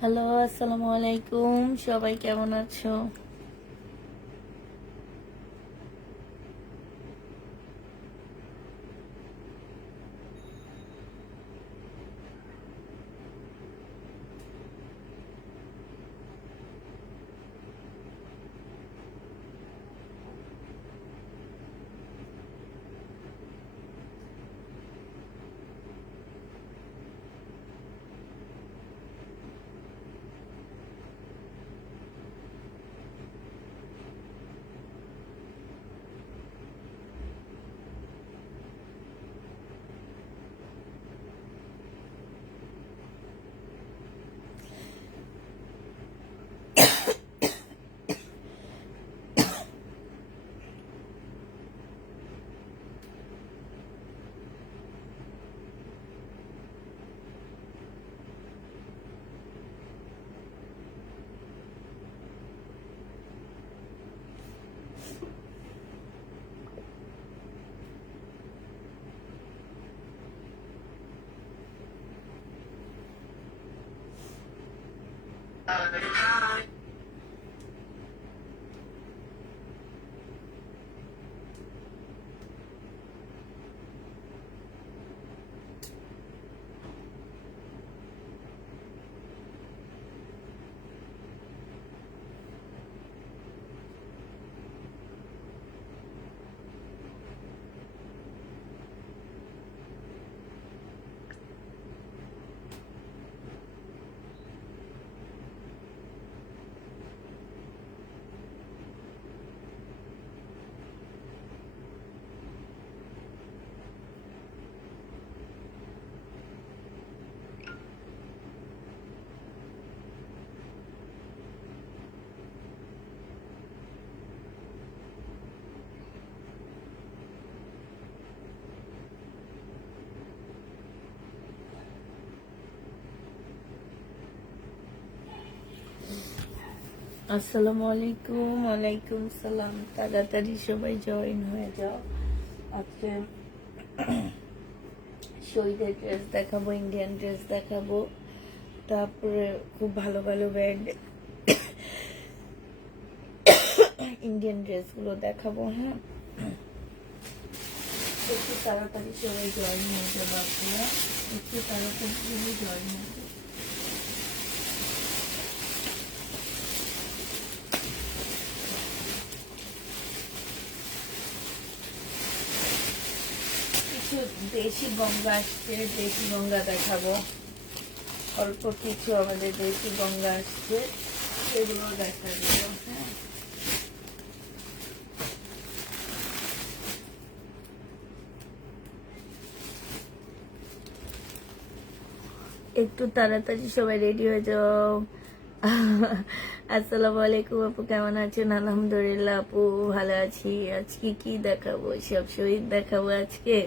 Hello, আসসালামু আলাইকুম। সবাই কেমন আছো? আসসালামু আলাইকুম। ওয়ালাইকুম সালাম। তাড়াতাড়ি সবাই জয়েন হয়ে যাও। আজকে শহীদের ড্রেস দেখাবো, ইন্ডিয়ান ড্রেস দেখাবো, তারপরে খুব ভালো ভালো ব্যান্ড ইন্ডিয়ান ড্রেসগুলো দেখাবো। হ্যাঁ, একটু তাড়াতাড়ি সবাই জয়েন হয়ে যাবো। আপনারা একটু তাড়াতাড়ি সবাই জয়েন হয়ে যাবো। কিছু দেশি গঙ্গা আসছে, দেশি গঙ্গা দেখাবো। অল্প কিছু আমাদের দেশি গঙ্গা আসছে, সেগুলো দেখা যাবে। হ্যাঁ, একটু তাড়াতাড়ি সবাই রেডি হয়ে যাও। আসসালামু আলাইকুম আপু, কেমন আছেন? আলহামদুলিল্লাহ আপু, ভালো আছি। আজকে কি দেখাবো? সব শহীদ দেখাবো আজকে।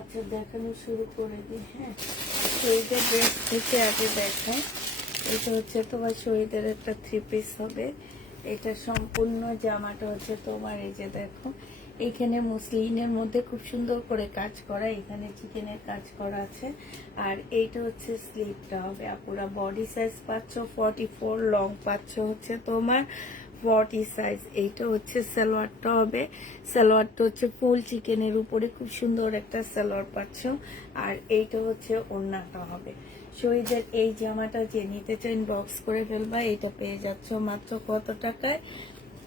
আচ্ছা, দেখানো শুরু করে দিই। হ্যাঁ, শহীদের ড্রেস থেকে আগে দেখায়। এটা হচ্ছে তোমার শহীদের একটা 3 পিস হবে। এটা সম্পূর্ণ জামাটা হচ্ছে তোমার, এই যে দেখো এখানে মুসলিনের মধ্যে খুব সুন্দর করে কাজ করা, এখানে চিকেনের কাজ করা আছে। আর এইটা হচ্ছে স্লিভটা হবে। আপুরা বডি সাইজ পাচ্ছ 44, লং পাচ্ছ হচ্ছে তোমার 40 সাইজ। এইটা হচ্ছে সালোয়ারটা হবে। সালোয়ারটা হচ্ছে ফুল চিকেনের উপরে খুব সুন্দর একটা সালোয়ার পাচ্ছ। আর এইটা হচ্ছে ওড়নাটা হবে। শহীদের এই জামাটা যে নিতে চান বক্স করে ফেলবা। এটা পেয়ে যাচ্ছ মাত্র কত টাকায়?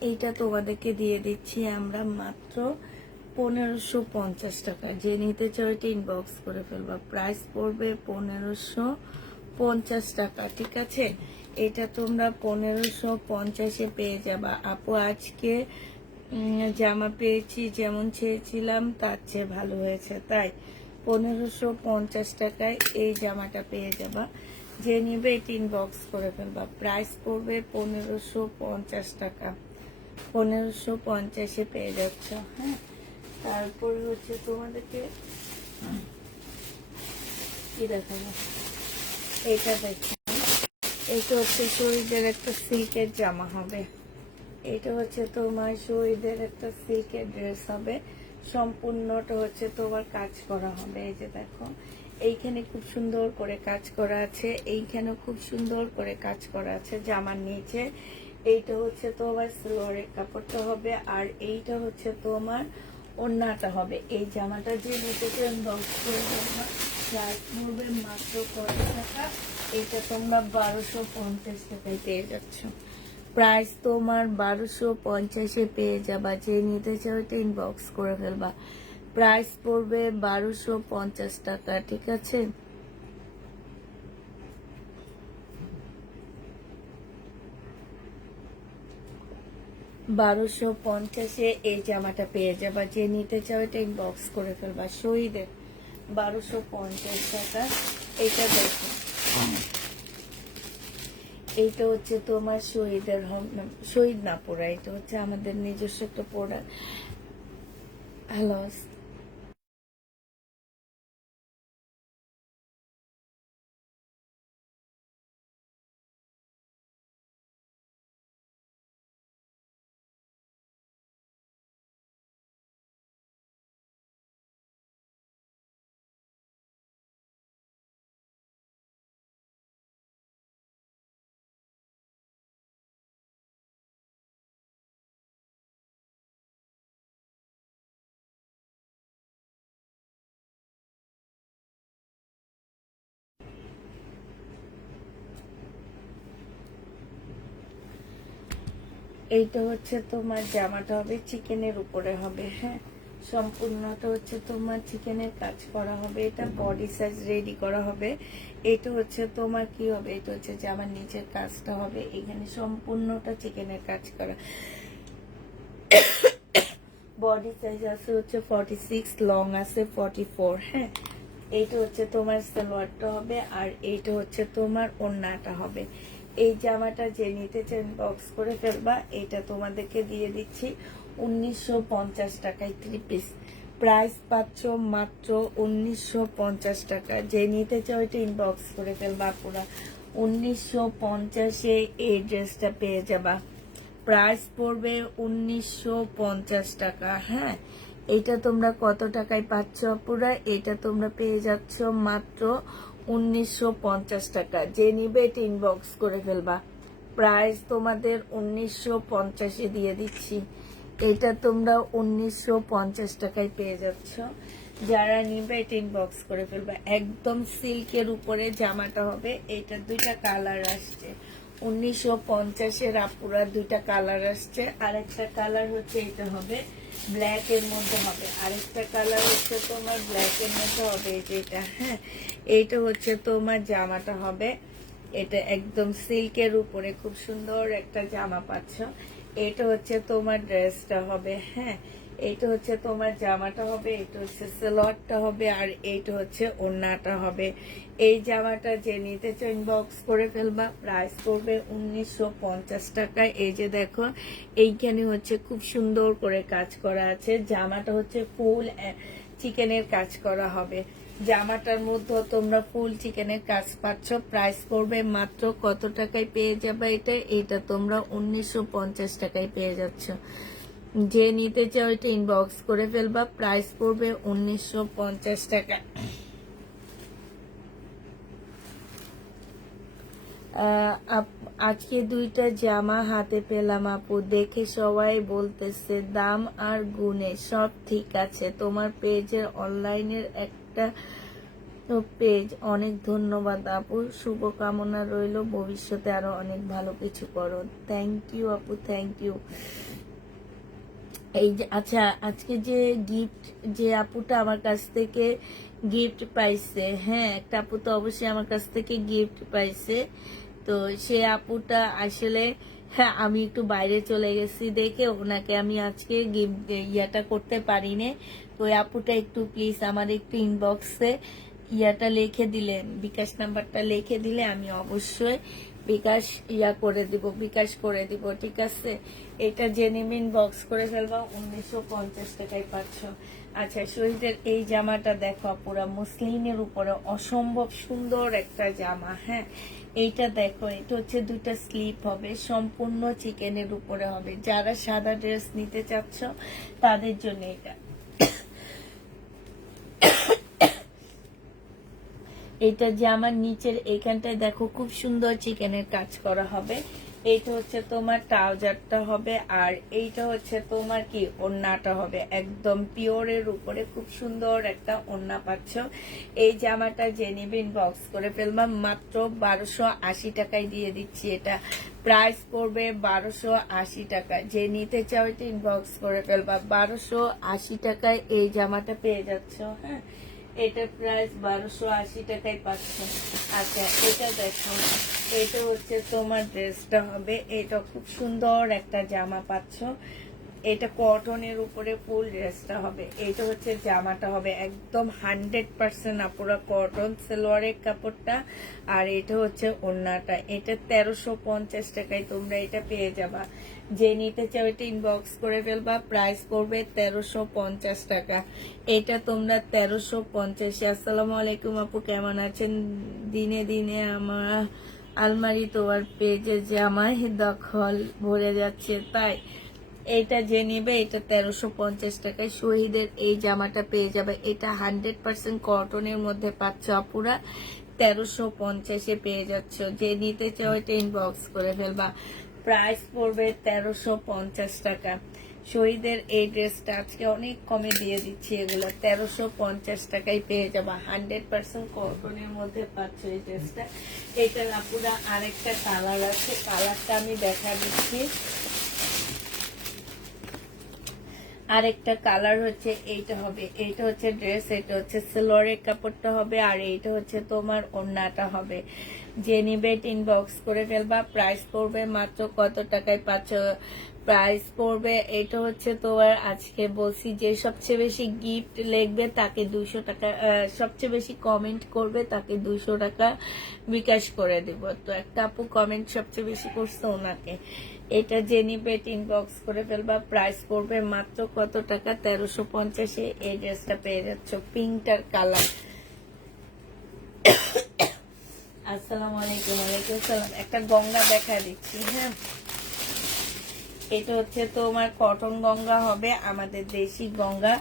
এইটা তোমাদেরকে দিয়ে দিচ্ছি আমরা মাত্র 1550 টাকা। যে নিতে চাও এটা ইনবক্স করে ফেলবা। প্রাইস পড়বে 1550 টাকা, ঠিক আছে? এটা তোমরা 1550-এ পেয়ে যাবা। আপু আজকে জামা পেয়েছি, যেমন চেয়েছিলাম তার চেয়ে ভালো হয়েছে, তাই 1550 টাকায় এই জামাটা পেয়ে যাবা। যে নিবে এটা ইনবক্স করে ফেলবা। প্রাইস পড়বে 1550 টাকা। 1550-এ পেয়ে যাচ্ছ। হ্যাঁ, তারপরে হচ্ছে তোমাদেরকে কি দেখাবো, এটা দেখো। এটা হচ্ছে শহীদের একটা সিল্কের জামা হবে। এটা হচ্ছে তোমার শহীদের একটা সিল্কের ড্রেস হবে। সম্পূর্ণটা হচ্ছে তোমার কাজ করা হবে। এই যে দেখো এইখানে খুব সুন্দর করে কাজ করা আছে, এইখানেও খুব সুন্দর করে কাজ করা আছে জামার নিচে। এইটা হচ্ছে তোমার সালোয়ারের কাপড়টা হবে, আর এইটা হচ্ছে তোমার ওড়নাটা হবে। এই জামাটা যে নিতে চান বক্স করে দেবো। প্রাইস পড়বে মাত্র কত টাকা? এটা তোমরা 1250 টাকায় পেয়ে যাচ্ছ। প্রাইস তোমার 1250-এ পেয়ে যাবা। যে নিতে চাও এটা ইনবক্স করে ফেলবা। প্রাইস পড়বে 1250 টাকা, ঠিক আছে? বারোশো পঞ্চাশে এই জামাটা পেয়ে যাবা। যে নিতে চাও এটা ইনবক্স করে ফেলবা। শহীদের 1250 টাকা। এটা দেখো, এইটা হচ্ছে তোমার শহীদের শহীদ না পোড়া, এটা হচ্ছে আমাদের নিজস্ব একটা পোড়া। হ্যালো, এইটা হচ্ছে তোমার জামাটা হবে চিকেনের উপরে হবে। হ্যাঁ, সম্পূর্ণটা হচ্ছে তোমার চিকেনের কাজ করা হবে। এটা বডি সাইজ রেডি করা হবে। এটা হচ্ছে তোমার কি হবে, এটা হচ্ছে জামার নিচের কাজটা হবে। এখানে সম্পূর্ণটা চিকেনের কাজ করা। বডি সাইজ আছে হচ্ছে 46, লং আছে 44। হ্যাঁ, এইটা হচ্ছে তোমার সালোয়ারটা হবে, আর এইটা হচ্ছে তোমার ওড়নাটা হবে। এই জামাটা যে নিতে চান বক্স করে ফেলবা। এটা তোমাদেরকে দিয়ে দিচ্ছি 1950 টাকায় 3 পিস। প্রাইস পাচ্ছ মাত্র 1950 টাকা। যে নিতে চাও এটা ইনবক্স করে ফেলবা। পুরা 1950-এ এই ড্রেসটা পেয়ে যাবা। প্রাইস পড়বে 1950 টাকা। হ্যাঁ, এটা তোমরা কত টাকায় পাচ্ছ পুরা? এটা তোমরা পেয়ে যাচ্ছ মাত্র 1950 টাকা। যে নিবে এটা ইনবক্স করে ফেলবা। প্রাইস তোমাদের 1950-এ দিয়ে দিচ্ছি। এটা তোমরা 1950 টাকায় পেয়ে যাচ্ছ। যারা নিবে এটা ইনবক্স করে ফেলবা। একদম সিল্কের উপরে জামাটা হবে। এটা দুইটা কালার আসছে। 1950-এর আপুরা দুইটা কালার আসছে। আরেকটা কালার হচ্ছে এটা হবে ব্ল্যাক এর মধ্যে হবে। আরেকটা কালার হচ্ছে তোমার ব্ল্যাক এর মধ্যে হবে যেটা। হ্যাঁ, এইটা হচ্ছে তোমার জামাটা হবে। এটা একদম সিল্কের উপরে খুব সুন্দর একটা জামা পাচ্ছ। এটা হচ্ছে তোমার ড্রেসটা হবে। হ্যাঁ, এইটা হচ্ছে তোমার জামাটা হবে, এটা হচ্ছে সালোয়ারটা হবে, আর এইটা হচ্ছে ওড়নাটা হবে। এই জামাটা যে নিতে চাও ইনবক্স করে ফেলবা। প্রাইস পড়বে 1950 টাকায়। এই যে দেখো এইখানে হচ্ছে খুব সুন্দর করে কাজ করা আছে। জামাটা হচ্ছে ফুল চিকেনের কাজ করা হবে। জামাটার মধ্যে তোমরা ফুল চিকেনের কাজ পাচ্ছ। প্রাইস পড়বে মাত্র কত টাকায় পেয়ে যাবে এটা তোমরা 1950 টাকায় পেয়ে যাচ্ছ। যে নিতে চাও এটা ইনবক্স করে ফেলবা। প্রাইস পড়বে 1950 টাকা। আজকে 2টা জামা হাতে পেলাম আপু, দেখে সবাই বলতেছে দাম আর গুণে সব ঠিক আছে। তোমার পেজের অনলাইনের একটা পেজ, অনেক ধন্যবাদ আপু, শুভকামনা রইল, ভবিষ্যতে আরো অনেক ভালো কিছু করো। থ্যাংক ইউ আপু, থ্যাংক ইউ। এই যে আচ্ছা, আজকে যে গিফট, যে আপুটা আমার কাছ থেকে গিফট পাইছে, হ্যাঁ একটা আপু তো অবশ্যই আমার কাছ থেকে গিফট পাইছে। তো সে আপুটা আসলে, হ্যাঁ আমি একটু বাইরে চলে গেছি দেখে ওনাকে আমি আজকে গিফট ইয়াটা করতে পারিনি। তো ওই আপুটা একটু প্লিজ আমার একটু ইনবক্সে ইয়াটা লিখে দিলেন, বিকাশ নাম্বারটা লিখে দিলে আমি অবশ্যই বিকাশ বিকাশ করে দিব, ঠিক আছে। এটা জেনুইন বক্স করে ফেলবা, 1950 টাকায় পাচ্ছ। আচ্ছা, শহীদের এই জামাটা দেখো পুরা মুসলিনের উপরে অসম্ভব সুন্দর একটা জামা, হ্যাঁ এইটা দেখো, এটা হচ্ছে 2টা স্লিপ হবে, সম্পূর্ণ চিকেনের উপরে হবে। যারা সাদা ড্রেস নিতে চাচ্ছ তাদের জন্য এটা। এটা জামার নিচের এইখানটায় দেখো খুব সুন্দর চিকেনের কাজ করা হবে। এইটা হচ্ছে তোমার ট্রাউজারটা হবে, আর এইটা হচ্ছে তোমার কি ওড়নাটা হবে, একদম পিওরের উপরে খুব সুন্দর একটা ওড়না পাচ্ছ। এই জামাটা যে নিবেন বক্স করে ফেললাম, মাত্র 1280 টাকায় দিয়ে দিচ্ছি। এটা প্রাইস পড়বে 1280 টাকা। যে নিতে চাও এটা ইনবক্স করে ফেলবা। 1280 টাকায় এই জামাটা পেয়ে যাচ্ছ, হ্যাঁ এটা প্রাইস 1280 টাকায় পাচ্ছ। আচ্ছা, এটা দেখো, এটা হচ্ছে তোমার ড্রেসটা হবে, এটা খুব সুন্দর একটা জামা পাচ্ছ। এটা কটনের উপরে ফুল ড্রেসটা হবে। এটা হচ্ছে জামাটা হবে একদম 100% আপুরা কটন সালোয়ারের কাপড়টা, আর এটা হচ্ছে ওড়নাটা। এটা 1350 টাকায় তোমরা এটা পেয়ে যাবা। যে নিতে চাও এটা ইনবক্স করে ফেলবা। প্রাইস পড়বে 1350 টাকা। এটা তোমরা 1350। আসসালামু আলাইকুম আপু, কেমন আছেন? দিনে দিনে আমার আলমারি তোমার পেজে জামাই দখল ভরে যাচ্ছে, তাই এটা যে নিবে এটা 1350 টাকায় শহীদের এই জামাটা পেয়ে যাবে। এটা 100% কটনের মধ্যে পাচ্ছ আপুরা, 1350-এ পেয়ে যাচ্ছ। যে নিতে চাও এটা ইনবক্স করে ফেলবা। প্রাইস পড়বে 1350 টাকা। শহীদের এই ড্রেসটা আজকে অনেক কমে দিয়ে দিচ্ছি, এগুলো 1350 টাকায় পেয়ে যাবা। 100% কটনের মধ্যে পাচ্ছ এই ড্রেসটা। এটার আপুরা আরেকটা কালার আছে, কালারটা আমি দেখা দিচ্ছি। আরেকটা কালার হচ্ছে এইটা হবে, এইটা হচ্ছে ড্রেস, এটা হচ্ছে সালোয়ারের কাপড়টা হবে, আর এইটা হচ্ছে তোমার ওড়নাটা হবে। যে নিবে ইনবক্স করে ফেলবা। প্রাইস পড়বে মাত্র কত টাকায় পাচ্ছ? প্রাইস পড়বে, এটা হচ্ছে তোমার আজকে বলছি যে সবচেয়ে বেশি গিফট লিখবে তাকে 200 টাকা, সবচেয়ে বেশি কমেন্ট করবে তাকে 200 টাকা বিকাশ করে দিব। তো একটা আপু কমেন্ট সবচেয়ে বেশি করছে, ওনাকে এটা যে নিবে ইনবক্স করে ফেলবা। প্রাইস পড়বে মাত্র কত টাকা? 1350-এ এই ড্রেসটা পেয়ে যাচ্ছ, পিঙ্কটার কালার। আসসালামু আলাইকুম। ওয়ালাইকুম আসসালাম। একটা গঙ্গা দেখা দিচ্ছি, হ্যাঁ এটা হচ্ছে তোমার কটন গঙ্গা হবে, আমাদের দেশি গঙ্গা।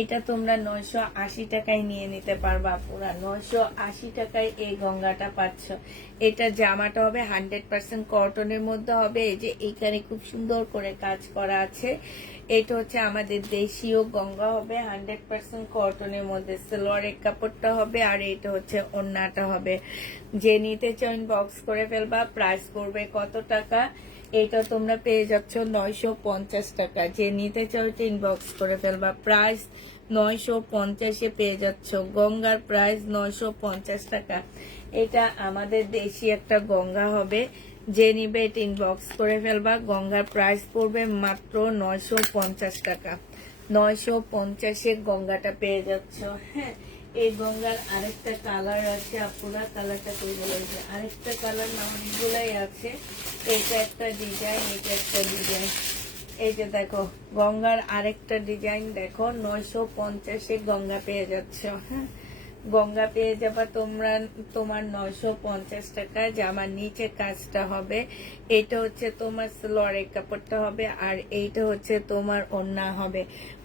এটা তোমরা 980 টাকায় নিয়ে নিতে পারবা পুরা, 980 টাকায় এই গঙ্গাটা পাচ্ছ। এটা জামাটা হবে 100% কটনের মধ্যে হবে। এই যে এইখানে খুব সুন্দর করে কাজ করা আছে। এটা হচ্ছে আমাদের দেশীয় গঙ্গা হবে, 100% কটনের মধ্যে। সালোয়ারের কাপড়টা হবে, আর এটা হচ্ছে ওড়নাটা হবে। যে নিতে চাও ইনবক্স করে ফেলবা। প্রাইস পড়বে কত টাকা? এটা তোমরা পেয়ে যাচ্ছ 950 টাকা। যে নিতে চাও এটা ইনবক্স করে ফেলবা। প্রাইস 950-এ পেয়ে যাচ্ছ। গঙ্গার প্রাইস 950 টাকা। এটা আমাদের দেশি একটা গঙ্গা হবে। যে নিবে এটা ইনবক্স করে ফেলবা। গঙ্গার প্রাইস পড়বে মাত্র 950 টাকা। 950-এ গঙ্গাটা পেয়ে যাচ্ছ, হ্যাঁ। এই গঙ্গার আরেকটা কালার আছে আপুরা, কালারটা কই বলেছে, আরেকটা কালার না অনেকগুলাই আছে। এটা একটা ডিজাইন, এটা একটা ডিজাইন। এই যে দেখো গঙ্গার আরেকটা ডিজাইন দেখো, 950-এ গঙ্গা পেয়ে যাচ্ছ, হ্যাঁ গঙ্গা পেয়ে যাবা তোমরা তোমার 950 টাকা। জামার নিচে কাজটা হবে, এটা হচ্ছে তোমার সালোয়ারের কাপড়টা হবে, আর এইটা হচ্ছে তোমার ওড়না হবে,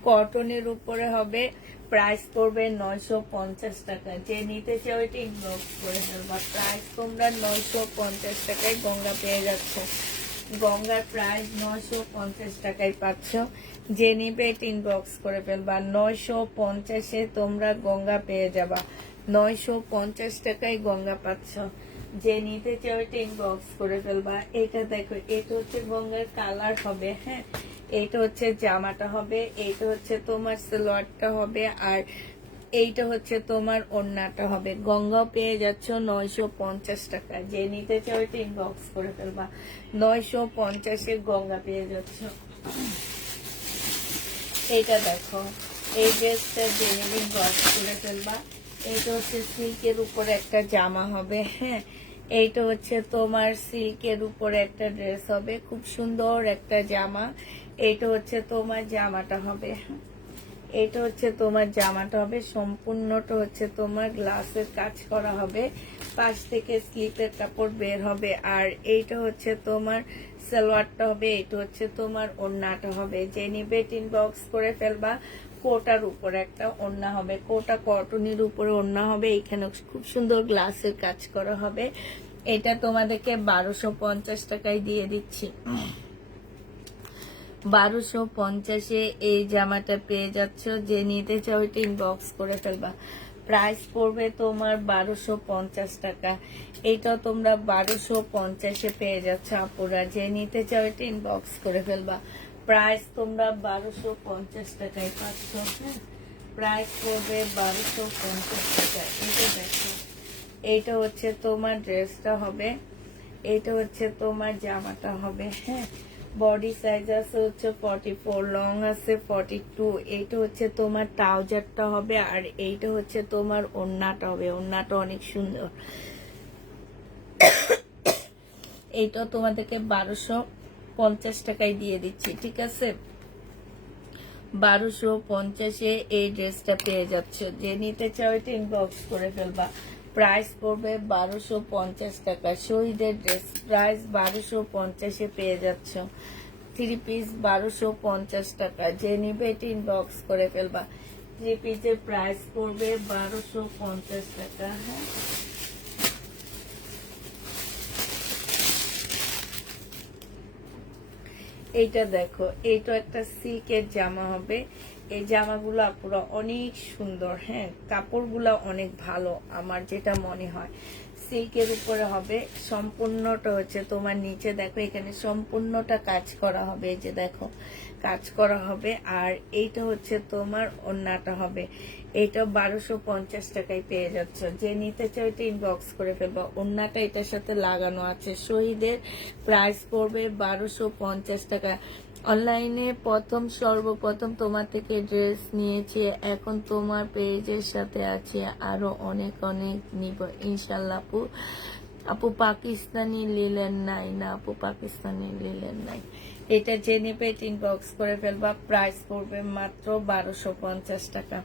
কটনের উপরে হবে। প্রাইস পড়বে 950 টাকা। যে নিতে চাও এটা ইনবক্স করে ফেলবা। প্রাইস তোমরা 950 টাকায় গঙ্গা পেয়ে যাচ্ছ। গঙ্গার প্রাইস 950 টাকায় পাচ্ছ। যে নিবে এটা ইনবক্স করে ফেলবা। 950-এ তোমরা গঙ্গা পেয়ে যাবা। 950 টাকায় গঙ্গা পাচ্ছ। যে নিতে চাও এটা ইনবক্স করে ফেলবা। এটা দেখো, এটা হচ্ছে গঙ্গার কালার হবে, হ্যাঁ। এইটা হচ্ছে জামাটা হবে, এইটা হচ্ছে তোমার সালোয়ারটা হবে, আর এইটা হচ্ছে তোমার ওড়নাটা হবে। গঙ্গাও পেয়ে যাচ্ছ 950 টাকা। যে নিতে চাও এটা ইনবক্স করে ফেলবা। 950-এ গঙ্গা পেয়ে যাচ্ছ। এইটা দেখো, এই ড্রেসটা যে নিবে ইনবক্স করে ফেলবা। এইটা হচ্ছে সিল্কের উপরে একটা জামা হবে, হ্যাঁ। এইটা হচ্ছে তোমার সিল্কের উপরে একটা ড্রেস হবে, খুব সুন্দর একটা জামা। এইটা হচ্ছে তোমার জামাটা হবে, এইটা হচ্ছে তোমার জামাটা হবে। সম্পূর্ণটা হচ্ছে তোমার গ্লাসের কাজ করা হবে, পাশ থেকে স্লিপের কাপড় বের হবে। আর এইটা হচ্ছে তোমার সালোয়ারটা হবে, এইটা হচ্ছে তোমার ওড়নাটা হবে। যে নিবে ইনবক্স করে ফেলবা। কোটার উপরে একটা ওড়না হবে, কোটা কটনের উপরে ওড়না হবে। এইখানে খুব সুন্দর গ্লাসের কাজ করা হবে। এটা তোমাদেরকে 1250 টাকায় দিয়ে দিচ্ছি। 1250-এ এই জামাটা পেয়ে যাচ্ছ। যে নিতে চাও এটা ইনবক্স করে ফেলবা। প্রাইস পড়বে তোমার 1250 টাকা। এইটা তোমরা 1250-এ পেয়ে যাচ্ছ আপুরা। যে নিতে চাও এটা ইনবক্স করে ফেলবা। প্রাইস তোমরা 1250 টাকায় পাচ্ছ, হ্যাঁ। প্রাইস পড়বে 1250 টাকা। এটা দেখো, এইটা হচ্ছে তোমার ড্রেসটা হবে, এইটা হচ্ছে তোমার জামাটা হবে, হ্যাঁ। বডি সাইজ আছে হচ্ছে 44, লং আছে 42। এইটা হচ্ছে তোমার ট্রাউজারটা হবে, আর এইটা হচ্ছে তোমার ওড়নাটা হবে। ওড়নাটা অনেক সুন্দর। এইটা তোমাদেরকে 1250 টাকায় দিয়ে দিচ্ছি, ঠিক আছে। 1250-এ এই ড্রেসটা পেয়ে যাচ্ছ। যে নিতে চাও এটা ইনবক্স করে ফেলবা। প্রাইস পড়বে 1250 টাকা। শহীদের ড্রেস প্রাইস 1250-এ পেয়ে যাচ্ছ। 3 পিস 1250 টাকা। যে নিবে এটা ইনবক্স করে ফেলবা। 3 পিসের প্রাইস পড়বে 1250 টাকা, হ্যাঁ। এইটা দেখো, এইটা একটা সিল্কের জামা হবে। এই জামাগুলো পুরো অনেক সুন্দর, হ্যাঁ। কাপড়গুলো অনেক ভালো, আমার যেটা মনে হয়। সিল্কের উপরে হবে, সম্পূর্ণটা হচ্ছে তোমার নিচে দেখো এখানে সম্পূর্ণটা কাজ করা হবে। এই যে দেখো, কাজ করা হবে। আর এইটা হচ্ছে তোমার ওড়নাটা হবে। এইটা 1250 টাকায় পেয়ে যাচ্ছ। যে নিতে চাও এটা ইনবক্স করে ফেলবো। ওড়নাটা এটার সাথে লাগানো আছে। শহীদের প্রাইস পড়বে 1250 টাকা। অনলাইনে সর্বপ্রথম তোমার থেকে ড্রেস নিয়েছি, এখন তোমার পেজের সাথে আছে, আরো অনেক অনেক নিব ইনশাল্লাহ। আপু পাকিস্তানি লিলেন নাই না, আপু পাকিস্তানি লিলেন নাই। এটা যে নেবে ইনবক্স করে ফেলবা। প্রাইস পড়বে মাত্র 1250 টাকা।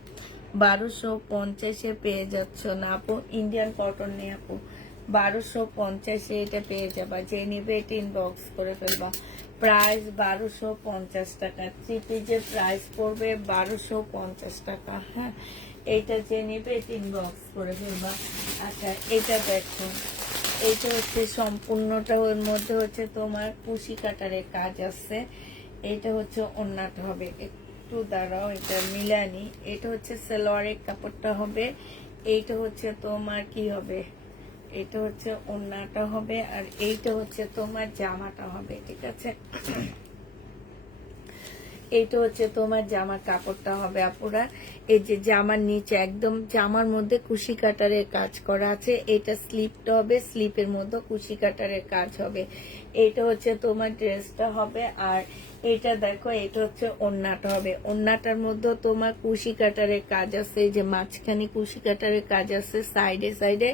1250-এ পেয়ে যাচ্ছ না আপু, ইন্ডিয়ান কটন নেই আপু। 1250-এ এটা পেয়ে যাবা। যে নেবে এটা ইনবক্স করে ফেলবা। প্রাইস 1250 টাকা। 3 পিসের প্রাইস পড়বে 1250 টাকা, হ্যাঁ। এইটা যে নেবে এটা ইনবক্স করে ফেলবা। আচ্ছা, এটা দেখো, এইটা হচ্ছে সম্পূর্ণটা, ওর মধ্যে হচ্ছে তোমার কুশি কাটারের কাজ আছে। এটা হচ্ছে ওড়নাটা হবে, একটু দাঁড়াও এটা মিলানি। এটা হচ্ছে সালোয়ারের কাপড়টা হবে, এইটা হচ্ছে তোমার কি হবে, এটা হচ্ছে ওড়নাটা হবে, আর এইটা হচ্ছে তোমার জামাটা হবে, ঠিক আছে। এইটা হচ্ছে তোমার জামার কাপড়টা হবে আপুরা। এই যে জামার নিচে একদম জামার মধ্যে কুশি কাটারের কাজ করা আছে। এটা স্লিপটা হবে, স্লিপের মধ্যে কুশি কাটারের কাজ হবে। এইটা হচ্ছে তোমার ড্রেসটা হবে। আর এটা দেখো, এটা হচ্ছে ওড়নাটা হবে। ওড়নাটার মধ্যে তোমার কুশি কাটারের কাজ আছে, এই যে মাঝখানে কুশি কাটারের কাজ আছে, সাইডে সাইডে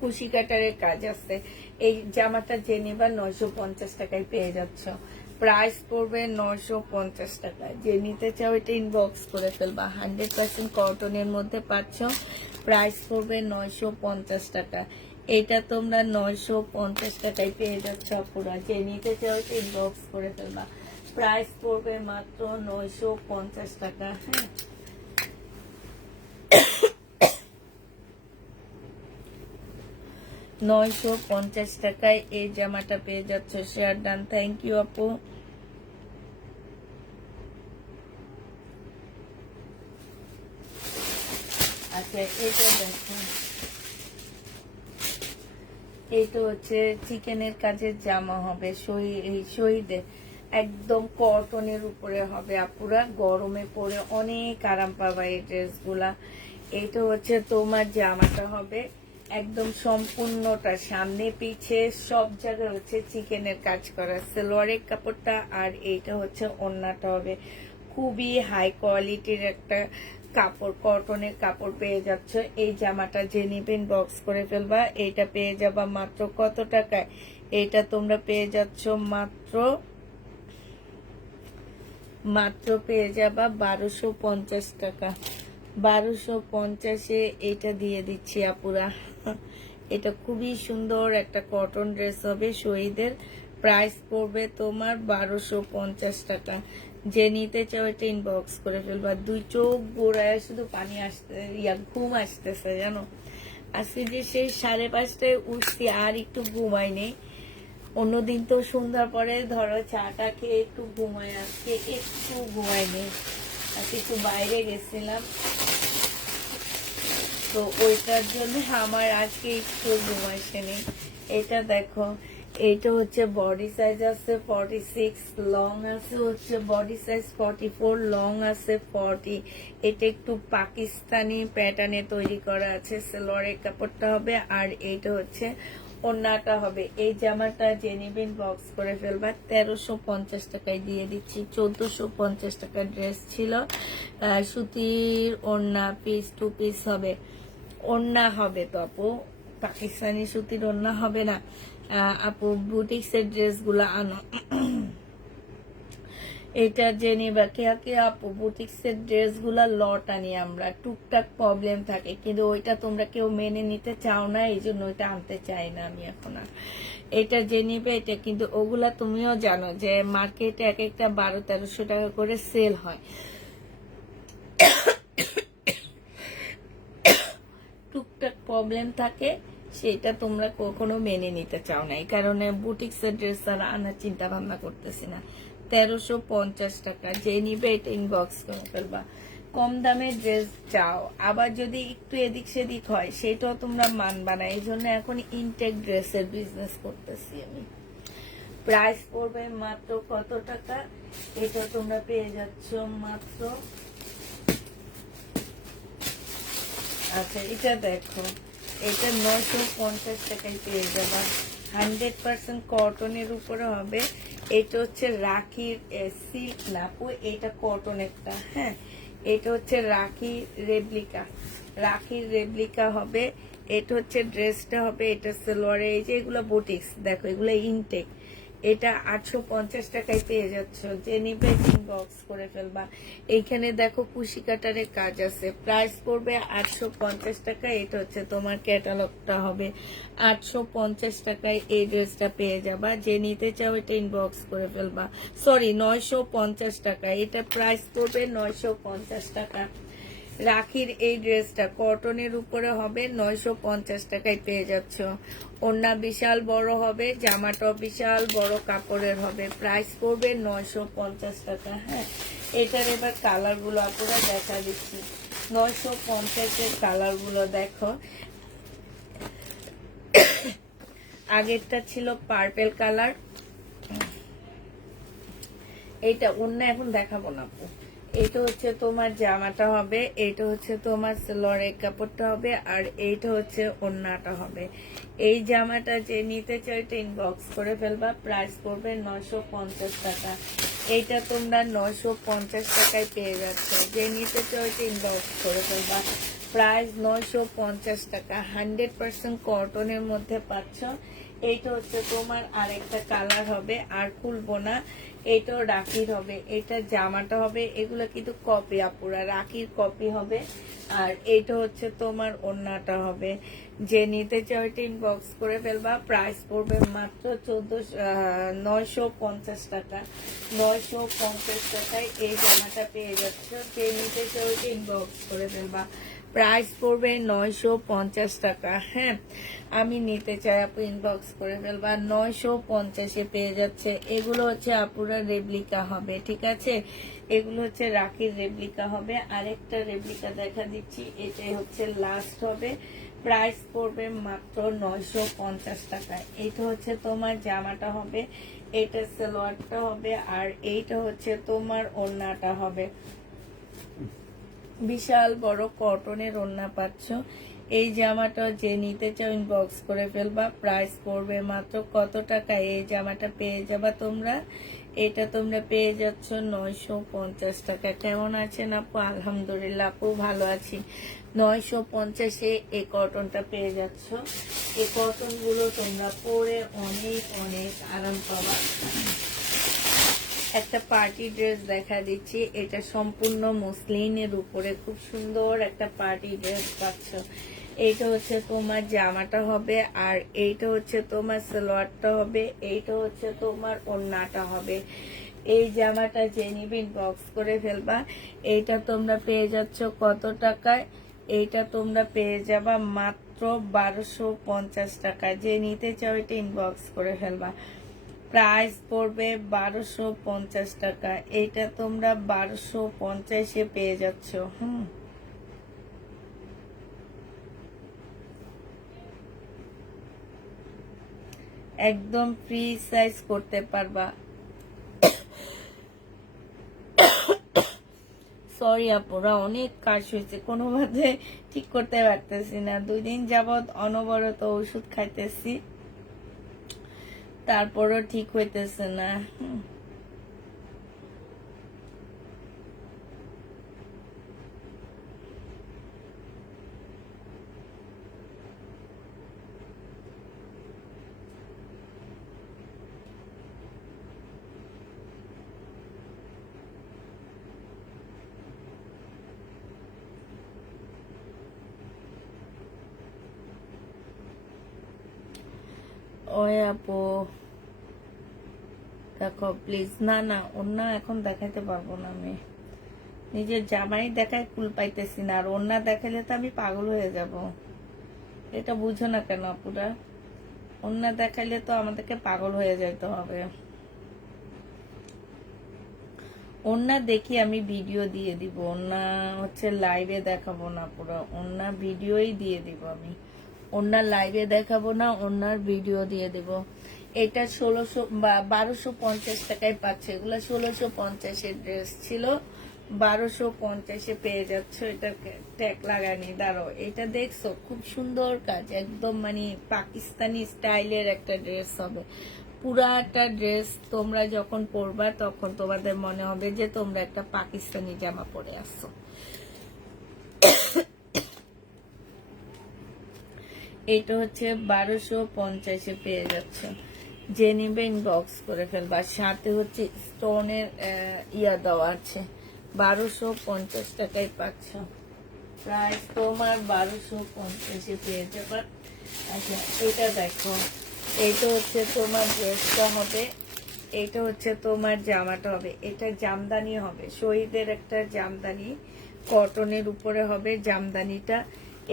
কুশি কাটারের কাজ আছে। এই জামাটা যে নিবা 950 টাকায় পেয়ে যাচ্ছ। প্রাইস পড়বে 950 টাকা। যে নিতে চাও এটা ইনবক্স করে ফেলবা। 100% কটনের মধ্যে পাচ্ছ। প্রাইস পড়বে 950 টাকা। এটা তোমরা 950 টাকায় পেয়ে যাচ্ছ পুরো। যে নিতে চাও এটা ইনবক্স করে ফেলবা। প্রাইস পড়বে মাত্র 950 টাকা। হ্যাঁ, 950 টাকায় এই জামাটা পেয়ে যাচ্ছ। শেয়ার ডান, থ্যাংক ইউ আপু। আচ্ছা, এটা দেখো, এটা হচ্ছে চিকেনের কাজের জামা হবে, শহীদের একদম কটনের উপরে হবে আপুরা। গরমে পরে অনেক আরাম পাবা এই ড্রেসগুলা। এটা হচ্ছে তোমার জামাটা হবে একদম সম্পূর্ণটা সামনে পিছে সব জায়গায় হচ্ছে চিকেনের কাজ করা, সালোয়ারের কাপড়টা। আর এইটা হচ্ছে ওড়নাটা হবে। খুবই হাই কোয়ালিটির একটা কাপড়, কটনের কাপড় পেয়ে যাচ্ছ। এই জামাটা যে নিবেন বক্স করে ফেলবা। এইটা পেয়ে যাবা মাত্র কত টাকায়? এটা তোমরা পেয়ে যাচ্ছ মাত্র পেয়ে যাবা 1250 টাকা। 1250-এ এটা দিয়ে দিচ্ছি আপুরা। এটা খুবই সুন্দর একটা কটন ড্রেস হবে শহীদের। প্রাইস পড়বে তোমার 1250 টাকা। যে নিতে চাও এটা ইনবক্স করে ফেলবা। দুই চোখ গোড়ায় শুধু পানি আসতে, ঘুম আসতেছে জানো। আজকে যে সেই 5:30টায় উঠছি, আর একটু ঘুমাই নেই। অন্যদিন তো সন্ধ্যার পরে ধরো চাটা খেয়ে একটু ঘুমাই, আজকে একটু ঘুমাই নেই। আজকে একটু বাইরে গেছিলাম, তো ওইটার জন্য আমার আজকে একটু ঘুমাইছে নেই। এটা দেখো, এটা হচ্ছে বডি সাইজ আছে 46, লং আছে হচ্ছে বডি সাইজ 44, লং আছে 40। এটা একটু পাকিস্তানি প্যাটার্নে তৈরি করা আছে। সালোয়ারের কাপড়টা হবে, আর এইটা হচ্ছে ওড়নাটা হবে। এই জামাটা যে নিবেন বক্স করে ফেলবা। 1350 টাকায় দিয়ে দিচ্ছি। 1450 টাকার ড্রেস ছিল। সুতির ওড়না, পিস টু পিস হবে। ওড়না হবে তো আপু, পাকিস্তানি সুতির ওড়না হবে না। আপু বুটিক্সের ড্রেসগুলো আনো। এটা জেনে বা কে কে আপু বুটিক্সের ড্রেসগুলো লট আনি আমরা, টুকটাক প্রবলেম থাকে, কিন্তু ওইটা তোমরা কেউ মেনে নিতে চাও না, এই জন্য ওইটা আনতে চাই না আমি এখন আর। এটা যে নিবে এটা কিন্তু ওগুলা তুমিও জানো যে মার্কেটে এক একটা 1200-1300 টাকা করে সেল হয়। টুকটাক প্রবলেম থাকে, সেটা তোমরা কখনো মেনে নিতে চাও না। এই কারণে বুটিক্সের ড্রেস আর আনার চিন্তা ভাবনা করতেছি না। 1350 টাকা। যে নিবে এটা ইনবক্স করে ফেলবা। কম দামের ড্রেস চাও, আবার যদি একটু এদিক সেদিক হয় সেটাও তোমরা মানবা না। এই জন্য এখন ইনটেক ড্রেসের বিজনেস করতেছি আমি। প্রাইস পড়বে মাত্র কত টাকা? এটা তোমরা পেয়ে যাচ্ছ মাত্র, আচ্ছা এটা দেখো, এটা 950 টাকায় পেয়ে যাবা। 100% কটনের উপরে হবে। এটা হচ্ছে রাখির সিল্ক না আপু, এটা কটন একটা। হ্যাঁ, এটা হচ্ছে রাখির রেপ্লিকা হবে। এটা হচ্ছে ড্রেসটা হবে, এটা সালোয়ারে। এই যে এগুলো বুটিক্স দেখো, এগুলো ইনটেক। এটা 850 টাকায় পেয়ে যাচ্ছ। যে নিবে ইনবক্স করে ফেলবা। এইখানে দেখো কুশি কাটারের কাজ আছে। প্রাইস পড়বে 850 টাকা। এটা হচ্ছে তোমার ক্যাটালগটা হবে। 850 টাকায় এই ড্রেসটা পেয়ে যাবা। যে নিতে চাও এটা ইনবক্স করে ফেলবা। সরি, 950 টাকা। এটা প্রাইস পড়বে 950 টাকা। রাখির এই ড্রেসটা কটনের উপরে হবে, 950 টাকায় পেয়ে যাচ্ছ। ওড়না বিশাল বড় হবে, জামাটাও বিশাল বড় কাপড়ের হবে। প্রাইস পড়বে 950 টাকা। হ্যাঁ, এটার এবার কালার গুলো আপনারা দেখা দিচ্ছি। 950-এর কালার গুলো দেখো। আগেরটা ছিল পার্পেল কালার, এইটা ওড়না এখন দেখাবো না আপু। এটা হচ্ছে তোমার জামাটা হবে, এটা হচ্ছে তোমার সালোয়ারের কাপড়টা হবে, আর এইটা হচ্ছে ওড়নাটা হবে। এই জামাটা যে নিতে চাই ইনবক্স করে ফেলবা, প্রাইস পড়বে 950 টাকা। এইটা তোমরা 950 টাকায় পেয়ে যাচ্ছ। যে নিতে চাই ইনবক্স করে ফেলবা, প্রাইস 950 টাকা। 100% কটনের মধ্যে পাচ্ছ। এইটা হচ্ছে তোমার আরেকটা কালার হবে, আর খুলবো না, এইটাও রাখির হবে, এটা জামাটা হবে। এগুলো কিন্তু কপি আপুরা, রাখির কপি হবে। আর এইটা হচ্ছে তোমার ওড়নাটা হবে। যে নিতে চাও এটা ইনবক্স করে ফেলবা, প্রাইস পড়বে মাত্র 950 টাকা। 950 টাকায় এই জামাটা পেয়ে যাচ্ছ। যে নিতে চাও এটা ইনবক্স করে ফেলবা, প্রাইস পড়বে 950 টাকা। হ্যাঁ, আমি নিতে চাই, আপু ইনবক্স করে ফেলবা। 950-এ পেয়ে যাচ্ছে। এগুলো হচ্ছে আপুরা রেপ্লিকা হবে, ঠিক আছে? এগুলো হচ্ছে রাখির রেপ্লিকা হবে। আরেকটা রেপ্লিকা দেখা দিচ্ছি, এটাই হচ্ছে লাস্ট হবে। প্রাইস পড়বে মাত্র 950 টাকায়। এইটা হচ্ছে তোমার জামাটা হবে, এইটা সালোয়ারটা হবে, আর এইটা হচ্ছে তোমার ওড়নাটা হবে। বিশাল বড় কটনের ওড়না পাচ্ছ। এই জামাটা যে নিতে চাও ইনবক্স করে ফেলবা, প্রাইস পড়বে মাত্র কত টাকা? এই জামাটা পেয়ে যাবা তোমরা, এটা তোমরা পেয়ে যাচ্ছ 950 টাকা। কেমন আছেন আপু? আলহামদুলিল্লাহ আপু ভালো আছি। 950-এ এই কটনটা পেয়ে যাচ্ছ। এই কটন গুলো তোমরা পরে অনেক অনেক আরাম পাবা। একটা পার্টি ড্রেস দেখা দিচ্ছি, এটা সম্পূর্ণ মসলিনের উপরে খুব সুন্দর একটা পার্টি ড্রেস পাচ্ছ। এইটা হচ্ছে তোমার জামাটা হবে, আর এইটা হচ্ছে তোমার সালোয়ারটা হবে, এইটা হচ্ছে তোমার ওড়নাটা হবে। এই জামাটা যে নিবে ইনবক্স করে ফেলবা। এইটা তোমরা পেয়ে যাচ্ছ কত টাকায়? এইটা তোমরা পেয়ে যাবা মাত্র 1250 টাকা। যে নিতে চাও এটা ইনবক্স করে ফেলবা, প্রাইস পড়বে 1250 টাকা। এটা তোমরা 1250-এ পেয়ে যাচ্ছ। একদম ফ্রি সাইজ করতে পারবা। সরি আপুরা, অনেক কাজ হয়েছে, কোনোভাবে ঠিক করতে পারতেছি না। 2 দিন যাবৎ অনবরত ওষুধ খাইতেছি, তারপরও ঠিক হইতেছে না। ওই আপু দেখো প্লিজ। না না, ওড়না এখন দেখাতে পারবো না আমি। নিজের জামাই দেখায় কুল পাইতেছি না, আর ওড়না দেখালে তো আমি পাগল হয়ে যাব। এটা বুঝো না কেন আপুরা? ওড়না দেখাইলে তো আমাদেরকে পাগল হয়ে যেতে হবে। ওড়না দেখি আমি ভিডিও দিয়ে দিব, ওড়না হচ্ছে লাইভে দেখাবো না পুরো, ওড়না ভিডিওই দিয়ে দিব আমি। ওড়না লাইভে দেখাবো না, ওড়নার ভিডিও দিয়ে দিব। এটা 1250 টাকায় পাচ্ছে। এগুলো 1650-এর ড্রেস ছিল, 1250-এ পেয়ে যাচ্ছ। এটা ট্যাগ লাগানি, দাঁড়ো। এটা দেখছো, খুব সুন্দর কাজ, একদম মানে পাকিস্তানি স্টাইলের একটা ড্রেস হবে। পুরাটা ড্রেস তোমরা যখন পরবা তখন তোমাদের মনে হবে যে তোমরা একটা পাকিস্তানি জামা পরে আসছো। এটা হচ্ছে 1250-এ পেয়ে যাচ্ছে। যে নিবে ইনবক্স করে ফেলবা। সাথে হচ্ছে স্টোনের ইয়া দেওয়া আছে। 1250 টাকায় পাচ্ছ। প্রাইস তোমার 1250-এ পেয়ে যাবা। আচ্ছা, এটা দেখো, এইটা হচ্ছে তোমার ড্রেসটা হবে, এইটা হচ্ছে তোমার জামাটা হবে। এটা জামদানি হবে, শহীদের একটা জামদানি, কটনের উপরে হবে জামদানিটা।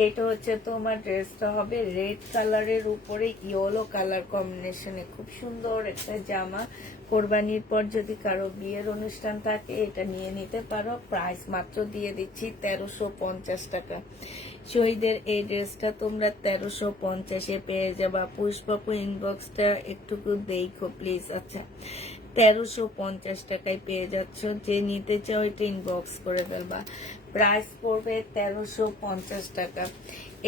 এটা হচ্ছে তোমার ড্রেসটা হবে রেড কালারের উপরে ইয়েলো কালার কম্বিনেশনে, খুব সুন্দর একটা জামা। কোরবানির পর যদি কারো বিয়ের অনুষ্ঠান থাকে এটা নিয়ে নিতে পারো। প্রাইস মাত্র দিয়ে দিচ্ছি 1350 টাকা। শহীদের এই ড্রেসটা তোমরা 1350-এ পেয়ে যাবা। পুষ্পাপু ইনবক্সটা একটুকু দেখো প্লিজ। আচ্ছা, 1350 টাকায় পেয়ে যাচ্ছ। যে নিতে চাও এটা ইনবক্স করে ফেলবা। প্রাইস পড়বে 1350 টাকা।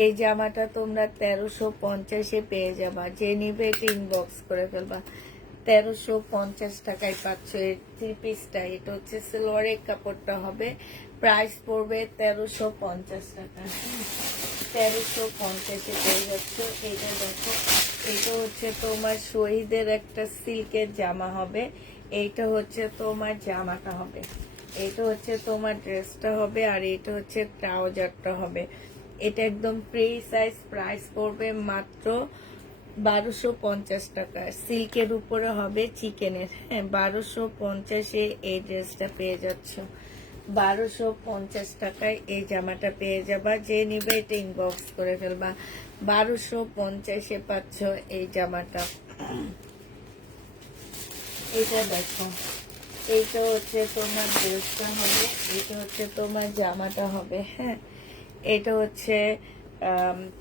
এই জামাটা তোমরা 1350-এ পেয়ে যাবা। যে নিবে এটা ইনবক্স করে ফেলবা। 1350 টাকায় পাচ্ছ এই থ্রি পিসটা। এটা হচ্ছে সিলভারের কাপড়টা হবে। প্রাইস পড়বে 1350 টাকা। 1350-এ পেয়ে যাচ্ছ। এইটা দেখো, এইটা হচ্ছে তোমার শহীদের একটা সিল্কের জামা হবে। এইটা হচ্ছে তোমার জামাটা হবে। এটা হচ্ছে তোমার ড্রেসটা হবে, আর এটা হচ্ছে ট্রাউজারটা হবে। এটা একদম ফ্রি সাইজ। প্রাইস পড়বে মাত্র 1250 টাকা। সিল্কের উপরে হবে চিকেনের। হ্যাঁ, 1250-এ এই ড্রেসটা পেয়ে যাচ্ছ। 1250 টাকায় এই জামাটা পেয়ে যাবা। যে নিবে এটা ইনবক্স করে ফেলবা। 1250-এ পাচ্ছ এই জামাটা। এটা দেখো, এইটা হচ্ছে তোমার ড্রেসটা হবে, এটা হচ্ছে তোমার জামাটা হবে। হ্যাঁ, এটা হচ্ছে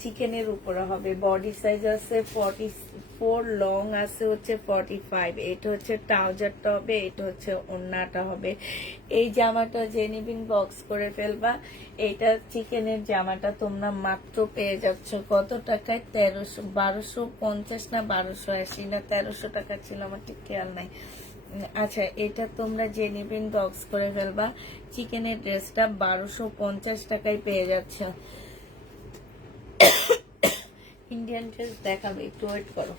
চিকেনের উপরে হবে। বডি সাইজ আছে 44, লং আছে হচ্ছে 45। এটা হচ্ছে ট্রাউজারটা হবে, এটা হচ্ছে ওড়নাটা হবে। এই জামাটা যে নিবিন বক্স করে ফেলবা। এটা চিকেনের জামাটা তোমরা মাত্র পেয়ে যাচ্ছ কত টাকায়? 1250 না 1280 না 1300 টাকা ছিল, আমার ঠিক খেয়াল নাই। আচ্ছা, এটা তোমরা যে নিবেন বক্স করে ফেলবা। চিকেনের ড্রেসটা 1250 টাকায় পেয়ে যাচ্ছ। ইন্ডিয়ান ড্রেস দেখাবে, একটু ওয়েট করো।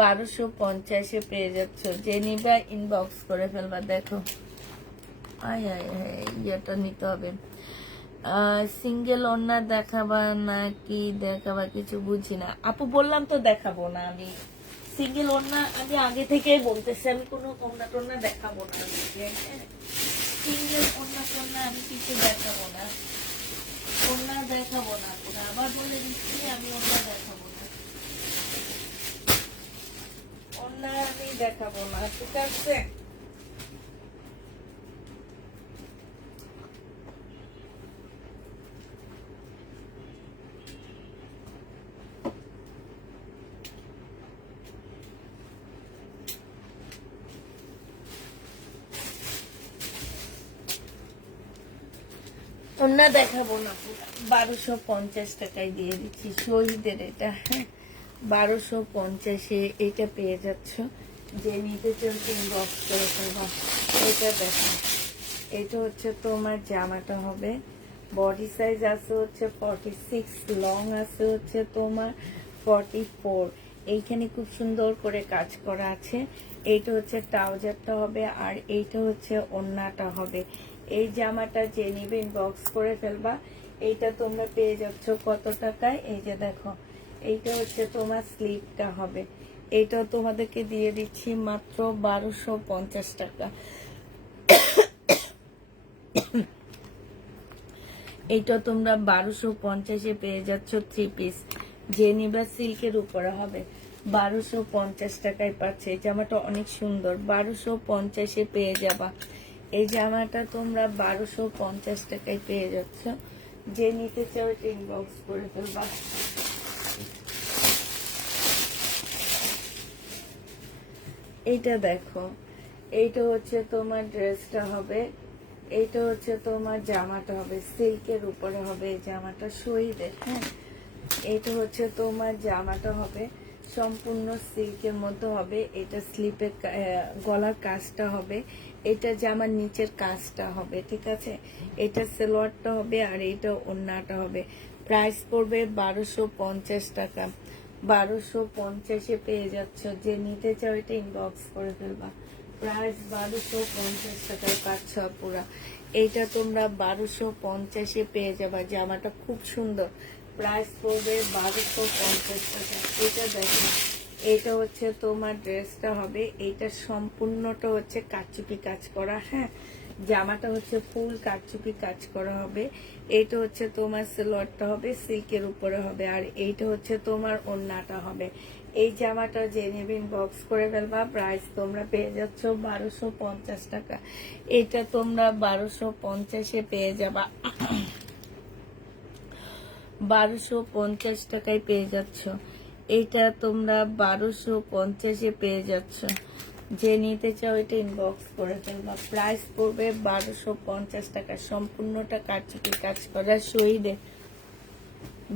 1250-এ পেয়ে যাচ্ছ। যে নিবা ইনবক্স করে ফেলবা। দেখো, আয় আয় ইয়েটা নিতে হবে। সিঙ্গেল ওড়না দেখাবা নাকি দেখাবা কিছু বুঝি না আপু। বললাম তো দেখাবো না আমি সিঙ্গেল ওড়না। আমি আগে থেকেই বলতেছি আমি কোনো ওড়না টোড়না দেখাবো না। সিঙ্গেল ওড়না টোড়না আমি কিছু দেখাবো না। ওড়না দেখাবো না, আবার বলে দিচ্ছি আমি ওড়না দেখাবো না। ওড়না আমি দেখাবো না, ঠিক আছে? ওড়না দেখাবো না। 1250 টাকায় দিয়ে দিচ্ছি শহীদের এটা। হ্যাঁ, 1250-এ এটা পেয়ে যাচ্ছ। যে নিতে চলছে ইনবক্স করে ফেলবা। এটা দেখো, এটা হচ্ছে তোমার জামাটা হবে। বডি সাইজ আছে হচ্ছে 46, লং আছে হচ্ছে তোমার 44। এইখানে খুব সুন্দর করে কাজ করা আছে। এইটা হচ্ছে ট্রাউজারটা হবে, আর এইটা হচ্ছে ওড়নাটা হবে। এই জামাটা যে নিবে ইনবক্স করে ফেলবা। এইটা তোমরা পেয়ে যাচ্ছ কত টাকায়? এই যে দেখো, এইটা হচ্ছে তোমার স্লিপটা হবে। এইটাও তোমাদেরকে দিয়ে দিচ্ছি মাত্র 1250 টাকা। এইটা তোমরা 1250-এ পেয়ে যাচ্ছ থ্রি পিস। যে নিবা সিল্কের উপরে হবে। 1250 টাকায় পাচ্ছে। এই জামাটা অনেক সুন্দর। 1250-এ পেয়ে যাবা। এই জামাটা তোমরা 1250 টাকায় পেয়ে যাচ্ছ। যে নিতে চাও এটা ইনবক্স করে ফেলবা। এইটা দেখো, এইটা হচ্ছে তোমার ড্রেসটা হবে। এইটা হচ্ছে তোমার জামাটা হবে। সিল্কের উপরে হবে এই জামাটা, শহীদের। হ্যাঁ, এইটা হচ্ছে তোমার জামাটা হবে সম্পূর্ণ সিল্কের মধ্যে হবে। এটা স্লিপের গলার কাজটা হবে। এটা জামার নিচের কাজটা হবে, ঠিক আছে? এটা সালোয়ারটা হবে, আর এইটা ওড়নাটা হবে। প্রাইস পড়বে 1250 টাকা। 1250-এ পেয়ে যাচ্ছ। যে নিতে চাও এটা ইনবক্স করে ফেলবা। প্রাইস 1250 টাকায় পাচ্ছ পুরা। এইটা তোমরা 1250-এ পেয়ে যাবা। জামাটা খুব সুন্দর। প্রাইস পড়বে 1250 টাকা। এটা দেখো, এটা হচ্ছে তোমার ড্রেসটা হবে। এইটা সম্পূর্ণটা হচ্ছে কারচুপি কাজ করা। হ্যাঁ, জামাটা হচ্ছে ফুল কারচুপি কাজ করা হবে। এইটা হচ্ছে তোমার সালোয়ারটা হবে, সিল্কের উপরে হবে, আর এইটা হচ্ছে তোমার ওড়নাটা হবে। এই জামাটা যে নেবেন বক্স করে ফেলবা। প্রাইস তোমরা পেয়ে যাচ্ছ 1250 টাকা। এটা তোমরা 1250-এ পেয়ে যাবা। 1250 টাকায় পেয়ে যাচ্ছ। এটা তোমরা 1250-এ পেয়ে যাচ্ছ। যে নিতে চাও এটা ইনবক্স করে ফেলবা। প্রাইস পড়বে 1250 টাকা, সম্পূর্ণটা কারচুপি কাজ করা শহীদে।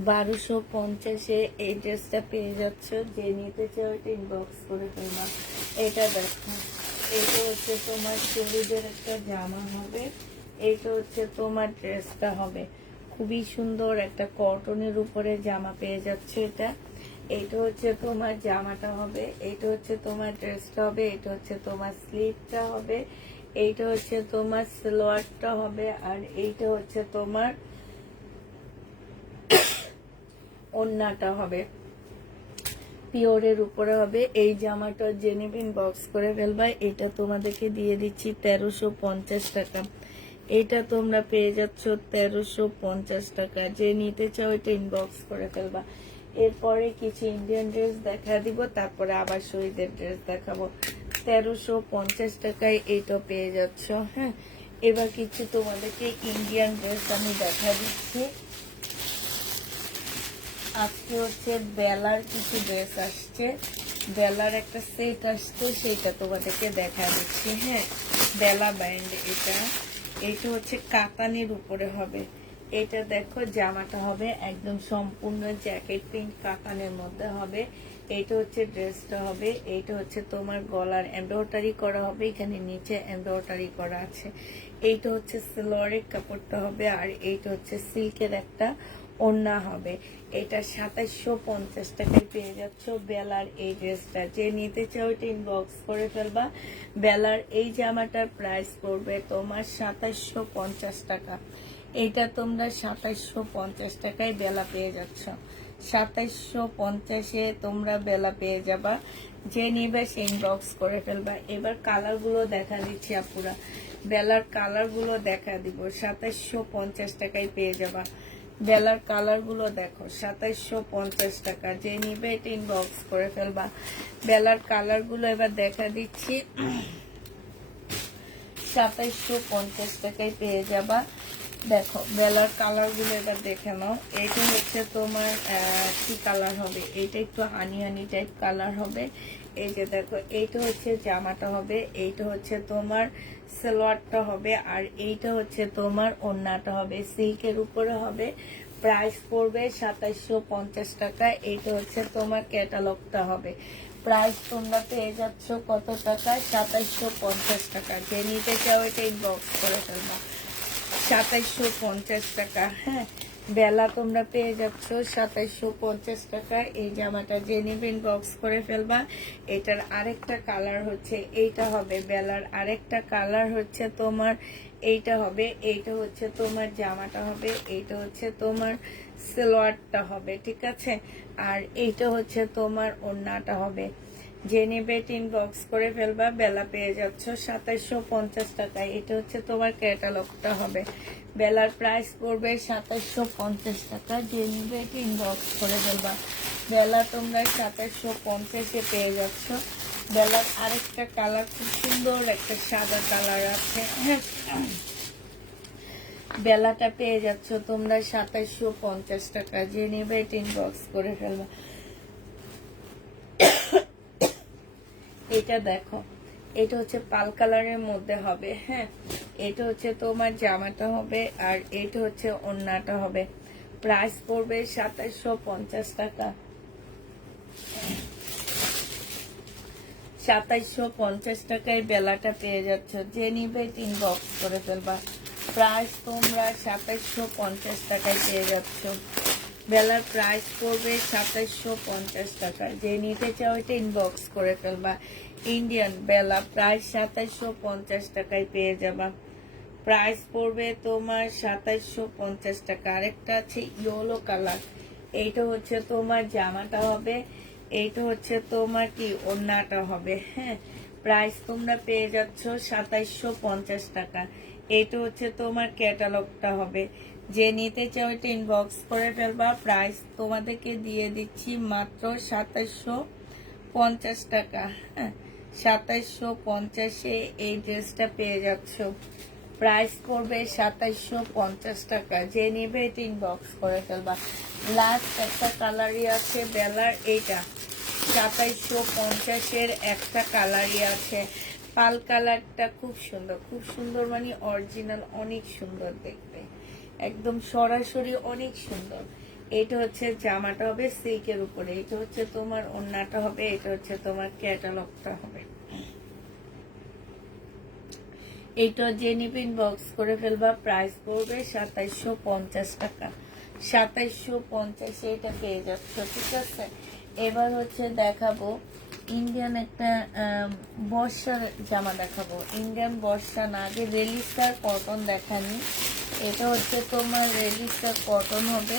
1250-এ এই ড্রেসটা পেয়ে যাচ্ছ। যে নিতে চাও এটা ইনবক্স করে ফেলবা। এটা দেখো, এটা হচ্ছে তোমার শহীদের একটা জামা হবে, এইটা হচ্ছে তোমার ড্রেসটা হবে। খুবই সুন্দর একটা কটনের উপরে জামা পেয়ে যাচ্ছে এটা। এইটা হচ্ছে তোমার জামাটা হবে, এইটা হচ্ছে তোমার ড্রেসটা হবে, এটা হচ্ছে তোমার স্লিভটা হবে, এইটা হচ্ছে তোমার সালোয়ারটা হবে, আর এইটা হচ্ছে তোমার ওড়নাটা হবে, পিওরের উপরে হবে। এই জামাটা জেনিবিন বক্স করে ফেলবা। এটা তোমাদেরকে দিয়ে দিচ্ছি 1350 টাকা। এটা তোমরা পেয়ে যাচ্ছ 1350 টাকা। যে নিতে চাও এটা ইনবক্স করে ফেলবা। এরপরে কিছু ইন্ডিয়ান ড্রেস দেখা দিব, তারপরে আবার শহীদের ড্রেস দেখাবো। 1350 টাকায় এটা পেয়ে যাচ্ছ। হ্যাঁ, এবার কিছু তোমাদেরকে ইন্ডিয়ান ড্রেস আমি দেখা দিচ্ছি। আজকে হচ্ছে বেলার কিছু ড্রেস আসছে, বেলার একটা সেট আসছে, সেইটা তোমাদেরকে দেখা দিচ্ছি। হ্যাঁ, বেলা ব্যান্ড এটা। এটা হচ্ছে কাতানের উপরে হবে। এটা দেখো জামাটা হবে একদম সম্পূর্ণ জ্যাকেট প্রিন্ট কাতানের মধ্যে হবে। এইটা হচ্ছে ড্রেসটা হবে। এইটা হচ্ছে তোমার গলার এমব্রয়ডারি করা হবে, এখানে নিচে এমব্রয়ডারি করা আছে। এইটা হচ্ছে সালোয়ারের কাপড়টা হবে, আর এইটা হচ্ছে সিল্কের একটা ওড়না হবে। এটা 2750 টাকায় পেয়ে যাচ্ছ বেলার এই ড্রেসটা। যে নিতে চাও এটা ইনবক্স করে ফেলবা। বেলার এই জামাটার প্রাইস পড়বে তোমার 2750 টাকা। এটা তোমরা 2750 টাকায় বেলা পেয়ে যাচ্ছ। 2750-এ তোমরা বেলা পেয়ে যাবা। যে নিবে সে ইনবক্স করে ফেলবা। এবার কালার গুলো দেখা দিচ্ছি আপুরা, বেলার কালার গুলো দেখা দিব। 2750 টাকায় পেয়ে যাবা। বেলার কালার গুলো দেখো, 2750 টাকা। যে নিবে এটা ইনবক্স করে ফেলবা। বেলার কালার গুলো এবার দেখা দিচ্ছি। 2750 টাকায় পেয়ে যাবা। দেখো বেলার কালার গুলো এবার দেখে নাও। এটা হচ্ছে তোমার কি কালার হবে, এটা একটু হানি হানি টাইপ কালার হবে। এই যে দেখো, এইটা হচ্ছে জামাটা হবে, এইটা হচ্ছে তোমার সালোয়ারটা হবে, আর এইটা হচ্ছে তোমার ওড়নাটা হবে, সিল্কের উপরে হবে। প্রাইস পড়বে 2750 টাকা। এইটা হচ্ছে তোমার ক্যাটালগটা হবে। প্রাইস তোমরা পেয়ে যাচ্ছ কত টাকা? 2750 টাকা। যে নিতে চাও এটা ইনবক্স করে ফেলবা। 2750 টাকা। হ্যাঁ, বেলা তোমরা পেয়ে যাচ্ছ 2750 টাকা। এই জামাটা যে নেবে ইনবক্স করে ফেলবা। এটার আরেকটা কালার হচ্ছে এইটা হবে, বেলার আরেকটা কালার হচ্ছে তোমার এইটা হবে। এইটা হচ্ছে তোমার জামাটা হবে, এইটা হচ্ছে তোমার সালোয়ারটা হবে, ঠিক আছে। আর এইটা হচ্ছে তোমার ওড়নাটা হবে। যে নেবে ইনবক্স করে ফেলবা। বেলা পেয়ে যাচ্ছ 2750 টাকায়। এটা হচ্ছে তোমার ক্যাটালগটা হবে। বেলার প্রাইস পড়বে 2750 টাকা। যে নেবে ইনবক্স করে ফেলবা। বেলা তোমরা 2750-এ পেয়ে যাচ্ছ। বেলার আরেকটা কালার খুব সুন্দর একটা সাদা কালার আছে। হ্যাঁ, বেলাটা পেয়ে যাচ্ছ তোমরা 2750 টাকা। যে নেবে ইনবক্স করে ফেলবা। এটা দেখো, এটা হচ্ছে পাল কালারের মধ্যে হবে। হ্যাঁ, এটা হচ্ছে তোমার জামাটা হবে, আর এটা হচ্ছে ওড়নাটা হবে। প্রাইস পড়বে 2750 টাকা। 2750 টাকায় বেলাটা পেয়ে যাচ্ছ। যে নিবে ইনবক্স করে ফেলবা। প্রাইস তোমরা 2750 টাকায় পেয়ে যাচ্ছ। বেলার প্রাইস পড়বে 2750 টাকা। যে নিতে চাও এটা ইনবক্স করে ফেলবা। ইন্ডিয়ান বেলা প্রাইস 2750 টাকায় পেয়ে যাবা। প্রাইস পড়বে তোমার 2750 টাকা। আরেকটা আছে ইয়েলো কালার, এইটা হচ্ছে তোমার জামাটা হবে, এইটা হচ্ছে তোমার কি ওড়নাটা হবে। হ্যাঁ, প্রাইস তোমরা পেয়ে যাচ্ছ 2750 টাকা। এইটা হচ্ছে তোমার ক্যাটালগটা হবে। যে নিতে চাও এটা ইনবক্স করে ফেলবা। প্রাইস তোমাদেরকে দিয়ে দিচ্ছি মাত্র 2750 টাকা। হ্যাঁ, 2750-এ এই ড্রেসটা পেয়ে যাচ্ছ। প্রাইস পড়বে 2750 টাকা। যে নিবে এটা ইনবক্স করে ফেলবা। লাস্ট একটা কালারই আছে বেলার, এইটা 2750-এর একটা কালারই আছে। পাল কালারটা খুব সুন্দর, খুব সুন্দর, মানে অরিজিনাল, অনেক সুন্দর দেখতে, একদম সরাসরি অনেক সুন্দর। এটা হচ্ছে জামাটা হবে সিল্কের উপরে, এটা হচ্ছে তোমার ওড়নাটা হবে, এটা হচ্ছে তোমার ক্যাটালগটা হবে। এইটা যে নিবেন বক্স করে ফেলবা, প্রাইস পড়বে 2750 টাকা। 2750 এটা পেয়ে যাচ্ছ, ঠিক আছে। এবার হচ্ছে দেখাবো ইন্ডিয়ান একটা বর্ষার জামা দেখাবো। ইন্ডিয়ান বর্ষা না, আগে রেলিস্টার কটন দেখানি। এটা হচ্ছে তোমার রেলিস্টার কটন হবে,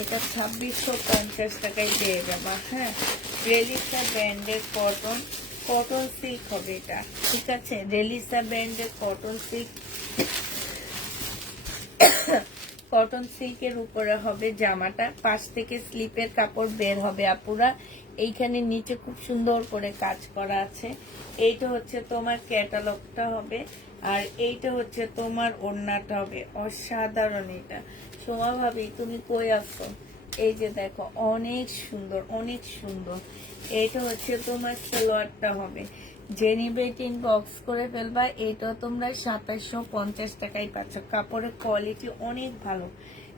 এটা 2650 টাকায় পেয়ে যাবা। হ্যাঁ, রেলিস্টার ব্র্যান্ডের কটন, কটন সিল্ক হবে এটা, ঠিক আছে। রেলিসা ব্র্যান্ডের কটন সিল্ক, কটন সিল্কের উপরে হবে জামাটা। পাশ থেকে স্লিপের কাপড় বের হবে আপুরা। এইখানে নিচে খুব সুন্দর করে কাজ করা আছে। এইটা হচ্ছে তোমার ক্যাটালগটা হবে, আর এইটা হচ্ছে তোমার ওড়নাটা হবে। অসাধারণ এটা। সোমা ভাবি তুমি কই আসো? এই যে দেখো, অনেক সুন্দর, অনেক সুন্দর। এইটা হচ্ছে তোমার সালোয়ারটা হবে। যে নিবে বক্স করে ফেলবা। এটা তোমরা 2750 টাকায় পাচ্ছ। কাপড়ের কোয়ালিটি অনেক ভালো।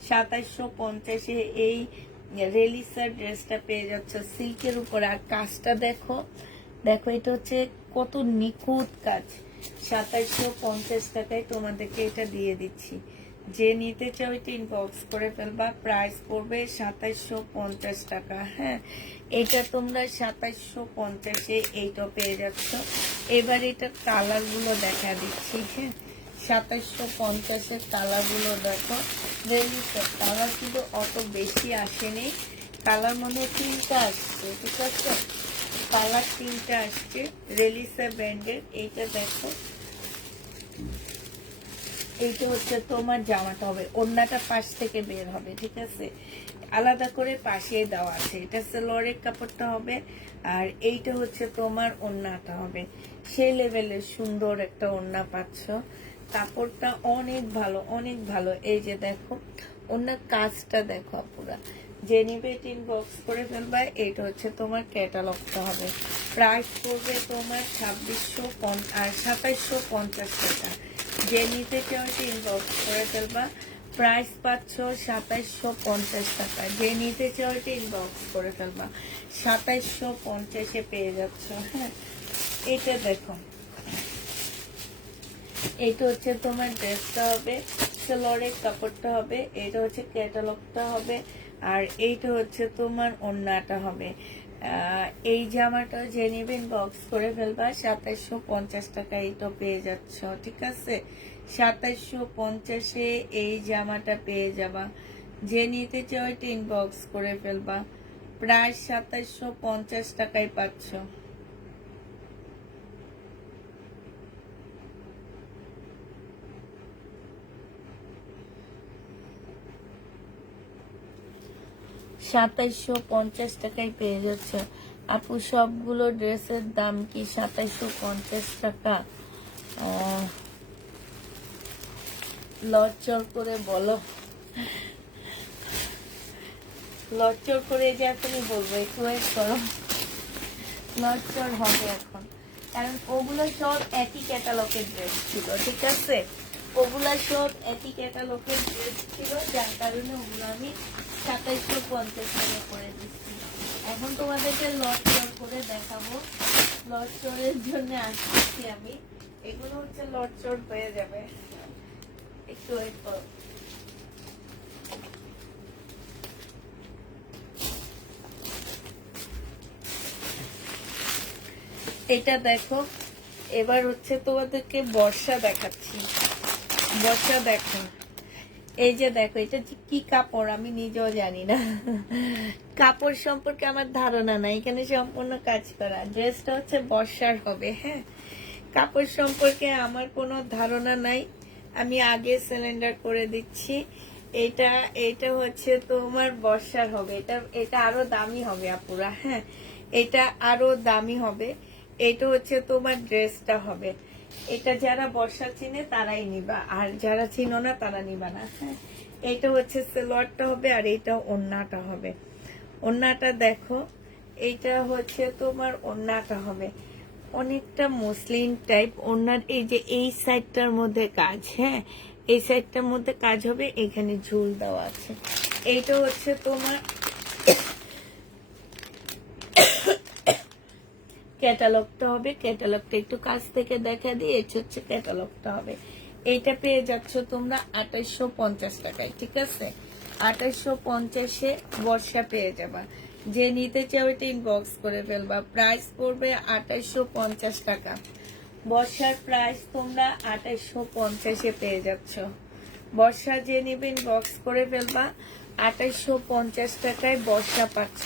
2750-এ এই রেলিসার ড্রেসটা পেয়ে যাচ্ছে সিল্কের উপর। আর কাজটা দেখো, দেখো এটা হচ্ছে কত নিখুঁত কাজ। 2750 টাকায় তোমাদেরকে এটা দিয়ে দিচ্ছি। যে নিতে চাও এটা ইনবক্স করে ফেলবা। প্রাইস পড়বে 2750 টাকা। হ্যাঁ, এটা তোমরা 2750-এ এইটা পেয়ে যাচ্ছ। এবার এটা কালার গুলো দেখা দিচ্ছি। হ্যাঁ, 2750-এর কালার গুলো দেখো। কালার কিন্তু অত বেশি আসেনি, কালার মনে 3টা আসছে, ঠিক আছে। কালার 3টা আসছে রেলিসা ব্র্যান্ডের। এইটা দেখো, এইটা হচ্ছে তোমার জামাটা হবে। ওড়নাটা পাশ থেকে বের হবে, ঠিক আছে, আলাদা করে পাশে দেওয়া আছে। এটা সালোয়ারের কাপড়টা হবে, আর এইটা হচ্ছে তোমার ওড়নাটা হবে। সেই লেভেলের সুন্দর একটা ওড়না পাচ্ছ। কাপড়টা অনেক ভালো, অনেক ভালো। এই যে দেখো ওড়নার কাজটা দেখো পুরা। যে নিবে বক্স করে ফেলবা। এইটা হচ্ছে তোমার ক্যাটালগটা হবে। প্রাইস পড়বে তোমার 2750 টাকা। যে নিতে চাও ইনবক্স করে ফেলবা। প্রাইস পাচ্ছ 2750 টাকা। যে নিতে চাও ইনবক্স করে ফেলবা। 2750-এ পেয়ে যাচ্ছ। হ্যাঁ, এটা দেখো, এইটা হচ্ছে তোমার ড্রেসটা হবে, সালোয়ারের কাপড়টা হবে, এইটা হচ্ছে ক্যাটালগটা হবে, আর এইটা হচ্ছে তোমার ওড়নাটা হবে। এই জামাটা যে নিবেন বক্স করে ফেলবা। 2750 টাকা এইটা পেয়ে যাচ্ছ, ঠিক আছে। 2750-এ এই জামাটা পেয়ে যাবা। যে নিতে চাও ইনবক্স করে ফেলবা। প্রায় 2750 টাকায় পাচ্ছ। সাতাইশশো পঞ্চাশ টাকায় পেয়ে যাচ্ছে আপু। সবগুলো ড্রেসের দাম কি 2750 টাকা? লচর করে বলো, লচর করে যে এখনই বলবো, একটু ওয়েট করো। লচর হবে এখন, কারণ ওগুলো সব একই ক্যাটালগের ড্রেস ছিল, ঠিক আছে। ওগুলা সব একই ক্যাটালগের ড্রেস ছিল, যার কারণে ওগুলো আমি 2750 টাকা করে দিচ্ছি। এখন তোমাদেরকে লচর করে দেখাবো। লচরের জন্য আসছি আমি। এগুলো হচ্ছে লচর হয়ে যাবে, একটু ওয়েট করো। এটা দেখো, এবার হচ্ছে তোমাদেরকে বর্ষা দেখাচ্ছি। বর্ষা দেখো, এই যে দেখো, এটা কি কাপড় আমি নিজেও জানি না। কাপড় সম্পর্কে আমার ধারণা নাই, এখানে সম্পূর্ণ কাজ করা। ড্রেসটা হচ্ছে বর্ষার হবে। হ্যাঁ, কাপড় সম্পর্কে আমার কোনো ধারণা নাই, আমি আগে সিলিন্ডার করে দিচ্ছি। এটা এটা হচ্ছে তোমার বর্ষার হবে। এটা এটা আরো দামি হবে আপুরা। হ্যাঁ, এটা আরো দামি হবে। এটা হচ্ছে তোমার ড্রেসটা হবে। এটা যারা বর্ষা চিনে তারাই নিবা, আর যারা চিনো না তারা নিবা না। হ্যাঁ, এইটা হচ্ছে সালোয়ারটা হবে, আর এইটা ওড়নাটা হবে। ওড়নাটা দেখো, এইটা হচ্ছে তোমার ওড়নাটা হবে অনেকটা মসলিন টাইপ। ওড়নার এই যে এই সাইডটার মধ্যে কাজ, হ্যাঁ এই সাইডটার মধ্যে কাজ হবে, এখানে ঝুল দেওয়া আছে। এইটা হচ্ছে তোমার ক্যাটালগটা হবে। ক্যাটালগটা একটু কাছ থেকে দেখা দিই, এটা হচ্ছে ক্যাটালগটা হবে। এইটা পেয়ে যাচ্ছ তোমরা 2850 টাকায়, ঠিক আছে? 2850-এ বর্ষা পেয়ে যাবা। যে নিতে চাও এটা ইনবক্স করে ফেলবা। প্রাইস পড়বে 2850 টাকা। বর্ষার প্রাইস তোমরা 2850-এ পেয়ে যাচ্ছ। বর্ষা যে নিবে ইনবক্স করে ফেলবা। 2850 টাকায় বর্ষা পাচ্ছ।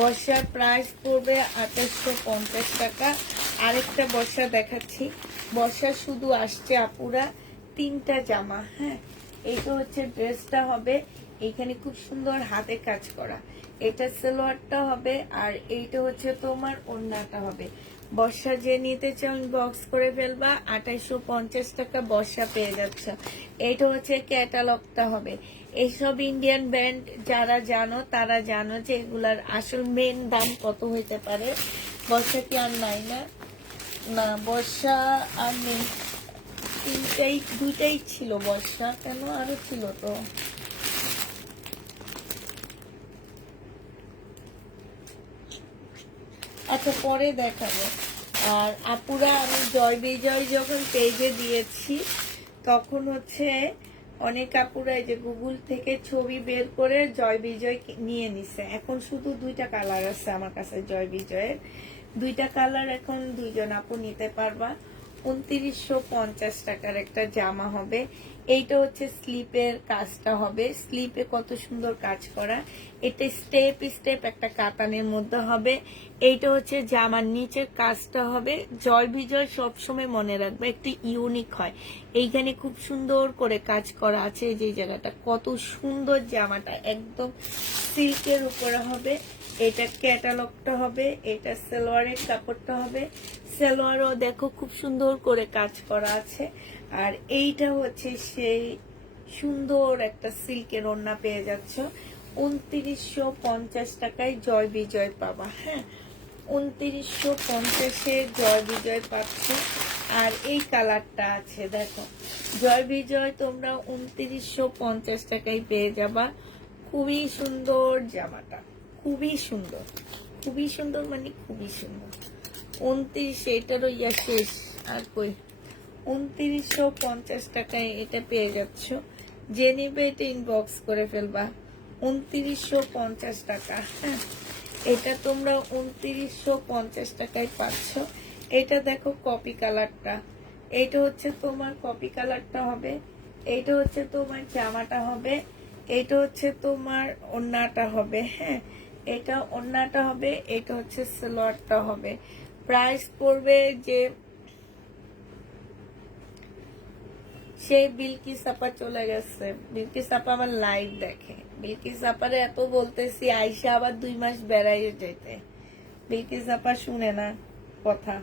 বর্ষার প্রাইস পড়বে 2850 টাকা। আরেকটা বর্ষা দেখাচ্ছি। বর্ষা শুধু আসছে আপুরা 3টা জামা, হ্যাঁ এইটা হচ্ছে ড্রেসটা হবে, এইখানে খুব সুন্দর হাতে কাজ করা। এটা সালোয়ারটা হবে, আর এইটা হচ্ছে তোমার ওড়নাটা হবে। বর্ষা যে নিতে চাও বক্স করে ফেলবা। 2850 টাকা বর্ষা পেয়ে যাচ্ছে। এইটা হচ্ছে ক্যাটালগটা হবে। এইসব ইন্ডিয়ান ব্র্যান্ড যারা জানো তারা জানো যে এগুলার আসল মেন দাম কত হইতে পারে। বর্ষা কি আর নাই না? না বর্ষা আর নেই, দুইটাই ছিল বর্ষা, কেন আরো ছিল তো। আচ্ছা পরে দেখাবো। আর আপুরা আমি জয় বিজয় যখন পেজে দিয়েছি তখন হচ্ছে অনেক আপুরা এই যে গুগল থেকে ছবি বের করে জয় বিজয় নিয়ে নিছে। এখন শুধু 2টা কালার আছে আমার কাছে জয় বিজয়ের। 2টা কালার এখন 2জন আপু নিতে পারবা। 2950 টাকার একটা জামা হবে। এইটা হচ্ছে স্লিপের কাজটা হবে। স্লিপে কত সুন্দর কাজ করা। এটা স্টেপ স্টেপ একটা কাতানের মধ্যে হবে। এইটা হচ্ছে জামার নিচের কাজটা হবে। জয় বিজয় সবসময় মনে রাখবে একটু ইউনিক হয়। এইখানে খুব সুন্দর করে কাজ করা আছে। যে জায়গাটা কত সুন্দর, জামাটা একদম সিল্কের উপরে হবে। এটা ক্যাটালগটা হবে। এটা সালোয়ারের কাপড়টা হবে। সালোয়ারও দেখো খুব সুন্দর করে কাজ করা আছে। আর এইটা হচ্ছে সেই সুন্দর একটা সিল্কের ওড়না পেয়ে যাচ্ছ। 2950 টাকায় জয় বিজয় পাবা, হ্যাঁ 2950-এ জয় বিজয় পাচ্ছ। আর এই কালারটা আছে দেখো, জয় বিজয় তোমরা 2950 টাকায় পেয়ে যাবা। খুবই সুন্দর জামাটা, খুবই সুন্দর, খুবই সুন্দর, মানে খুবই সুন্দর। 29, এটারও ইয়া শেষ আর কই। 2950 টাকায় এটা পেয়ে যাচ্ছ। যে নিবে এটা ইনবক্স করে ফেলবা। 2950 টাকা, হ্যাঁ এটা তোমরা 2950 টাকায় পাচ্ছ। এটা দেখো কপি কালারটা, এইটা হচ্ছে তোমার কপি কালারটা হবে। এইটা হচ্ছে তোমার জামাটা হবে। এইটা হচ্ছে তোমার ওড়নাটা হবে, হ্যাঁ এটা ওড়নাটা হবে। এটা হচ্ছে সালোয়ারটা হবে। প্রাইস পড়বে যে সেই বিলকিস আপা চলে গেছে। বিলকিস আপা আবার লাইভ দেখে। বিলকিস আপারে এত বলতেছি আইসা আবার 2 মাস বেড়াইয়ে যেতে। বিলকিস আপা শুনে না কথা,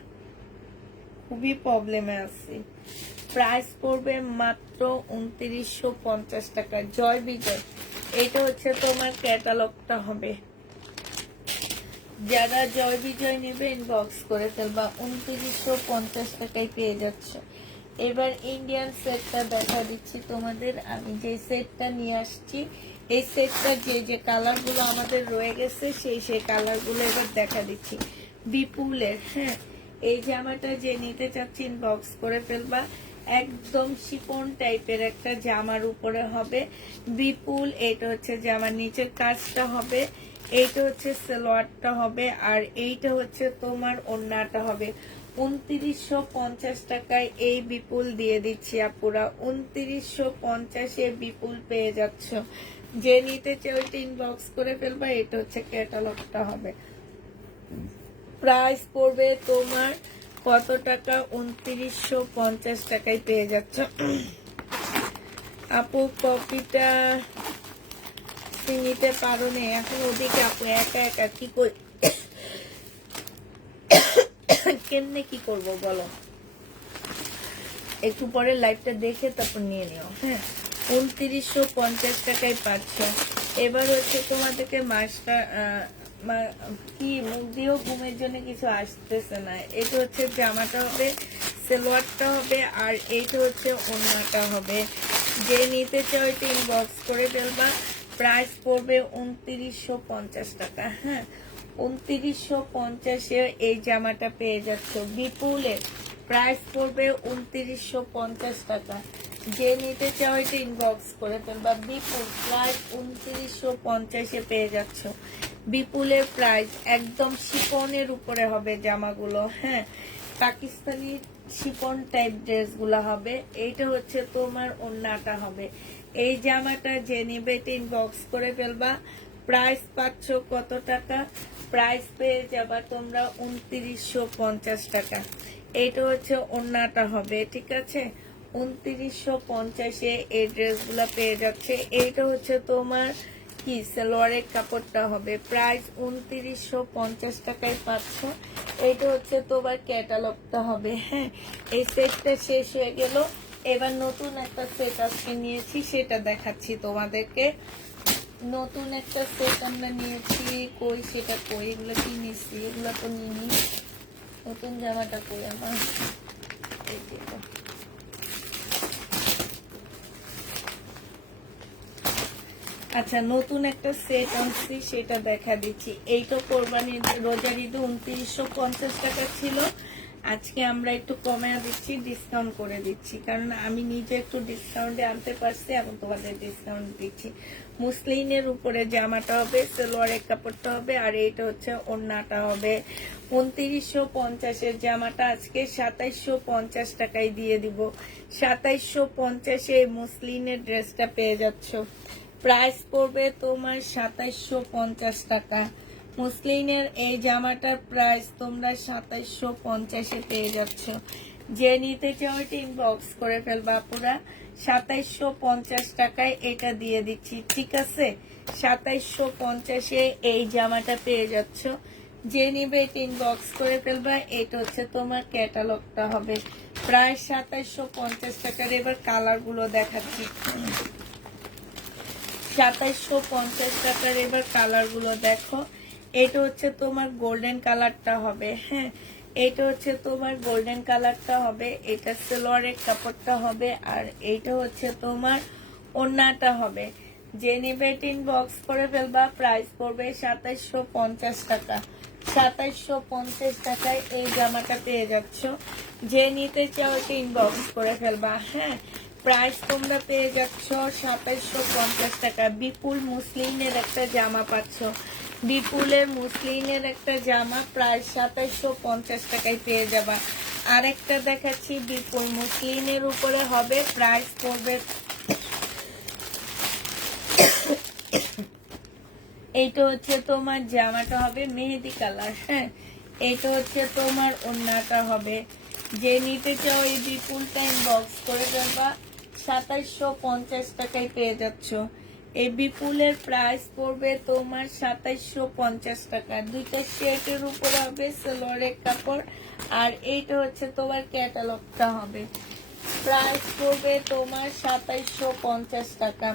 খুবই প্রবলেমে আছি। প্রাইস পড়বে মাত্র 2950 টাকা জয় বিজয়। এটা হচ্ছে তোমার ক্যাটালগটা হবে। যারা জয় বিজয় নেবে ইনবক্স করে ফেলবা। 2950 টাকায় পেয়ে যাচ্ছে। এবার ইন্ডিয়ান সেটটা দেখা দিচ্ছি তোমাদের। আমি যে সেটটা নিয়ে আসছি এই সেটটা যে যে কালারগুলো আমাদের রয়ে গেছে সেই কালারগুলো এবার দেখা দিচ্ছি। বিপুলের, হ্যাঁ এই জামাটা যে নিতে চাচ্ছি ইনবক্স করে ফেলবা। একদম শিফন টাইপের একটা জামার উপরে হবে বিপুল। এটা হচ্ছে জামার নিচের কাজটা হবে। এইটা হচ্ছে সালোয়ারটা হবে। আর এইটা হচ্ছে তোমার ওড়নাটা হবে। 2950 টাকায় এই বিপুল দিয়ে দিচ্ছি আপুরা। 2950-এ বিপুল পেয়ে যাচ্ছ। যে নিতে চাও ওইটা ইনবক্স করে ফেলবা। এটা হচ্ছে ক্যাটালগটা হবে। প্রাইস পড়বে তোমার কত টাকা? 2950 টাকায় পেয়ে যাচ্ছ। আপু কপিটা নিতে পারো না এখন, ওদিকে আপু একা একা কি কই কেমনে কি করব বলো। একটু পরে লাইভটা দেখে তারপর নিয়ে নিও, হ্যাঁ 2950 টাকায় পাচ্ছ। এবার হচ্ছে তোমাদেরকে মাসটা কি মুখ দিয়েও ঘুমের জন্য কিছু আসতেছে না। এটা হচ্ছে জামাটা হবে, সালোয়ারটা হবে, আর এইটা হচ্ছে ওড়নাটা হবে। যে নিতে চাও এটা ইনবক্স করে ফেলবা। প্রাইস পড়বে 2950 টাকা। হ্যাঁ, 2950-এ এই জামাটা পেয়ে যাচ্ছ বিপুলের। প্রাইস পড়বে 2950 টাকা। যে নিতে চাও এটা ইনবক্স করে ফেলবা। বিপুল প্রাইস 2950-এ পেয়ে যাচ্ছ। বিপুলের প্রাইস একদম শিফনের উপরে হবে জামাগুলো। হ্যাঁ, পাকিস্তানি শিফন টাইপ ড্রেসগুলো হবে। এইটা হচ্ছে তোমার ওড়নাটা হবে। এই জামাটা যে নিবে এটা ইনবক্স করে ফেলবা। প্রাইস পাচ্ছ কত টাকা? প্রাইস পেয়ে যাবা তোমরা 2950 টাকা। এইটা হচ্ছে ওড়নাটা হবে, ঠিক আছে? 2950-এ এই ড্রেসগুলো পেয়ে যাচ্ছে। এইটা হচ্ছে তোমার কি সালোয়ারের কাপড়টা হবে। প্রাইস 2950 টাকায় পাচ্ছ। এইটা হচ্ছে তোমার ক্যাটালগটা হবে। হ্যাঁ, এই সেটটা শেষ হয়ে গেল। এবার নতুন একটা সেট আজকে নিয়েছি, সেটা দেখাচ্ছি তোমাদেরকে। নতুন একটা সেট আমরা নিয়েছি। কই সেটা কই, এগুলো কি নিচ্ছি? এগুলো তো নিনি। নতুন জামাটা কই আমার? এই যে এটা। আচ্ছা, নতুন একটা সেট আনছি, সেটা দেখা দিচ্ছি। এইটা কোরবানির রোজার ঈদে 2950 টাকা ছিল। আজকে আমরা একটু কমে দিচ্ছি, ডিসকাউন্ট করে দিচ্ছি, কারণ আমি নিজে একটু ডিসকাউন্টে আনতে পারছি, এখন তোমাদের ডিসকাউন্ট দিচ্ছি। মুসলিনের উপরে জামাটা হবে, সালোয়ারের কাপড়টা হবে, আর এইটা হচ্ছে ওড়নাটা হবে। 2950-এর জামাটা আজকে 2750 টাকায় দিয়ে দিব। 2750-এ মুসলিনের ড্রেসটা পেয়ে যাচ্ছ। প্রাইস পড়বে তোমার 2750 টাকা। মুসলিনের এই জামাটার প্রাইস তোমরা 2750-এ পেয়ে যাচ্ছ। যে নিতে চাও এটা ইনবক্স করে ফেলবা পুরা। 2750 টাকায় এটা দিয়ে দিচ্ছি, ঠিক আছে? 2750-এ এই জামাটা পেয়ে যাচ্ছ। যে নিবে এটা ইনবক্স করে ফেলবা। এটা হচ্ছে তোমার ক্যাটালগটা হবে। প্রায় 2750 টাকার। এবার কালার গুলো দেখাচ্ছি। 2750 টাকার। এবার কালার গুলো দেখো। এটা হচ্ছে তোমার গোল্ডেন কালারটা হবে। হ্যাঁ, এটা হচ্ছে তোমার গোল্ডেন কালারটা হবে। এটা সালোয়ারের কাপড়টা হবে, আর এইটা হচ্ছে তোমার ওড়নাটা হবে। যে নিবে ইনবক্স করে ফেলবা। প্রাইস পড়বে 2750 টাকা। 2750 টাকায় এই জামাটা পেয়ে যাচ্ছ। যে নিতে চাও এটা ইনবক্স করে ফেলবা। হ্যাঁ, প্রাইস তোমরা পেয়ে যাচ্ছ 2750 টাকা। বিপুল মুসলিনের একটা জামা পাচ্ছ। বিপুলের মুসলিনের একটা জামা প্রায় 2750 টাকায় পেয়ে যাবা। আরেকটা দেখাচ্ছি বিপুল মুসলিনের উপরে হবে। প্রাইস পড়বে, এইটা হচ্ছে তোমার জামাটা হবে মেহেদি কালার। হ্যাঁ, এইটা হচ্ছে তোমার ওড়নাটা হবে। যে নিতে চাও এই বিপুলটা ইনবক্স করে দেবা। 2750 টাকায় পেয়ে যাচ্ছ। এই বিপুলের প্রাইস পড়বে তোমার 2750 টাকা। দুইটা শেটের উপরে হবে সালোয়ারের কাপড়, আর এইটা হচ্ছে তোমার ক্যাটালগটা হবে। প্রাইস পড়বে তোমার 2750 টাকা।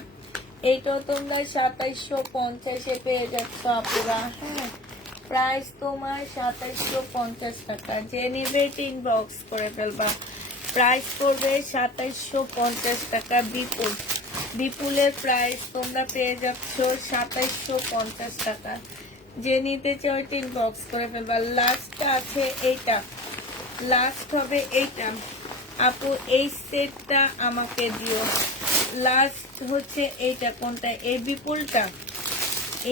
এইটাও তোমরা 2750-এ পেয়ে যাচ্ছ আপুরা। হ্যাঁ, প্রাইস তোমার 2750 টাকা। যে নিবে ইনবক্স করে ফেলবা। প্রাইস পড়বে 2750 টাকা। বিপুল, বিপুলের প্রাইস তোমরা পেয়ে যাচ্ছ 2750 টাকা। যে নিতে চাও ইনবক্স করে ফেলবা। লাস্টটা আছে এইটা, লাস্ট হবে এইটা। আপু এই সেটটা আমাকে দিও। লাস্ট হচ্ছে এইটা। কোনটা? এই বিপুলটা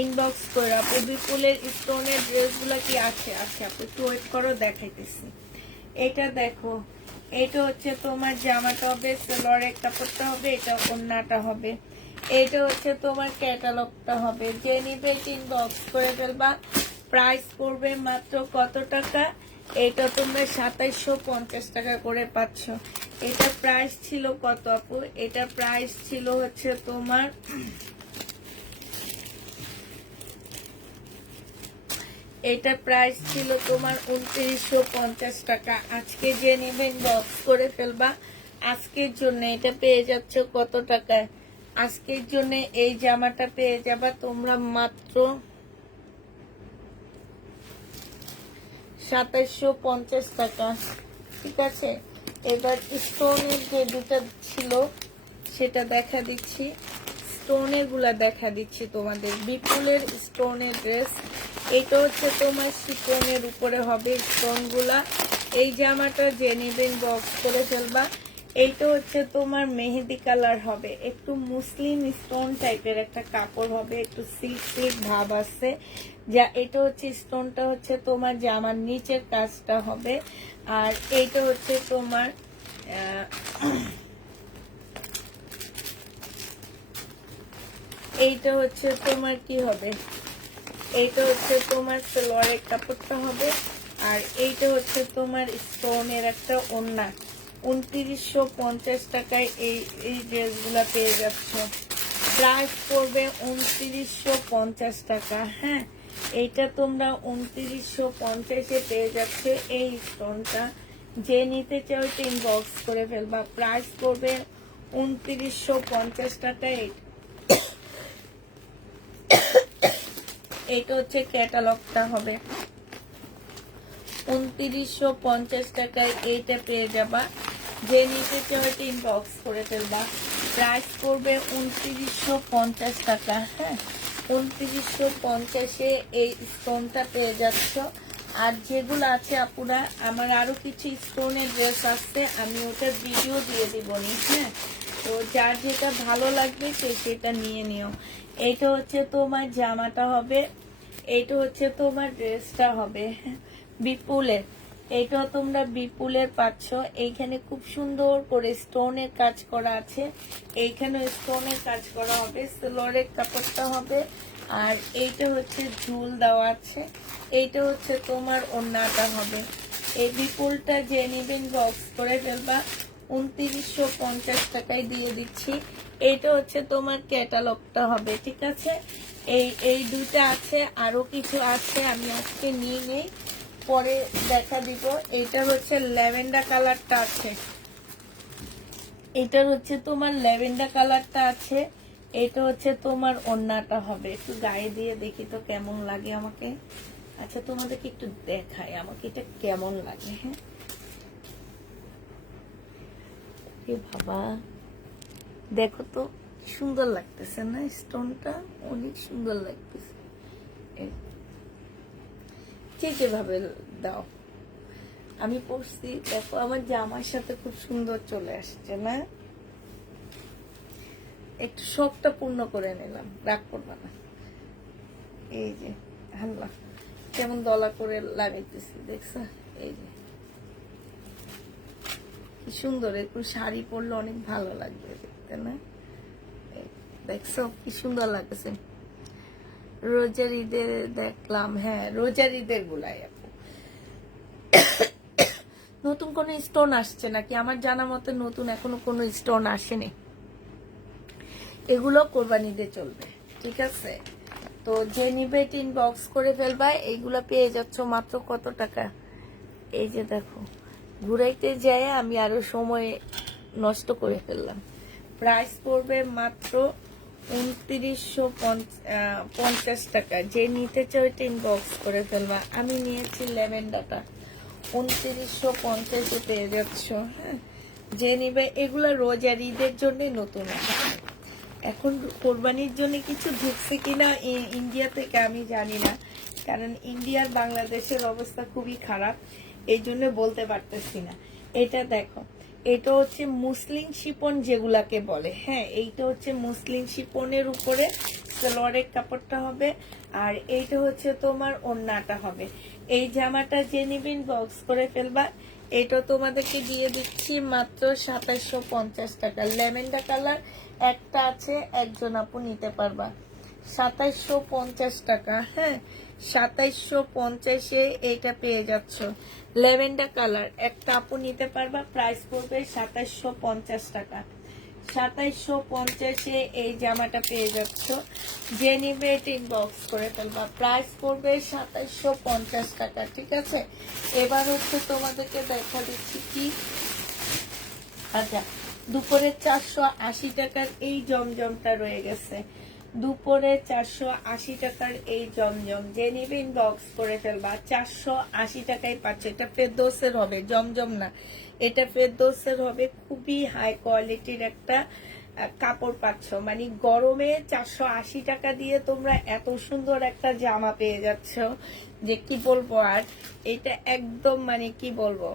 ইনবক্স করে। আপু বিপুলের স্টোনের ড্রেসগুলো কি আছে? আচ্ছা আপু একটু ওয়েট করো, দেখাইতেছি। এটা দেখো, এটা হচ্ছে তোমার জামাটা হবে, সালোয়ারের কাপড়টা হবে, এটা ওড়নাটা হবে। এটা হচ্ছে তোমার ক্যাটালগটা হবে। যে নিবে ইনবক্স করে ফেলবা। প্রাইস পড়বে মাত্র কত টাকা? এটা তোমরা 2750 টাকা করে পাচ্ছ। এটা প্রাইস ছিল কত আপু? এটা প্রাইস ছিল হচ্ছে তোমার এটা প্রাইস ছিল তোমার 2950 টাকা। আজকে যে নেবেন বক্স করে ফেলবা। আজকের জন্য এটা পেয়ে যাচ্ছ কত টাকায়? আজকের জন্য এই জামাটা পেয়ে যাবা তোমরা মাত্র 2750 টাকা। ঠিক আছে, এবার স্টোনের যে দুটো ছিল সেটা দেখা দিচ্ছি, স্টোনের গুলা দেখা দিচ্ছি তোমাদের। বিপুলের স্টোনের ড্রেস, এটা হচ্ছে তোমার শিফনের উপরে হবে স্টোন গুলা। এই জামাটা যে নেবেন বক্স করে ফেলবা। এইটা হচ্ছে তোমার মেহেদি কালার হবে, একটু মুসলিম স্টোন টাইপের একটা কাপড় হবে, একটু সিল্ক সিল্ক ভাব আছে। যা এটা হচ্ছে স্টোনটা হচ্ছে তোমার জামার নিচের কাজটা হবে। আর এইটা হচ্ছে তোমার এইটা হচ্ছে তোমার কি হবে, এইটা হচ্ছে তোমার সালোয়ারের কাপড়টা হবে। আর এইটা হচ্ছে তোমার স্টোনের একটা ওড়না। 2950 টাকায় এই ড্রেসগুলা পেয়ে যাচ্ছ। প্রাইস পড়বে 2950 টাকা। হ্যাঁ, এইটা তোমরা 2950-এ পেয়ে যাচ্ছে। এই স্টোনটা যে নিতে চাও ইনবক্স করে ফেলবা। প্রাইস পড়বে 2950 টাকায়। এটা হচ্ছে ক্যাটালগটা হবে 2950 টাকায়। এইটা পেয়ে যাবা, যে নিতে চাও ইনবক্স করে ফেলবা। প্রাইস পড়বে 2950 টাকা। হ্যাঁ, 2950-এ এই স্টোনটা পেয়ে যাচ্ছ। আর যেগুলো আছে আপুরা, আমার আরো কিছু স্টোনের ড্রেস আছে, আমি ওটার ভিডিও দিয়ে দিবনি। হ্যাঁ, তো যার যেটা ভালো লাগবে সে সেটা নিয়ে নিও। এইটা হচ্ছে তোমার জামাটা হবে, এইটা হচ্ছে তোমার ড্রেসটা হবে বিপুলের। এইটাও তোমরা বিপুলের পাচ্ছ। এইখানে খুব সুন্দর করে স্টোনের কাজ করা আছে, এইখানে স্টোনের কাজ করা হবে। সালোয়ারের কাপড়টা হবে। আর এইটা হচ্ছে ঝুল দেওয়া আছে, এইটা হচ্ছে তোমার ওড়নাটা হবে। এই বিপুলটা যে নিবেন বক্স করে ফেলবা। 2950 টাকায় দিয়ে দিচ্ছি। এইটা হচ্ছে তোমার ক্যাটালগটা হবে। ঠিক আছে, এই দুটা আছে, আরো কিছু আছে, আমি আজকে নিয়ে নেই, পরে দেখা দিব। এটা হচ্ছে ল্যাভেন্ডার কালারটা আছে, এটার হচ্ছে তোমার ল্যাভেন্ডার কালারটা আছে। এটা হচ্ছে তোমার ওড়নাটা হবে। একটু গায়ে দিয়ে দেখি তো কেমন লাগে আমাকে। আচ্ছা, তোমাদেরকে একটু দেখাই আমাকে এটা কেমন লাগে। হ্যাঁ, বাবা দেখো তো সুন্দর লাগতেছে না, স্টোনটা অনেক সুন্দর লাগতেছে। ঠিক এভাবে দাও, আমি পরছি দেখো, আমার জামার সাথে খুব সুন্দর চলে আসছে না। একটু শখটা পূর্ণ করে নিলাম, রাগ করবা না। এই যে হাল্লা কেমন দলা করে লাগাইতেছি দেখছো, এই যে কি সুন্দর। একটু শাড়ি পরলে অনেক ভালো লাগবে দেখতে না, দেখছো কি সুন্দর লাগতেছে। রোজার ঈদের দেখলাম, হ্যাঁ রোজার ঈদের গুলাই আপু। নতুন কোন স্টোন আসছে নাকি? আমার জানা মতে নতুন এখনো কোনো স্টোন আসেনি। এগুলো কোরবানিতে চলবে। ঠিক আছে, তো যে নিবে ইনবক্স করে ফেলবা। এইগুলো পেয়ে যাচ্ছ মাত্র কত টাকা? এই যে দেখো, ঘুরাইতে যায় আমি আরো সময় নষ্ট করে ফেললাম। প্রাইস পড়বে মাত্র 2950 টাকা। যে নিতে চাও ইনবক্স করে ফেলবা। আমি নিয়েছি ল্যাভেন্ডারটা, 2950-এ পেয়ে যাচ্ছ। হ্যাঁ, যে নিবে এগুলা রোজার ঈদের জন্য নতুন আসছে। এখন কোরবানির জন্য কিছু ঢুকছে কিনা ইন্ডিয়া থেকে আমি জানি না, কারণ ইন্ডিয়ার বাংলাদেশের অবস্থা খুবই খারাপ, এই জন্য বলতে পারতেছি না। এটা দেখো, এটা হচ্ছে মুসলিম শিপন যেগুলাকে বলে। হ্যাঁ, এইটা হচ্ছে মুসলিম শিপনের উপরে সালোয়ারের কাপড়টা হবে। আর এইটা হচ্ছে তোমার ওড়নাটা হবে। এই জামাটা যে নিবেন বক্স করে ফেলবা। এটা তোমাদেরকে দিয়ে দিচ্ছি মাত্র 2750 টাকা। ল্যাভেন্ডার কালার একটা আছে, একজন আপু নিতে পারবা। 2750 টাকা। হ্যাঁ, 2750-এ এটা পেয়ে যাচ্ছ। ল্যাভেন্ডার কালার একটা আপু নিতে পারবা। প্রাইস পড়বে 2750 টাকা। 2750-এ এই জামাটা পেয়ে যাচ্ছ। যে নিবে এটা ইনবক্স করে ফেলবা। প্রাইস পড়বে 2750 টাকা। ঠিক আছে, এবার হচ্ছে তোমাদেরকে দেখা দিচ্ছি কি, আচ্ছা দুপুরে 480 টাকার এই জমজমটা রয়ে গেছে, দুপুরে 480 টাকার এই জমজম, যে নিবে ইনবক্স করে ফেলবা। 480 টাকায় পাচ্ছে। এটা ফেরদৌসের হবে, জমজম না, এটা ফেরদৌসের হবে। খুবই হাই কোয়ালিটির একটা কাপড় পাচ্ছ, মানে গরমে 480 টাকা দিয়ে তোমরা এত সুন্দর একটা জামা পেয়ে যাচ্ছ যে কি বলবো। আর এটা একদম মানে কি বলবো,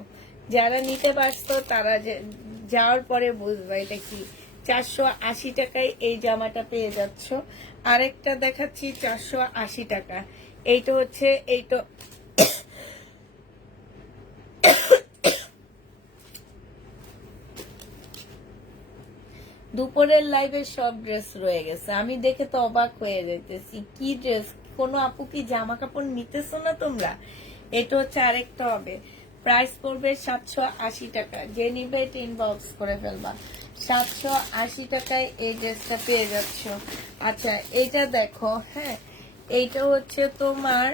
যারা নিতে পারছো তারা যাওয়ার পরে বুঝবা এটা কি। 480 টাকায় এই জামাটা পেয়ে যাচ্ছ। আরেকটা দেখাচ্ছি 480 টাকা। এইটা হচ্ছে এইটা দুপুরের লাইভে সব ড্রেস রয়ে গেছে, আমি দেখে তো অবাক হয়ে যাইতেছি। কি ড্রেস, কোনো আপু কি জামা কাপড় নিতেছো না তোমরা? এটা হচ্ছে আরেকটা হবে, প্রাইস পড়বে 780 টাকা। যে নিবে এটা ইনবক্স করে ফেলবা। 780 টাকায় এই ড্রেসটা পেয়ে যাচ্ছ। আচ্ছা এটা দেখো, হ্যাঁ এইটা হচ্ছে তোমার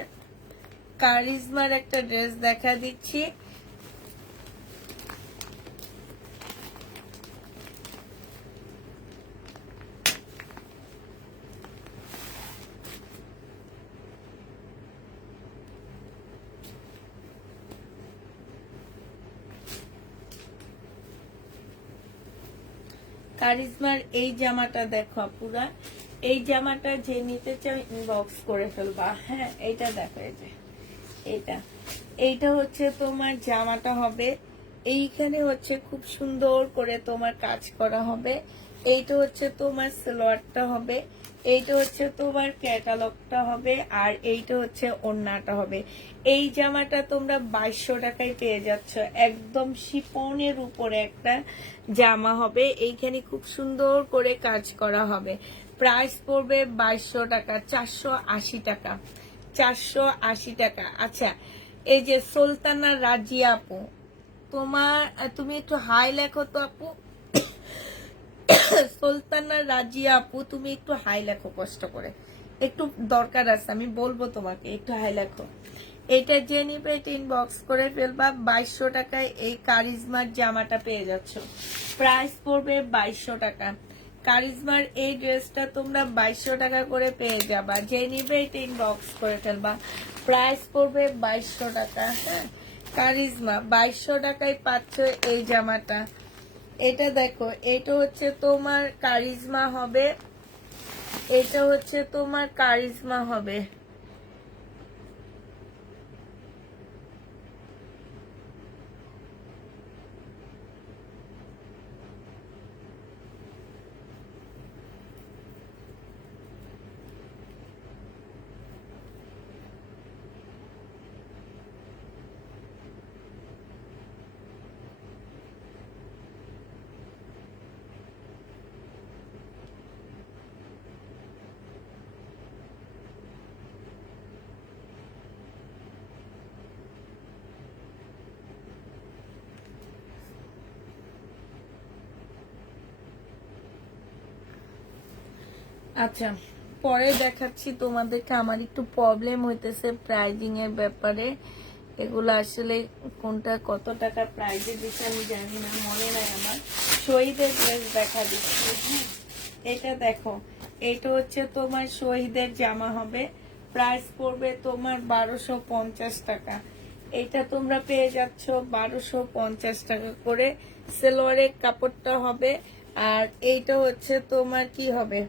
কারিজমার একটা ড্রেস দেখা দিচ্ছি। কারিজমার এই জামাটা দেখো পুরা, এই জামাটা যে নিতে চাও ইনবক্স করে ফেলবা। হ্যাঁ এইটা দেখো, এই যে এইটা হচ্ছে তোমার জামাটা হবে। এইখানে হচ্ছে খুব সুন্দর করে তোমার কাজ করা হবে। এইটা হচ্ছে তোমার সালোয়ারটা হবে, এইটা হচ্ছে তোমার ক্যাটালগটা হবে, আর এইটা হচ্ছে ওড়নাটা হবে। এই জামাটা তোমরা 2200 টাকায় পেয়ে যাচ্ছ। একদম শিফনের উপরে একটা জামা হবে, এইখানে খুব সুন্দর করে কাজ করা হবে। প্রাইস পড়বে 2200 টাকা, 480 টাকা, 480 টাকা। আচ্ছা এই যে সুলতানা রাজিয়া আপু, তুমি একটু হাই লেখো তো আপু। সুলতানা রাজিয়া আপু তুমি একটু হাই লেখো, কষ্ট করে, একটু দরকার আছে, আমি বলবো তোমাকে, একটু হাই লেখো। এটা যে নিবে এটা ইনবক্স করে ফেলবা। 2200 টাকায় এই কারিজমার জামাটা পেয়ে যাচ্ছ। প্রাইস পড়বে 2200 টাকা। কারিজমার এই ড্রেসটা তোমরা 2200 টাকা করে পেয়ে যাবা। যে নিবে এটা ইনবক্স করে ফেলবা। প্রাইস পড়বে 2200 টাকা। হ্যাঁ কারিজমা 2200 টাকায় পাচ্ছ এই জামাটা। এটা দেখো, এটা হচ্ছে তোমার কারিজমা হবে, এটা হচ্ছে তোমার কারিজমা হবে। আচ্ছা পরে দেখাচ্ছি তোমাদেরকে। আমার একটু প্রবলেম হইতেছে প্রাইজিং এর ব্যাপারে, এগুলো আসলে কোনটা কত টাকা প্রাইজে দিচ্ছে আমি জানি না, মনে নাই আমার। শহীদের ড্রেস দেখা দিচ্ছি। হ্যাঁ এটা দেখো, এটা হচ্ছে তোমার শহীদের জামা হবে। প্রাইস পড়বে তোমার 1250 টাকা। এটা তোমরা পেয়ে যাচ্ছ 1250 টাকা করে। সেলোয়ারের কাপড়টা হবে, আর এইটা হচ্ছে তোমার কি হবে,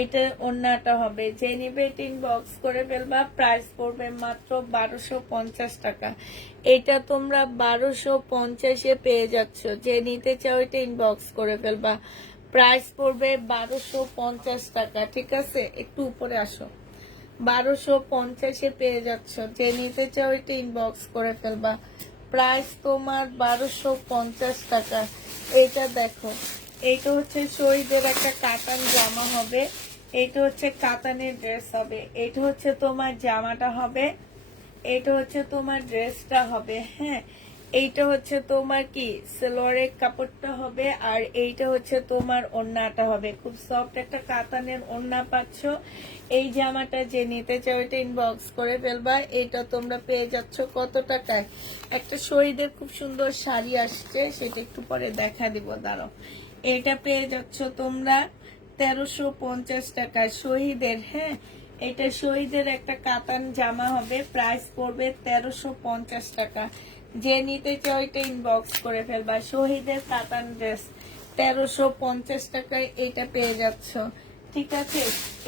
এটা ওড়নাটা হবে। যে নিবে এটা ইনবক্স করে ফেলবা। প্রাইস পড়বে মাত্র 1250 টাকা। এটা তোমরা 1250-এ পেয়ে যাচ্ছ। যে নিতে চাও এটা ইনবক্স করে ফেলবা। প্রাইস পড়বে 1250 টাকা। ঠিক আছে, একটু উপরে আসো। 1250-এ পেয়ে যাচ্ছ। যে নিতে চাও এটা ইনবক্স করে ফেলবা। প্রাইস তোমার 1250 টাকা। এটা দেখো, এইটা হচ্ছে শহীদের একটা কাতান জামা হবে, এইটা হচ্ছে কাতানের ড্রেস হবে, এইটা হচ্ছে তোমার জামাটা হবে, এইটা হচ্ছে তোমার ড্রেসটা হবে। হ্যাঁ এইটা হচ্ছে তোমার কি সালোয়ারের কাপড়টা হবে, আর এইটা হচ্ছে তোমার ওড়নাটা হবে। খুব সফট একটা কাতানের ওড়না পাচ্ছ। এই জামাটা যে নিতে চাও এটা ইনবক্স করে ফেলবা। এটা তোমরা পেয়ে যাচ্ছ কত টাকায়? একটা শহীদের খুব সুন্দর শাড়ি আসছে, সেটা একটু পরে দেখা দিব, দাঁড়াও। এটা পেয়ে যাচ্ছ তোমরা 1350 টাকায় শহীদের। হ্যাঁ, এটা শহীদের একটা কাতান জামা হবে, প্রাইস পড়বে 1350 টাকা। যে নিতে চাও এটা ইনবক্স করে ফেলবা। শহীদের কাতান ড্রেস 1350 টাকায় এটা পেয়ে যাচ্ছ, ঠিক আছে।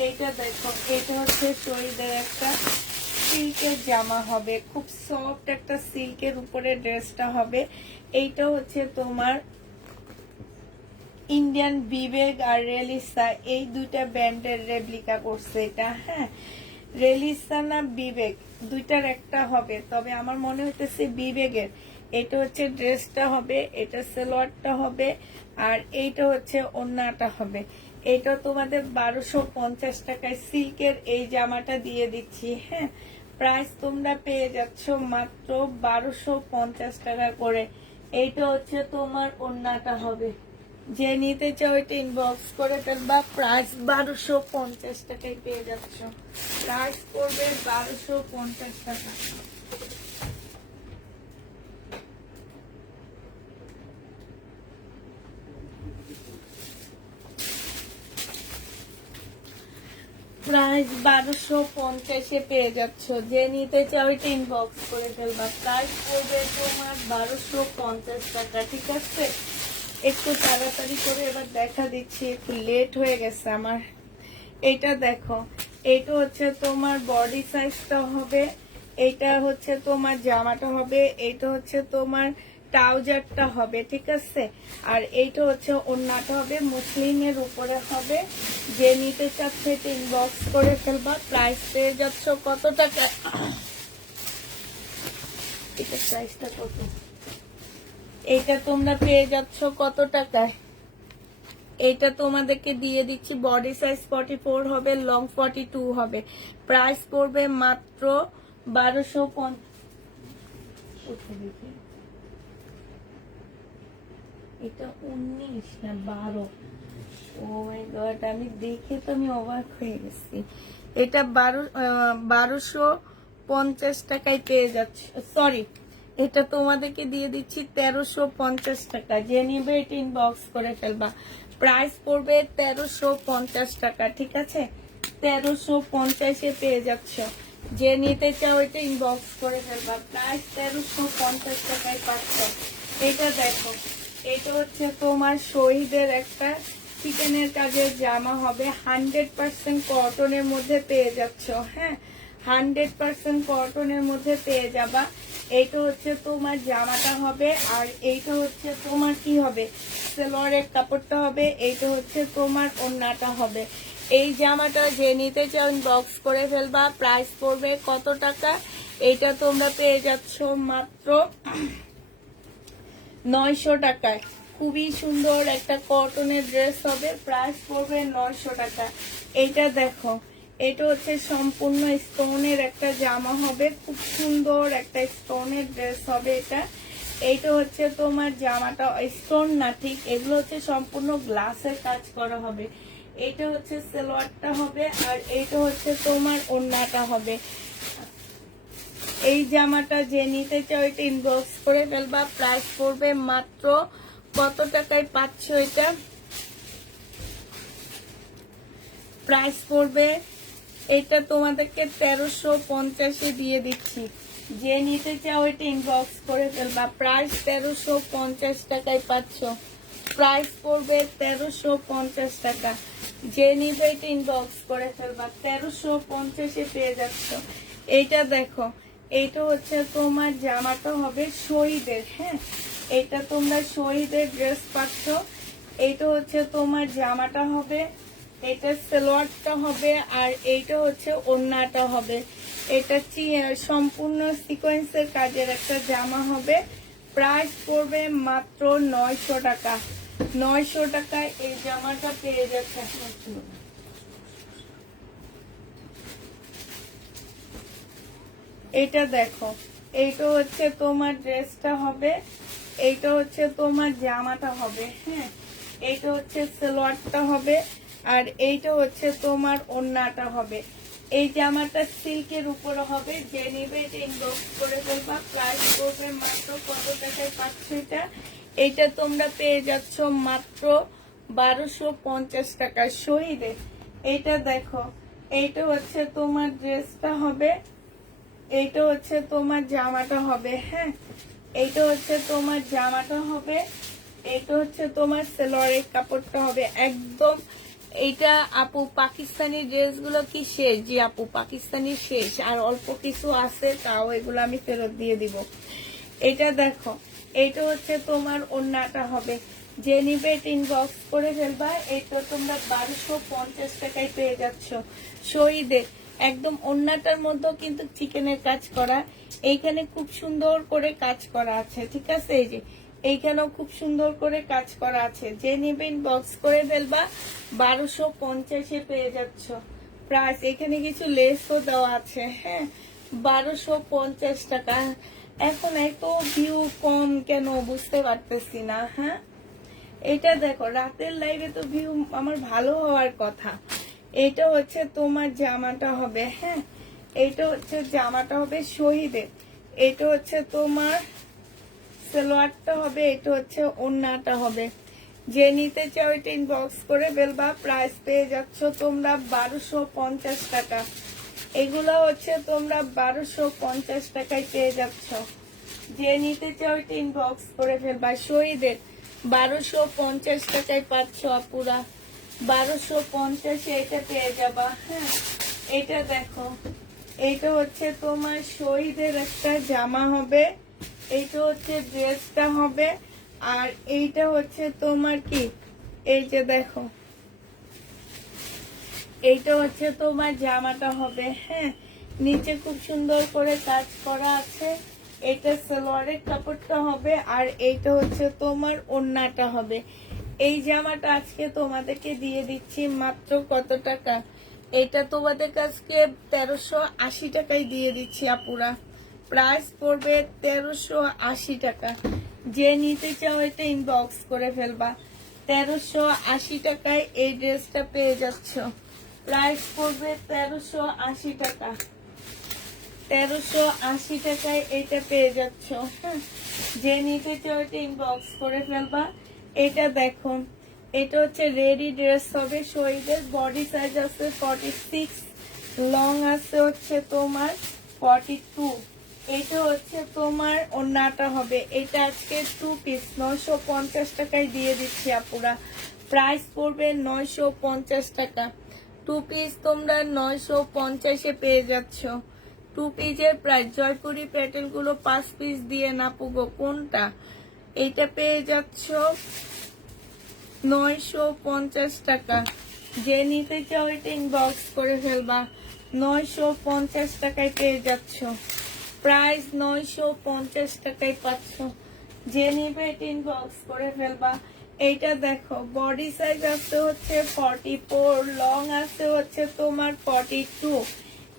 এইটা দেখো, এটা হচ্ছে শহীদের একটা সিল্কের জামা হবে, খুব সফট একটা সিল্কের উপরে ড্রেসটা হবে। এইটা হচ্ছে তোমার ইন্ডিয়ান বিবেক আর রেলিসা, এই দুইটা ব্র্যান্ডের রেপ্লিকা করছে এটা। হ্যাঁ, রেলিসা না বিবেক দুইটার একটা হবে, তবে আমার মনে হইতেছে বিবেকের। এটা হচ্ছে ড্রেসটা হবে, এটা সালোয়ারটা হবে, আর এইটা হচ্ছে ওড়নাটা হবে। এটা তোমাদের 1250 টাকায় সিল্কের এই জামাটা দিয়ে দিচ্ছি। হ্যাঁ, প্রাইস তোমরা পেয়ে যাচ্ছ মাত্র 1250 টাকা করে। এইটা হচ্ছে তোমার ওড়নাটা হবে। যে নিতে চাও এটা ইনবক্স করে ফেলবা। প্রাইস 1250 টাকায় পেয়ে যাচ্ছ। প্রাইস পড়বে 1250 টাকা। প্রাইস 1250-এ পেয়ে যাচ্ছ। যে নিতে চাও এটা ইনবক্স করে ফেলবা। প্রাইস পড়বে তোমার 1250 টাকা, ঠিক আছে। একটু তাড়াতাড়ি করে এবার দেখা দিচ্ছি, একটু লেট হয়ে গেছে আমার। এটা দেখো, এটা হচ্ছে তোমার বডি সাইজটা হবে, এটা হচ্ছে তোমার জামাটা হবে, এটা হচ্ছে তোমার ট্রাউজারটা হবে, ঠিক আছে। আর এইটা হচ্ছে ওড়নাটা হবে, মুসলিমের উপরে হবে। যে নিতে চাচ্ছে এটা ইনবক্স করে ফেলবা। প্রাইস পেয়ে যাচ্ছ কত টাকা? এটা প্রাইসটা কত? এইটা তোমরা পেয়ে যাচ্ছ কত টাকায়? এইটা তোমাদেরকে দিয়ে দিচ্ছি, বডি সাইজ 44 হবে, লং 42 হবে। প্রাইস পড়বে মাত্র 1250। এটা 19 না 12? ও মাই গড, আমি দেখে তো আমি অবাক হয়ে গেছি। এটা 1250 টাকায় পেয়ে যাচ্ছে, সরি, এটা তোমাদেরকে দিয়ে দিচ্ছি 1350 টাকা। যে নিবে এটা ইনবক্স করে ফেলবা। প্রাইস পড়বে 1350 টাকা, ঠিক আছে। 1350-এ পেয়ে যাচ্ছ। যে নিতে চাও এটা ইনবক্স করে ফেলবা। প্রাইস 1350 টাকায় পাচ্ছ। এটা দেখো, এটা হচ্ছে তোমার শহীদের একটা চিকেনের কাজের জামা হবে, 100% কটনের মধ্যে পেয়ে যাচ্ছ। হ্যাঁ, 100% কটনের মধ্যে পেয়ে যাবা। এইটা হচ্ছে তোমার জামাটা হবে, আর এইটা হচ্ছে তোমার কি হবে, সালোয়ারের কাপড়টা হবে। এইটা হচ্ছে তোমার ওড়নাটা হবে। এই জামাটা যে নিতে চাও বক্স করে ফেলবা। প্রাইস পড়বে কত টাকা? এইটা তোমরা পেয়ে যাচ্ছ মাত্র 900 টাকায়। খুবই সুন্দর একটা কটনের ড্রেস হবে, প্রাইস পড়বে 900 টাকা। এইটা দেখো, এটা হচ্ছে সম্পূর্ণ স্টোনের একটা জামা হবে, খুব সুন্দর একটা স্টোনের ড্রেস হবে এটা। এইটা হচ্ছে তোমার জামাটা স্টোন না, ঠিক, এগুলো হচ্ছে সম্পূর্ণ গ্লাসের কাজ করা হবে। এইটা হচ্ছে সালোয়ারটা হবে, আর এইটা হচ্ছে তোমার ওড়নাটা হবে। এই জামাটা যে নিতে চাও এটা ইনবক্স করে ফেলবা। প্রাইস পড়বে মাত্র কত টাকায় পাচ্ছ এটা? প্রাইস পড়বে, এটা তোমাদেরকে 1350-এ দিয়ে দিচ্ছি। যে নিতে চাও এটা ইনবক্স করে ফেলবা। প্রাইস 1350 টাকায় পাচ্ছ। প্রাইস পড়বে 1350 টাকা। যে নিবে এটা ইনবক্স করে ফেলবা। 1350-এ পেয়ে যাচ্ছ। এইটা দেখো, এইটা হচ্ছে তোমার জামাটা হবে শহীদের। হ্যাঁ, এটা তোমরা শহীদের ড্রেস পাচ্ছ। এইটা হচ্ছে তোমার জামাটা হবে, এটা সালোয়ারটা হবে, আর এইটা হচ্ছে ওড়নাটা হবে। এটা সম্পূর্ণ সিকোয়েন্সের কাজের একটা জামা হবে। প্রাইস পড়বে মাত্র 900 টাকা। 900 টাকায় এই জামাটা পেয়ে যাচ্ছে। এটা দেখো, এইটা হচ্ছে তোমার ড্রেসটা হবে, এইটা হচ্ছে তোমার জামাটা হবে। হ্যাঁ, এইটা হচ্ছে সালোয়ারটা হবে, আর এইটা হচ্ছে তোমার ওড়নাটা হবে। এই জামাটা সিল্কের উপরে হবে, যে নিবে এটা ইনবক্স করে ফেলবা। প্রাইস পড়বে মাত্র কত টাকায় পাচ্ছ এটা? এইটা তোমরা পেয়ে যাচ্ছ মাত্র 1250 টাকা শহীদে। এইটা দেখো, এইটা হচ্ছে তোমার ড্রেসটা হবে, এইটা হচ্ছে তোমার জামাটা হবে। হ্যাঁ, এইটা হচ্ছে তোমার জামাটা হবে, এইটা হচ্ছে তোমার সেলোয়ারের কাপড়টা হবে। একদম এইটা আপু পাকিস্তানি ড্রেসগুলো কি শেষ? জি আপু পাকিস্তানি শেষ, আর অল্প কিছু আছে, তাও এগুলো আমি ফেরত দিয়ে দিব। এটা দেখো, এইটা হচ্ছে তোমার ওড়নাটা হবে, যে নিবে এটা ইনবক্স করে ফেলবা। এটা তোমরা 1250 টাকায় পেয়ে যাচ্ছ শহীদে। একদম ওড়নাটার মধ্যেও কিন্তু চিকেনের কাজ করা, এইখানে খুব সুন্দর করে কাজ করা আছে, ঠিক আছে? এই যে এইখানেও খুব সুন্দর করে কাজ করা আছে, যে নিবে ইনবক্স করে ফেলবা। 1250-এ পেয়ে যাচ্ছ প্রাইস। এখানে কিছু লেসও দেওয়া আছে। হ্যাঁ, 1250 টাকা। এখন এত ভিউ কম কেন বুঝতে পারতেছি না। হ্যাঁ, এটা দেখো, রাতের লাইভে তো ভিউ আমার ভালো হওয়ার কথা। এটা হচ্ছে তোমার জামাটা হবে। হ্যাঁ, এইটা হচ্ছে জামাটা হবে শহীদে। এটা হচ্ছে তোমার সালোয়ারটা হবে, এটা হচ্ছে ওড়নাটা হবে। যে নিতে চাও এটা ইনবক্স করে ফেলবা। প্রাইস পেয়ে যাচ্ছ তোমরা 1250 টাকা। এগুলো হচ্ছে তোমরা 1250 টাকায় পেয়ে যাচ্ছ। যে নিতে চাও এটা ইনবক্স করে ফেলবা। শহীদের 1250 টাকায় পাচ্ছ আপুরা, 1250-এ এটা পেয়ে যাবা। হ্যাঁ, এটা দেখো, এইটা হচ্ছে তোমার শহীদের একটা জামা হবে, এইটা হচ্ছে ড্রেসটা হবে, আর এইটা হচ্ছে তোমার কি, এই যে দেখো, এইটা হচ্ছে তোমার জামাটা হবে। হ্যাঁ, নিচে খুব সুন্দর করে কাজ করা আছে। এটা সালোয়ারের কাপড়টা হবে, আর এইটা হচ্ছে তোমার ওড়নাটা হবে। এই জামাটা আজকে তোমাদেরকে দিয়ে দিচ্ছি মাত্র কত টাকা? এটা তোমাদের কাছকে 1380 টাকায় দিয়ে দিচ্ছি আপুরা। প্রাইস পড়বে 1380 টাকা। যে নিতে চাও এটা ইনবক্স করে ফেলবা। 1380 টাকায় এই ড্রেসটা পেয়ে যাচ্ছ। প্রাইস পড়বে 1380 টাকা। 1380 টাকায় এটা পেয়ে যাচ্ছ। হ্যাঁ, যে নিতে চাও এটা ইনবক্স করে ফেলবা। এটা দেখো, এটা হচ্ছে রেডি ড্রেস হবে শহীদের। বডি সাইজ আছে 46, লং আছে হচ্ছে তোমার 42। এটা হচ্ছে তোমার ওড়নাটা হবে। এটা আজকে 2 পিস 950 টাকায় দিয়ে দিচ্ছি আপুরা। প্রাইস পড়বে 950 টাকা। 2 পিস তোমরা 950-এ পেয়ে যাচ্ছ। 2 পিসের প্রাইস। জয়পুরি প্যাটেল গুলো 5 পিস দিয়ে না পুগো, কোনটা? এইটা পেয়ে যাচ্ছ 950 টাকা। যে নিতে চাও এটা ইনবক্স করে ফেলবা। 950 টাকায় পেয়ে যাচ্ছ। প্রাইস 950 টাকায় পাচ্ছ। যে নিবে এটা ইনবক্স করে ফেলবা। এইটা দেখো, বডি সাইজ আছে হচ্ছে 44, লং আছে হচ্ছে তোমার 42।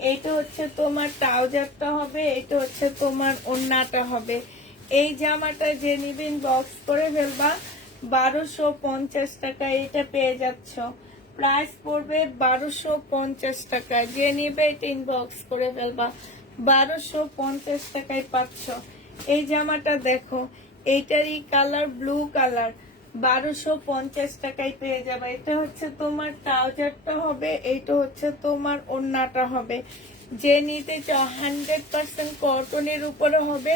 এইটা হচ্ছে তোমার ট্রাউজারটা হবে, এটা হচ্ছে তোমার ওড়নাটা হবে। এই জামাটা যে নিবে ইনবক্স করে ফেলবা। 1250 টাকা এটা পেয়ে যাচ্ছ। প্রাইস পড়বে 1250 টাকা। যে নিবে এটা ইনবক্স করে ফেলবা। 1250 টাকায় পাচ্ছ। এই জামাটা দেখো, এইটারই কালার ব্লু কালার, 1250 টাকায় পেয়ে যাবে। এটা হচ্ছে তোমার ট্রাউজারটা হবে, এইটা হচ্ছে তোমার ওড়নাটা হবে। যে নিতে চাও 100% কটনের উপরে হবে।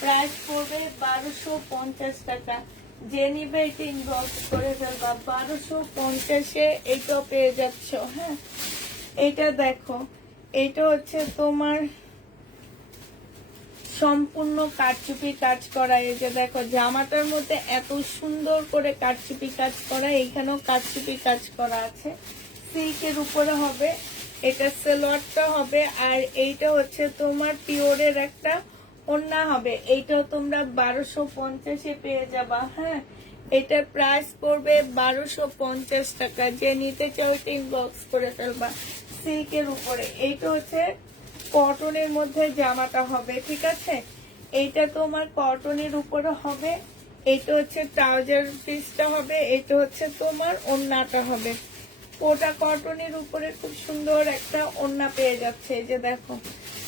প্রাইস পড়বে 1250 টাকা। যে নিবে এটা ইনবক্স করে ফেলবা। 1250-এ এইটাও পেয়ে যাচ্ছ। হ্যাঁ, এটা দেখো, এইটা হচ্ছে তোমার সম্পূর্ণ কারচুপি কাজ করা। এই যে দেখো, জামাটার মধ্যে এত সুন্দর করে কারচুপি কাজ করা, এইখানেও কারচুপি কাজ করা আছে। সিল্কের উপরে হবে। এটা সালোয়ারটা হবে, আর এইটা হচ্ছে তোমার পিওরের একটা ওড়না হবে। এইটাও তোমরা 1250-এ পেয়ে যাবা। হ্যাঁ, এটার প্রাইস পড়বে 1250 টাকা। যে নিতে চাও এটা ইনবক্স করে ফেলবা। সিল্কের উপরে এইটা হচ্ছে কটনের মধ্যে জামাটা হবে, ঠিক আছে? এইটা তোমার কটনের উপরে হবে, এইটা হচ্ছে ট্রাউজার পিসটা হবে, এটা হচ্ছে তোমার ওড়নাটা হবে। কোটা কটনের উপরে খুব সুন্দর একটা ওড়না পেয়ে যাচ্ছে। এই যে দেখো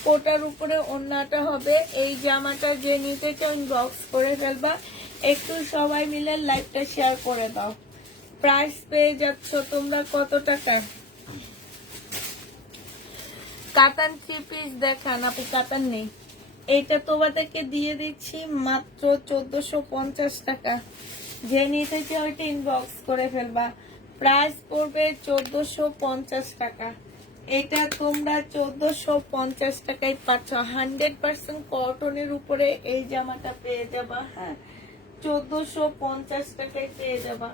কোটার উপরে ওড়নাটা হবে। এই জামাটা যে নিতে চাও ইনবক্স করে ফেলবা। একটু সবাই মিলে লাইভটা শেয়ার করে দাও। প্রাইস পেয়ে যাচ্ছ তোমরা কত টাকা? কাতান 3 পিস দেখান আপু, কাতান নেই। এইটা তোমাদেরকে দিয়ে দিচ্ছি মাত্র 1450 টাকা। যে নিতে চাও ওইটা ইনবক্স করে ফেলবা। প্রাইস পড়বে 1450 টাকা। এটা তোমরা 1450 টাকায় পাচ্ছ। 100% কটনের উপরে এই জামাটা পেয়ে যাবা। হ্যাঁ, 1450 টাকায় পেয়ে যাবা।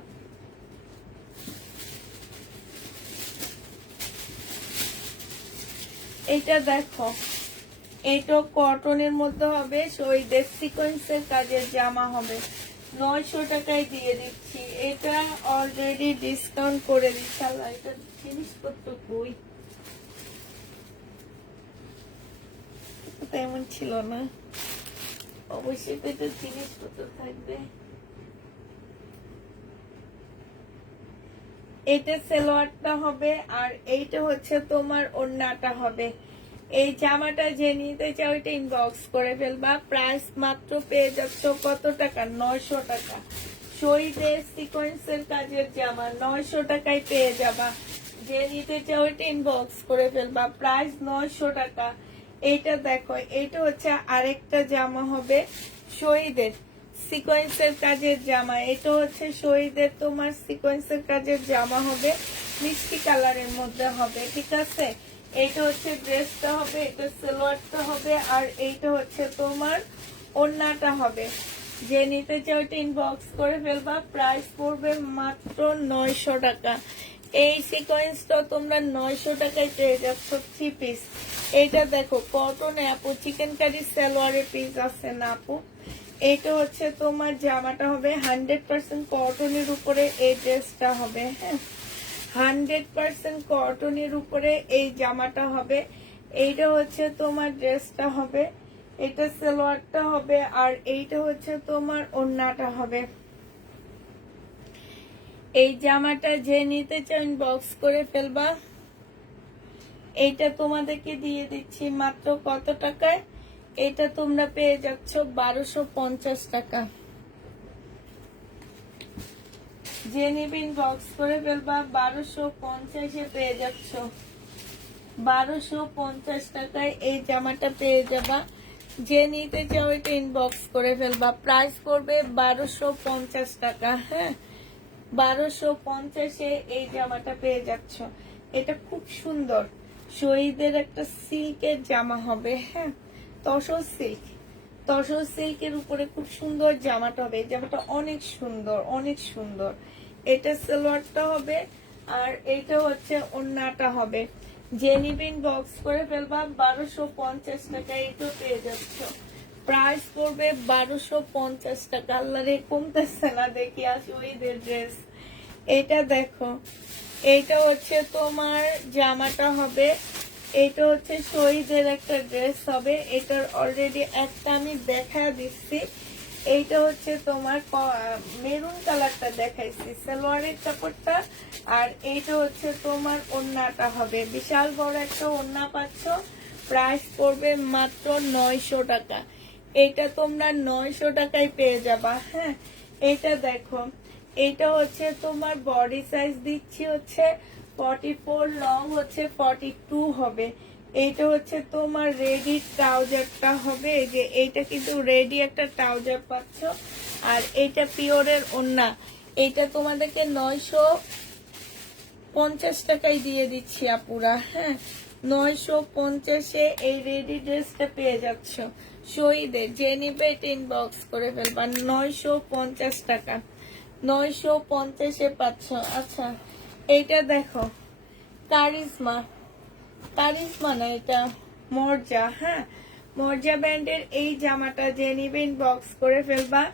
এটা দেখো, এটা কটনের মধ্যে হবে, শহীদের সিকোয়েন্সের কাজের জামা হবে। 900 টাকায় দিয়ে দিচ্ছি। এটা অলরেডি ডিসকাউন্ট করে দিচ্ছি। আল্লাহ, এটা জিনিসপত্র কই, তেমন ছিল না। অবশ্যই তো এটা জিনিসপত্র থাকবে। এটা সালোয়ারটা হবে, আর এইটা হচ্ছে তোমার ওড়নাটা হবে। এই জামাটা যে নিতে চাও এটা ইনবক্স করে ফেলবা। প্রাইস মাত্র পেয়ে যাচ্ছ কত টাকা? 900 টাকা। শহীদের সিকোয়েন্সের কাজের জামা 900 টাকায় পেয়ে যাবা। যে নিতে চাও এটা ইনবক্স করে ফেলবা। প্রাইস 900 টাকা। এইটা দেখো, এইটা হচ্ছে আরেকটা জামা হবে শহীদের সিকোয়েন্সের কাজের জামা। এটা হচ্ছে শহীদের তোমার সিকোয়েন্সের কাজের জামা হবে, মিষ্টি কালারের মধ্যে হবে। ঠিক আছে, এইটা হচ্ছে ড্রেসটা হবে, এটা সালোয়ারটা হবে, আর এইটা হচ্ছে তোমার ওড়নাটা হবে। যে নিতে চাও এটা ইনবক্স করে ফেলবা। প্রাইস পড়বে মাত্র 900 টাকা। এই সিকোয়েন্সটা তোমরা 900 টাকায় পেয়ে যাচ্ছ 3 পিস। এইটা দেখো কটনে আপু, চিকেন কারি সালোয়ারের পিস আছে না আপু? এইটা হচ্ছে তোমার জামাটা হবে 100% কটনের উপরে এই ড্রেসটা হবে। হ্যাঁ, 100% কটনের উপরে এই জামাটা হবে। এইটা হচ্ছে তোমার ড্রেসটা হবে, এটা সালোয়ারটা হবে, আর এইটা হচ্ছে তোমার ওড়নাটা হবে। এই জামাটা যে নিতে চাও ইনবক্স করে ফেলবা। এইটা তোমাদেরকে দিয়ে দিচ্ছি মাত্র কত টাকায়? এটা তোমরা পেয়ে যাচ্ছ 1250 টাকা। যে নিবে ইনবক্স করে ফেলবা। 1250 পেয়ে যাচ্ছ। 1250 টাকায় এই জামাটা পেয়ে যাবা। যে নিতে চাও এটা ইনবক্স করে ফেলবা। প্রাইস পড়বে 1250 টাকা। হ্যাঁ, 1250 এই জামাটা পেয়ে যাচ্ছ। এটা খুব সুন্দর শহীদের একটা সিল্কের জামা হবে। হ্যাঁ, তসর সিল্ক, তসর সিল্কের উপরে খুব সুন্দর জামাটা হবে। এই জামাটা অনেক সুন্দর, অনেক সুন্দর। এটা সালোয়ারটা হবে, আর এটা হচ্ছে ওড়নাটা হবে। যে নিবিন বক্স করে ফেলবা। 1250 টাকা এটা পেয়ে যাচ্ছ। প্রাইস পড়বে 1250 টাকা। আল্লাহ রে, কমতেছে না দেখি আসি ওইদের ড্রেস। এটা দেখো, এইটা হচ্ছে তোমার জামাটা হবে, এটা হচ্ছে শহীদের একটা ড্রেস হবে। এটার অলরেডি একটা আমি দেখা দিচ্ছি। এইটা হচ্ছে তোমার মেরুন কালারটা দেখাইছি সালোয়ারের কাপড়টা, আর এইটা হচ্ছে তোমার ওড়নাটা হবে। বিশাল বড় একটা ওড়না পাচ্ছ। প্রাইস পড়বে মাত্র 900 টাকা। এইটা তোমরা 900 টাকায় পেয়ে যাবা। হ্যাঁ, এইটা দেখো, এইটা হচ্ছে তোমার বডি সাইজ দিচ্ছি হচ্ছে 44, লং হচ্ছে 42 হবে। এইটা হচ্ছে তোমার রেডি ট্রাউজারটা হবে। এই যে এইটা কিন্তু রেডি একটা ট্রাউজার পাচ্ছ, আর এইটা পিওরের ওড়না। এইটা তোমাদেরকে 950 টাকায় দিয়ে দিচ্ছি আপুরা। হ্যাঁ, 950 এই রেডি ড্রেসটা পেয়ে যাচ্ছ শহীদের। যে নিবে এটা ইনবক্স করে ফেলবা। 950 টাকা, 950 পাচ্ছ। আচ্ছা, এইটা দেখো কারিজমা, কারিজমা না, এটা মর্জা। হ্যাঁ, মর্জা ব্র্যান্ডের এই জামাটা যে নিবে ইনবক্স করে ফেলবা।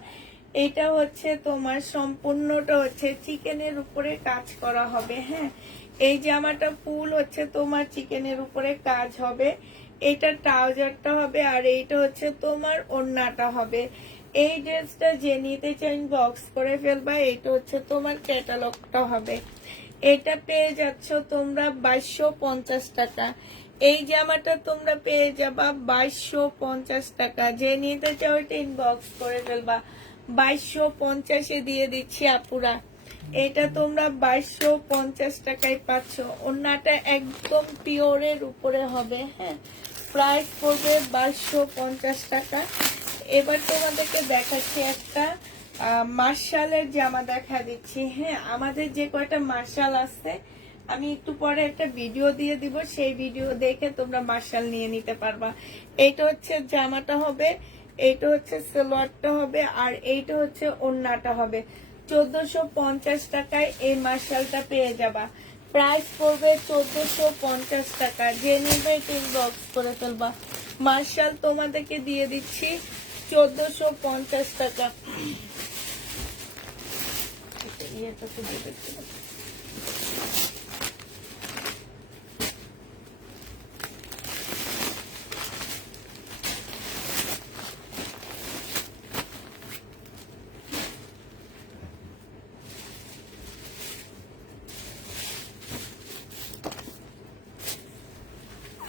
এটা হচ্ছে তোমার সম্পূর্ণটা হচ্ছে চিকেনের উপরে কাজ করা হবে। হ্যাঁ, এই জামাটা ফুল হচ্ছে তোমার চিকেনের উপরে কাজ হবে। এটা ট্রাউজারটা হবে, আর এইটা হচ্ছে তোমার ওড়নাটা হবে। এই ড্রেসটা যে নিতে চাই বক্স করে ফেলবা। এটা হচ্ছে তোমার ক্যাটালগটা হবে। এটা পেয়ে যাচ্ছ তোমরা 2250 টাকা। এই জামাটা তোমরা পেয়ে যাবা 2250 টাকা। যে নিতে চাও এটা ইনবক্স করে ফেলবা। 2250 দিয়ে দিচ্ছি আপুরা। এটা তোমরা 2250 টাকায় পাচ্ছ। ওড়নাটা একদম পিওরের উপরে হবে। হ্যাঁ, প্রাইস পড়বে 2250 টাকা। এবার তোমাদেরকে দেখাচ্ছি একটা মার্শালের জামা দেখা দিচ্ছি। হ্যাঁ, আমাদের যে কয়টা মার্শাল আছে আমি একটু পরে একটা ভিডিও দিয়ে দিব, সেই ভিডিও দেখে তোমরা মার্শাল নিয়ে নিতে পারবা। এইটা হচ্ছে জামাটা হবে, এইটা হচ্ছে সালোয়ারটা হবে, আর এইটা হচ্ছে ওড়নাটা হবে। 1450 টাকায় এই মার্শালটা পেয়ে যাবা। প্রাইস পড়বে 1450 টাকা। যে নিবে ইনবক্স করে ফেলবা। মার্শাল তোমাদেরকে দিয়ে দিচ্ছি 1450 টাকা। ইয়েটা তো দিয়ে দিচ্ছি।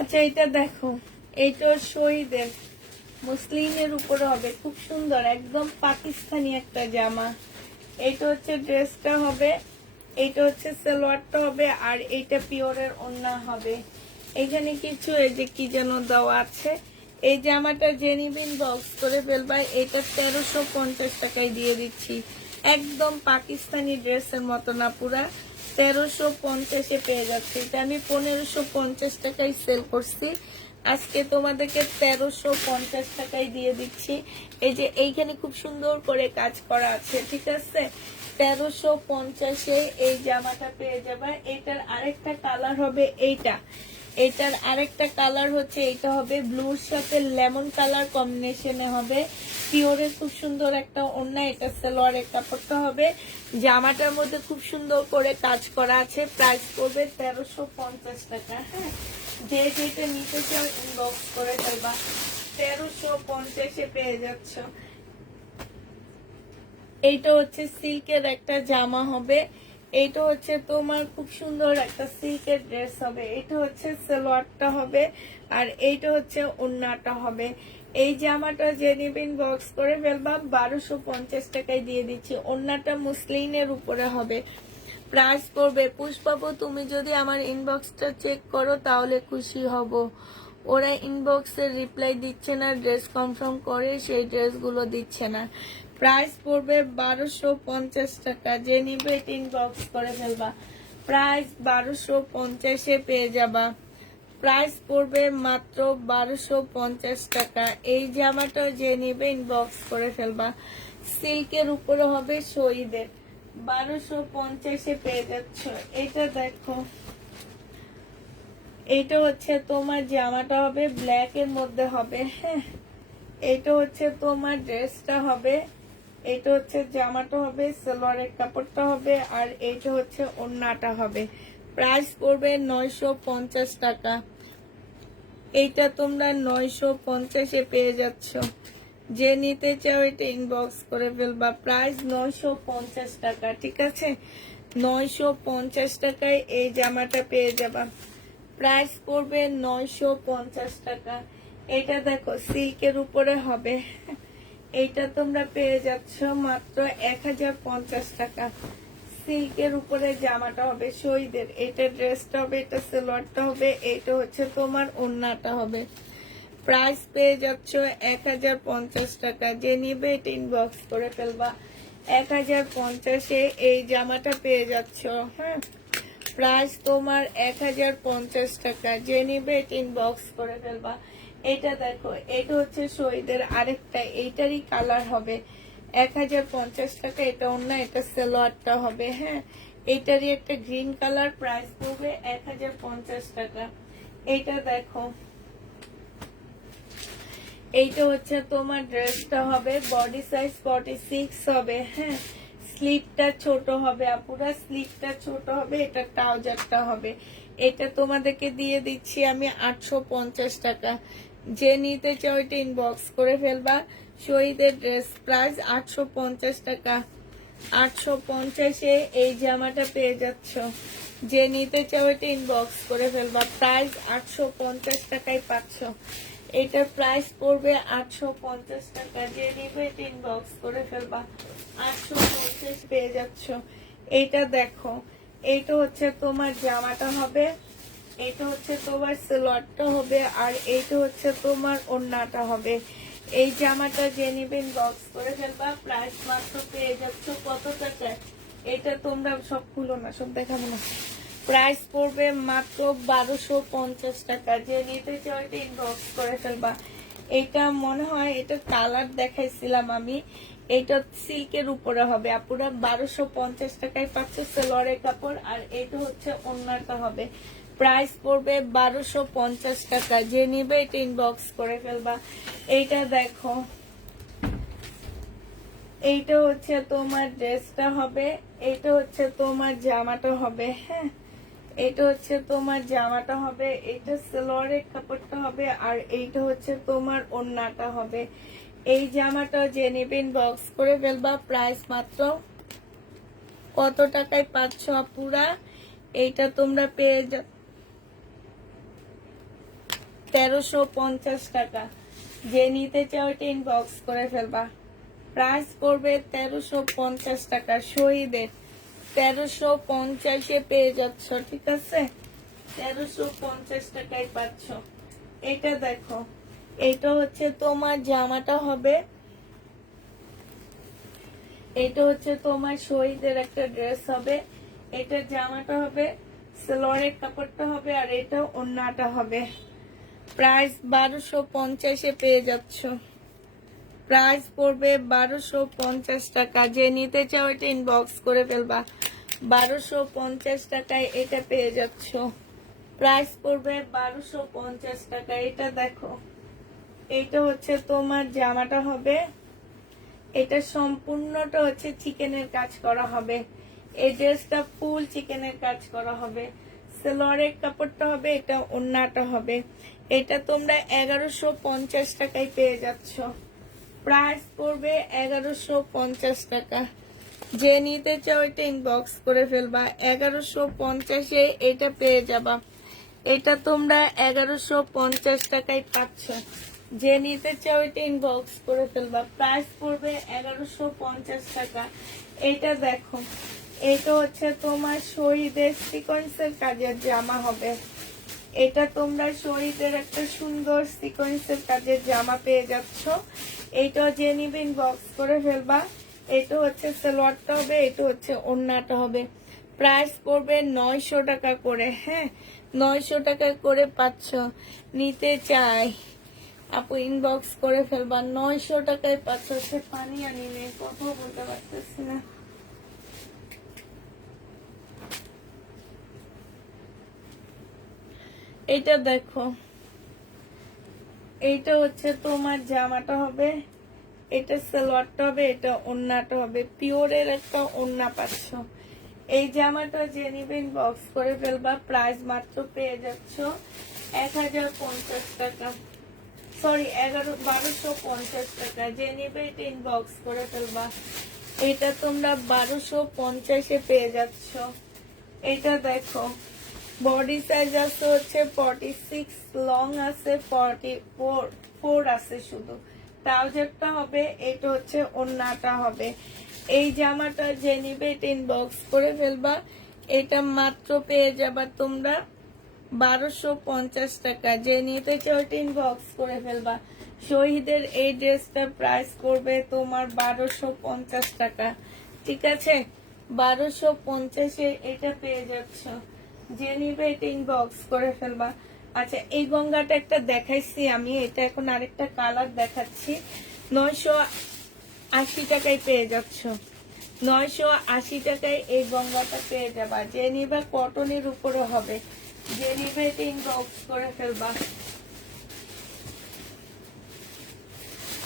আচ্ছা, এটা দেখো, এইটা শহীদের মুসলিমের উপরে হবে, খুব সুন্দর একদম পাকিস্তানি একটা জামা। এইটা হচ্ছে ড্রেসটা হবে, এইটা হচ্ছে সালোয়ারটা হবে, আর এইটা পিওরের ওড়না হবে। এখানে কিছু এই যে কি যেন দেওয়া আছে। এই জামাটা জেনিবিন বক্স করে ফেলবা। এটা 1350 টাকায় দিয়ে দিচ্ছি। একদম পাকিস্তানি ড্রেসের মতো না, পুরা 1350 পেয়ে যাচ্ছে। এটা আমি 1550 টাকায় সেল করছি, আজকে তোমাদেরকে 1350 টাকায় দিয়ে দিচ্ছি। এই যে এইখানে খুব সুন্দর করে কাজ করা আছে, ঠিক আছে। 1350 এই জামাটা পেয়ে যাবে। এটার আরেকটা কালার হবে এইটা। এটার আরেকটা কালার হচ্ছে এইটা হবে ব্লুর সাথে লেমন কালার কম্বিনেশনে হবে। পিওরের খুব সুন্দর একটা ওড়না। এটা সালোয়ারের কাপড়টা হবে। জামাটার মধ্যে খুব সুন্দর করে কাজ করা আছে। প্রাইস পড়বে 1350 টাকা। হ্যাঁ, যে যেটা নিতে চাও ইনবক্স করে ফেলবা। 1350 পেয়ে যাচ্ছ। এইটা হচ্ছে সিল্কের একটা জামা হবে। এইটা হচ্ছে তোমার খুব সুন্দর একটা সিল্কের ড্রেস হবে। এটা হচ্ছে সালোয়ারটা হবে, আর এইটা হচ্ছে ওড়নাটা হবে। এই জামাটা যে নিবেন বক্স করে ফেলবা। 1250 টাকায় দিয়ে দিচ্ছি। ওড়নাটা মুসলিনের উপরে হবে। প্রাইস পড়বে, পুষ্পাবু তুমি যদি আমার ইনবক্সটা চেক করো তাহলে খুশি হব। ওরা ইনবক্সে রিপ্লাই দিচ্ছে না, ড্রেস কনফার্ম করে সেই ড্রেসগুলো দিচ্ছে না। প্রাইস পড়বে 1250 টাকা। যে নিবে ইনবক্স করে ফেলবা। প্রাইস 1250 পেয়ে যাবা। প্রাইস পড়বে মাত্র 1250 টাকা। এই জামাটা যে নিবে ইনবক্স করে ফেলবা। সিল্কের উপরে হবে শহীদের। 1250 পেয়ে যাচ্ছ। এটা দেখো, এইটা হচ্ছে তোমার জামাটা হবে ব্ল্যাক এর মধ্যে হবে। হ্যাঁ, এইটা হচ্ছে তোমার ড্রেসটা হবে, এটা হচ্ছে জামাটা হবে, সালোয়ারের কাপড়টা হবে, আর এইটা হচ্ছে ওড়নাটা হবে। প্রাইস পড়বে 950 টাকা। এইটা তোমরা 950 পেয়ে যাচ্ছ। যে নিতে চাও এটা ইনবক্স করে ফেলবা। প্রাইস 950 টাকা, ঠিক আছে। 950 টাকায় এই জামাটা পেয়ে যাবা। প্রাইস পড়বে 950 টাকা। এটা দেখো সিল্কের উপরে হবে। এইটা তোমরা পেয়ে যাচ্ছ মাত্র 1050 টাকা। সিল্কের উপরে জামাটা হবে শহীদের। এটা ড্রেসটা হবে, এটা সালোয়ারটা হবে, এটা হচ্ছে তোমার ওড়নাটা হবে। প্রাইস পেয়ে যাচ্ছ 1050 টাকা। যে নিবে এটা ইনবক্স করে ফেলবা। 1050 এই জামাটা পেয়ে যাচ্ছ। হ্যাঁ, প্রাইস তোমার 1050 টাকা। যে নিবে এটা ইনবক্স করে ফেলবা। এটা দেখো, এটা হচ্ছে শহীদের আরেকটা, এইটারই কালার হবে। 1050 টাকা। এটা অন্য, এটা সালোয়ারটা হবে। হ্যাঁ, এইটারই একটা গ্রিন কালার। প্রাইস পড়বে 1050 টাকা। এইটা দেখো, এইটা হচ্ছে তোমার ড্রেসটা হবে, বডি সাইজ 46 হবে। হ্যাঁ, স্লিপটা ছোট হবে আপুরা, স্লিপটা ছোট হবে। এটা ট্রাউজারটা হবে। এটা তোমাদেরকে দিয়ে দিচ্ছি আমি 850 টাকা। যে নিতে চাও এটা ইনবক্স করে ফেলবা। শহীদের ড্রেস প্রাইস 850 টাকা। 850-এ এই জামাটা পেয়ে যাচ্ছ। যে নিতে চাও এটা ইনবক্স করে ফেলবা। প্রাইস 850 টাকায় পাচ্ছ। এটার প্রাইস পড়বে 850 টাকা। যে নিবে এটা ইনবক্স করে ফেলবা। 850 পেয়ে যাচ্ছ। এইটা দেখো, এইটা হচ্ছে তোমার জামাটা হবে, এইটা হচ্ছে তোমার সালোয়ারটা হবে, আর এইটা হচ্ছে তোমার ওড়নাটা হবে। এই জামাটা যে নিবেন বক্স করে ফেলবা। প্রাইস মাত্র পেয়ে যাচ্ছ কত টাকায়? এটা তোমরা সব খুলো না, সব দেখাবো না। প্রাইস পড়বে মাত্র 1250 টাকা। যে নিতে চাও এটা ইনবক্স করে ফেলবা। এটা মনে হয় এটা কালার দেখাইছিলাম আমি। এটা সিল্কের উপরে হবে। আপুরা 1250 টাকায় পাচ্ছ সালোয়ারের কাপড়, আর এটা হচ্ছে ওড়নাটা হবে। প্রাইস পড়বে 1250 টাকা। যে নিবে এটা ইনবক্স করে ফেলবা। এইটা দেখো, এইটা হচ্ছে তোমার ড্রেসটা হবে, এইটা হচ্ছে তোমার জামাটা হবে। হ্যাঁ, এটা হচ্ছে তোমার জামাটা হবে, এটা সালোয়ারের কাপড়টা হবে, আর এইটা হচ্ছে তোমার ওড়নাটা হবে। এই জামাটা যে নেবেন বক্স করে ফেলবা। প্রাইস মাত্র কত টাকায় পাচ্ছ আপুরা? এইটা তোমরা পেয়ে যা 1350 টাকা। যে নিতে চাও এটা ইনবক্স করে ফেলবা। প্রাইস করবে 1350 টাকা। শহীদের 1350-এ পেয়ে যাচ্ছ, ঠিক আছে? 1350 টাকায় পাচ্ছ। এটা দেখো, এটা হচ্ছে তোমার জামাটা হবে, এটা হচ্ছে তোমার শহীদের একটা ড্রেস হবে। এটা জামাটা হবে, সালোয়ারের কাপড়টা হবে, আর এটা ওড়নাটা হবে। প্রাইস 1250-এ পেয়ে যাচ্ছ। প্রাইস পড়বে 1250 টাকা। যে নিতে চাও এটা ইনবক্স করে ফেলবা। 1250 টাকায় এটা পেয়ে যাচ্ছ। প্রাইস পড়বে 1250 টাকা। এটা দেখো, এইটা হচ্ছে তোমার জামাটা হবে, এটা সম্পূর্ণটা হচ্ছে চিকেনের কাজ করা হবে। এই ড্রেসটা ফুল চিকেনের কাজ করা হবে। সালোয়ারের কাপড়টা হবে, এটা ওড়নাটা হবে। এটা তোমরা 1150 টাকায় পেয়ে যাচ্ছ। প্রাইস পড়বে 1150 টাকা। যে নিতে চাও এটা ইনবক্স করে ফেলবা। 1150-এ এটা পেয়ে যাবা। এটা তোমরা 1150 টাকায় পাচ্ছ। যে নিতে চাও এটা ইনবক্স করে ফেলবা। প্রাইস পড়বে 1150 টাকা। এটা দেখো, এটা হচ্ছে তোমার শহীদের সিকোয়েন্সের কাজের জামা হবে। এটা তোমরা শহীদের একটা সুন্দর সিকোয়েন্সের কাজের জামা পেয়ে যাচ্ছ। এইটা যে নিবে ইনবক্স করে ফেলবা। এটা হচ্ছে সালোয়ারটা হবে, এটা হচ্ছে ওড়নাটা হবে। প্রাইস পড়বে 900 টাকা করে। হ্যাঁ, 900 টাকা করে পাচ্ছ। নিতে চাই আপু ইনবক্স করে ফেলবা। 900 টাকায় পাচ্ছ। সে পানি আনি নেই, কথা বলতে পারতেছি না। এটা দেখো, এইটা হচ্ছে তোমার জামাটা হবে, এটা সালোয়ারটা হবে, এটা ওড়নাটা হবে। পিওরের একটা ওড়না পাচ্ছ। এই জামাটা যে নিবেন বক্স করে ফেলবা। প্রাইস মাত্র পেয়ে যাচ্ছ 1050 টাকা, সরি 1250 টাকা। যে নিবে এটা ইনবক্স করে ফেলবা। এটা তোমরা 1250-এ পেয়ে যাচ্ছ। এটা দেখো, বডি সাইজ আছে হচ্ছে 46, লং আছে 44 আছে শুধু। ট্রাউজারটা হবে, এটা হচ্ছে ওড়নাটা হবে। এই জামাটা যে নিবে এটা ইনবক্স করে ফেলবা। এটা মাত্র পেয়ে যাবা তোমরা 1250 টাকা। যে নিতে চাও এটা ইনবক্স করে ফেলবা। শহীদের এই ড্রেসটার প্রাইস করবে তোমার 1250 টাকা, ঠিক আছে? 1250-এ এটা পেয়ে যাচ্ছ। যে নিবে এটা ইনবক্স করে ফেলবা। আচ্ছা, এই গঙ্গাটা একটা দেখাইছি আমি, এটা এখন আরেকটা কালার দেখাচ্ছি। 980 টাকায় পেয়ে যাচ্ছ। 980 টাকায় এই গঙ্গাটা পেয়ে যাবা। যে নিবে কটনের উপরে হবে। যে নিবে এটা ইনবক্স করে ফেলবা।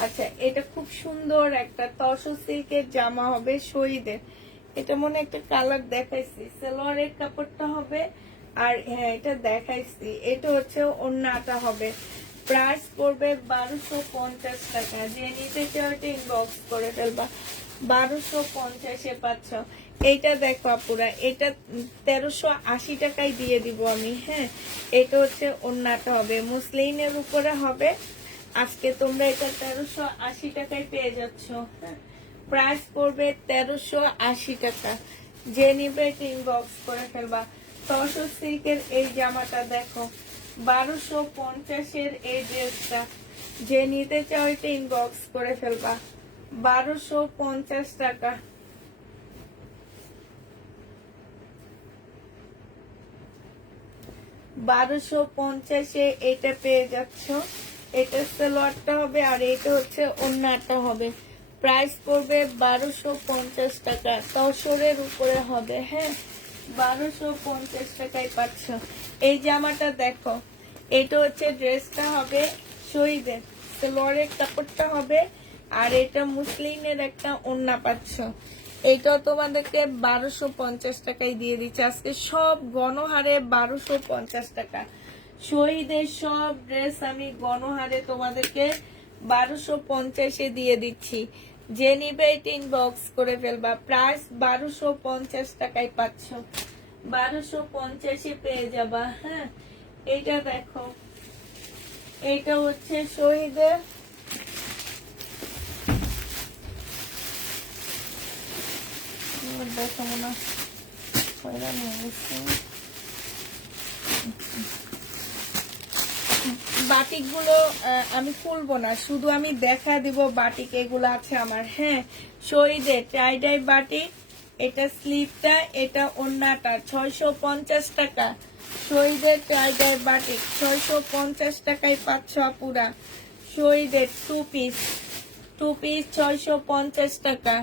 আচ্ছা, এটা খুব সুন্দর একটা তসর সিল্কের জামা হবে শহীদের। এটা মনে একটা কালার দেখাইছি। সালোয়ারের কাপড়টা হবে, আর হ্যাঁ এটা দেখাইছি, এটা হচ্ছে ওড়নাটা হবে, প্রাইস পড়বে 1250 টাকা। যে নিতে চাও এটা ইনবক্স করে ফেলবা, 1250-এ পাচ্ছ। এইটা দেখো আপুরা, এটা 1380 টাকায় দিয়ে দিব আমি। হ্যাঁ এটা হচ্ছে ওড়নাটা হবে, মুসলিনের উপরে হবে। আজকে তোমরা এটা 1380 টাকায় পেয়ে যাচ্ছ। হ্যাঁ প্রাইস পড়বে 1380 টাকা। যে নিবে এটা ইনবক্স করে ফেলবা। তসর সিল্কের এই জামাটা দেখো, 1250-এর এই ড্রেসটা, যে নিতে চাও এটা ইনবক্স করে ফেলবা, 1250 টাকা। 1250-এ এটা পেয়ে যাচ্ছ। এটা সালোয়ারটা হবে আর এটা হচ্ছে ওড়নাটা হবে। প্রাইস পড়বে 1250 টাকা, তসরের উপরে হবে। হ্যাঁ 1250 টাকায় পাচ্ছ। এই জামাটা দেখো, এটা হচ্ছে ড্রেসটা হবে শহীদের, সালোয়ারের কাপড়টা হবে আর এটা মুসলিনের একটা ওড়না পাচ্ছ। এইটা তোমাদেরকে 1250 টাকায় দিয়ে দিচ্ছে আজকে, সব গণহারে 1250 টাকা। শহীদের সব ড্রেস আমি গণহারে তোমাদেরকে 1250-এ দিয়ে দিচ্ছি। যে নিবে এটা ইনবক্স করে ফেলবা, প্রাইস 1250 টাকায় পাচ্ছ, 1250-এ পেয়ে যাবা। হ্যাঁ এটা দেখো, এটা হচ্ছে শহীদের, দেখো মনে বাটিক গুলো আমি খুলবো না, শুধু আমি দেখা দিব বাটিক এগুলো আছে আমার। হ্যাঁ শহীদের টাইডাই বাটিক, এটা স্লিপটা, এটা ওড়নাটা 650 টাকা। শহীদের টাইডাই বাটিক 650 টাকায় পাচ্ছ পুরা। শহীদের টু পিস 650 টাকা।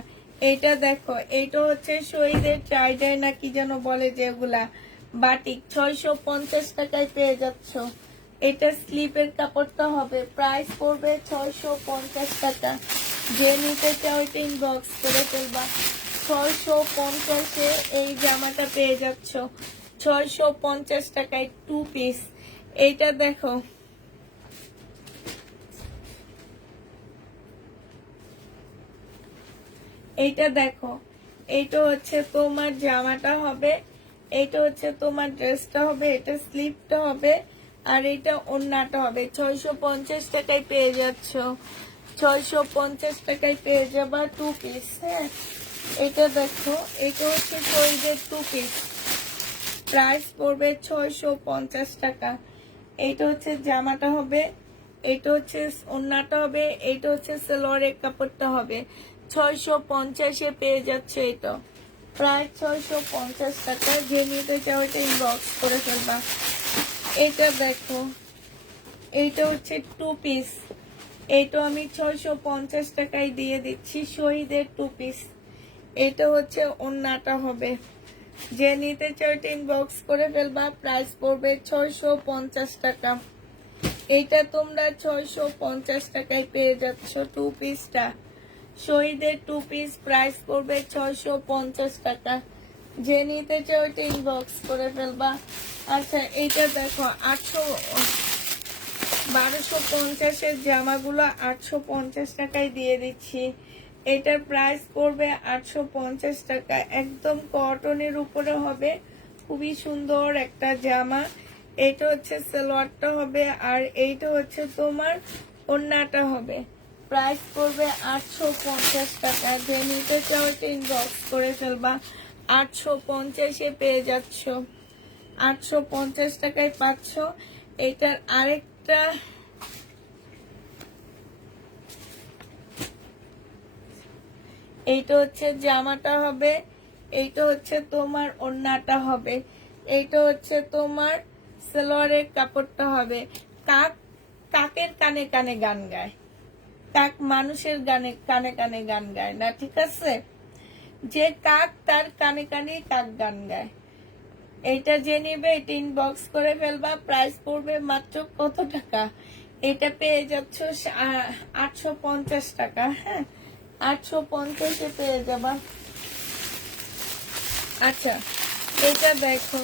এটা দেখো, এটা হচ্ছে শহীদের টাইডাই না কি যেন বলে যেগুলা, বাটিক 650 টাকায় পেয়ে যাচ্ছ। এটা স্লিপের কাপড়টা হবে, প্রাইস পড়বে 650 টাকা। যে নিতে চাও এটা ইনবক্স করে ফেলবা, 650-এ এই জামাটা পেয়ে যাচ্ছ, 650 টাকায় টু পিস। এইটা দেখো, এইটা দেখো, এইটা হচ্ছে তোমার জামাটা হবে, এইটা হচ্ছে তোমার ড্রেসটা হবে, এটা স্লিপটা হবে আর এটা ওড়নাটা হবে। 650 টাকায় পেয়ে যাচ্ছ, 650 টাকায় পেয়ে যাবা টু পিস। হ্যাঁ এটা দেখো, এটা হচ্ছে শহীদের টু পিস, প্রাইস পড়বে 650 টাকা। এইটা হচ্ছে জামাটা হবে, এটা হচ্ছে ওড়নাটা হবে, এটা হচ্ছে সালোয়ারের কাপড়টা হবে। 650-এ পেয়ে যাচ্ছে এটা, প্রায় 650 টাকা। যে নিতে চাও এটা ইনবক্স করে ফেলবা। এটা দেখো, এইটা হচ্ছে টু পিস, এইটা আমি 650 টাকায় দিয়ে দিচ্ছি, শহীদের টু পিস। এটা হচ্ছে ওড়নাটা হবে। যে নিতে চাও এটা ইনবক্স করে ফেলবা, প্রাইস পড়বে 650 টাকা। এইটা তোমরা 650 টাকায় পেয়ে যাচ্ছ টু পিসটা, শহীদের টু পিস, প্রাইস পড়বে 650 টাকা। যে নিতে চাও এটা ইনবক্স করে ফেলবা। আচ্ছা এইটা দেখো, 1250-এর জামাগুলো 850 টাকায় দিয়ে দিচ্ছি। এটার প্রাইস পড়বে 850 টাকা, একদম কটনের উপরে হবে, খুবই সুন্দর একটা জামা। এটা হচ্ছে সালোয়ারটা হবে আর এইটা হচ্ছে তোমার ওড়নাটা হবে। প্রাইস পড়বে 850 টাকা। যে নিতে চাও এটা ইনবক্স করে ফেলবা, 850-এ পেয়ে যাচ্ছ, 850 টাকায় পাচ্ছ। এটার আরেকটা, এইটা হচ্ছে জামাটা হবে, এইটা হচ্ছে তোমার ওড়নাটা হবে, এইটা হচ্ছে তোমার সালোয়ারের কাপড়টা হবে। কাক কাকের কানে কানে গান গায়, কাক মানুষের গানে কানে কানে গান গায় না, ঠিক আছে? যে কাক তার কানে কানে কাক গান গায়। এইটা যে নিবে এটা ইনবক্স করে ফেলবা, প্রাইস পড়বে মাত্র কত টাকা? এটা পেয়ে যাচ্ছ 850 টাকা। হ্যাঁ 850-এ পেয়ে যাবা। আচ্ছা এটা দেখো,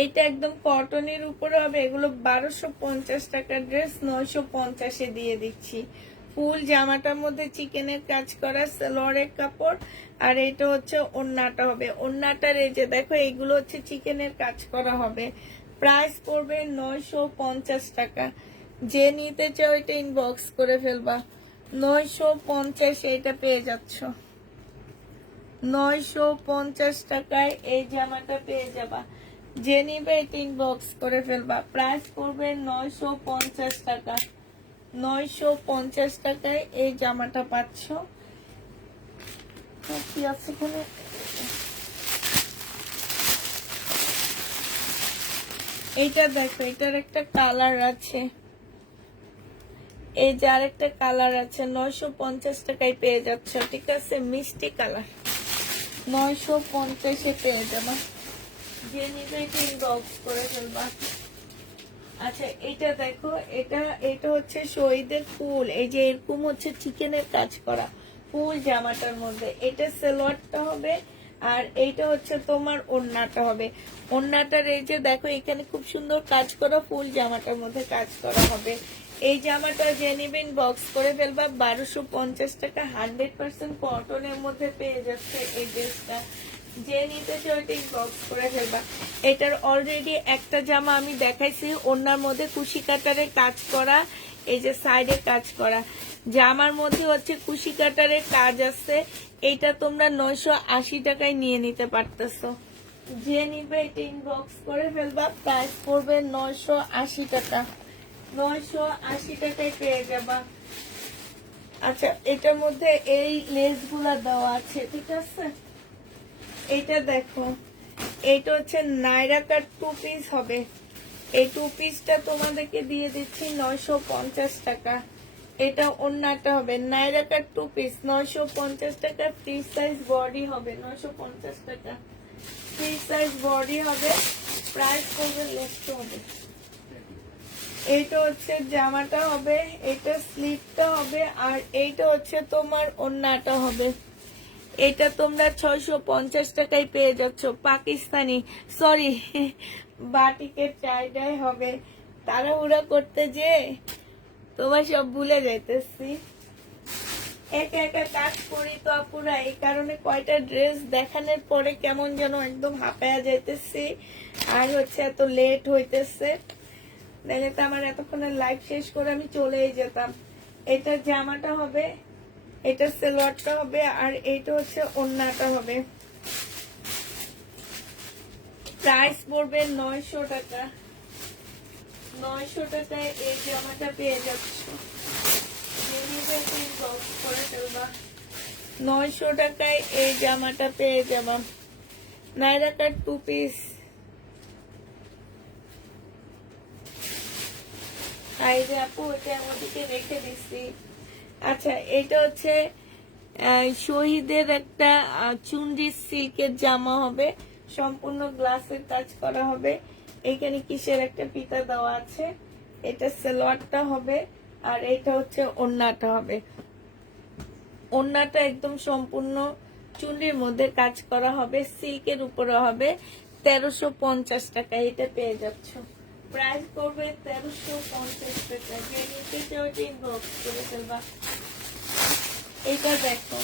এইটা একদম কটনের উপরে হবে, এগুলো 1250 টাকার ড্রেস 950-এ দিয়ে দিচ্ছি। ফুল জামাটার মধ্যে চিকেনের কাজ করা সালোয়ারের কাপড়, আর এটা হচ্ছে ওড়নাটা হবে। ওড়নাটার এই যে দেখো এইগুলো হচ্ছে চিকেনের কাজ করা হবে। প্রাইস পড়বে 950 টাকা। যে নিতে চাও এটা ইনবক্স করে ফেলবা। 950 এটা পেয়ে যাচ্ছ। 950 টাকায় এই জামাটা পেয়ে যাবা। যে নিবে এটা ইনবক্স করে ফেলবা। প্রাইস পড়বে 950 টাকা। 950 টাকায় এই জামাটা পাচ্ছ। কি আছে এখানে? এইটা দেখো, এটার একটা কালার আছে, এই যার একটা কালার আছে। 950 টাকায় পেয়ে যাচ্ছ, ঠিক আছে? মিষ্টি কালার 950-এ পেয়ে যাবা। যে নিবে এটা ইনবক্স করে ফেলবা। আচ্ছা এটা দেখো, এটা হচ্ছে শহীদের ফুল, এই যে এরকম হচ্ছে চিকেনের কাজ করা ফুল জামাটার মধ্যে। এটা সালোয়ারটা হবে, আর এইটা হচ্ছে তোমার ওড়নাটা হবে। ওড়নাটার এই যে দেখো এখানে খুব সুন্দর কাজ করা ফুল জামাটার মধ্যে কাজ করা হবে। এই জামাটা যে নিবেন বক্স করে ফেলবা। 1250 টাকা 100% কটনের মধ্যে পেয়ে যাচ্ছে এই ড্রেসটা। যে নিতে চাও এটা বক্স করে ফেলবা। এটার অলরেডি একটা জামা আমি দেখাইছি, ওনার মধ্যে কুশি কাটারের কাজ করা, এই যে সাইডে কাজ করা। জামার মধ্যে হচ্ছে কুশি কাটারের কাজ আছে। এইটা তোমরা 980 টাকায় নিয়ে নিতে পারতেছো। যে নিবে এটা ইনবক্স করে ফেলবা। প্রাইস পড়বে 980 টাকা। 980 টাকায় পেয়ে যাবা। আচ্ছা এটার মধ্যে এই লেস গুলা দেওয়া আছে, ঠিক আছে? এটা দেখো, এটা হচ্ছে নাইরা কাট 2 পিস হবে। এই 2 পিসটা তোমাদেরকে দিয়ে দিচ্ছি 950 টাকা। এটা ওন্নাটা হবে নাইরা কাট 2 পিস 950 টাকা। ফ্রি সাইজ বডি হবে 950 টাকা। ফ্রি সাইজ বডি হবে। প্রাইস করবে লেফট হবে। এইটা হচ্ছে জামাটা হবে, এটা স্লিপটা হবে, আর এইটা হচ্ছে তোমার ওন্নাটা হবে। এটা তোমরা 650 টাকায় পেয়ে যাচ্ছ। পাকিস্তানি সরি বাটিকের চাইটাই হবে। তাড়াহুড়া করতে যে তোমার সব ভুলে যাইতেছি। একা একা কাজ করি তো আপুরা, এই কারণে কয়টা ড্রেস দেখানোর পরে কেমন যেন একদম হাঁপায়া যাইতেছি, আর হচ্ছে এত লেট হইতেছে। দেখলে তো আমার এতক্ষণের লাইভ শেষ করে আমি চলেই যেতাম। এটা জামাটা হবে, এটা সালোয়ারটা হবে, আর এইটা হচ্ছে ওড়নাটা হবে। প্রাইস পড়বে 900 টাকা। 900 টাকায় এই জামাটা পেয়ে যাচ্ছ। 900 টাকায় এই জামাটা পেয়ে যাবা। নাইরা কাট 2 পিস। এই যে আপু এটা ওদিকে রেখে দিচ্ছি। আচ্ছা এটা হচ্ছে শহীদের একটা চুনরি সিল্কের জামা হবে, সম্পূর্ণ গ্লাসের কাজ করা হবে। এখানে কিসের একটা ফিতা দেওয়া আছে। এটা সালোয়ারটা হবে, আর এটা হচ্ছে ওড়নাটা হবে। ওড়নাটা একদম সম্পূর্ণ চুনরির মধ্যে কাজ করা হবে, সিল্কের উপরে হবে। 1350 টাকা এটা পেয়ে যাচ্ছ। প্রাইস করবে 1350 টাকা। যে নিতে চাও ইনবক্স করে ফেলবা। এটা দেখো,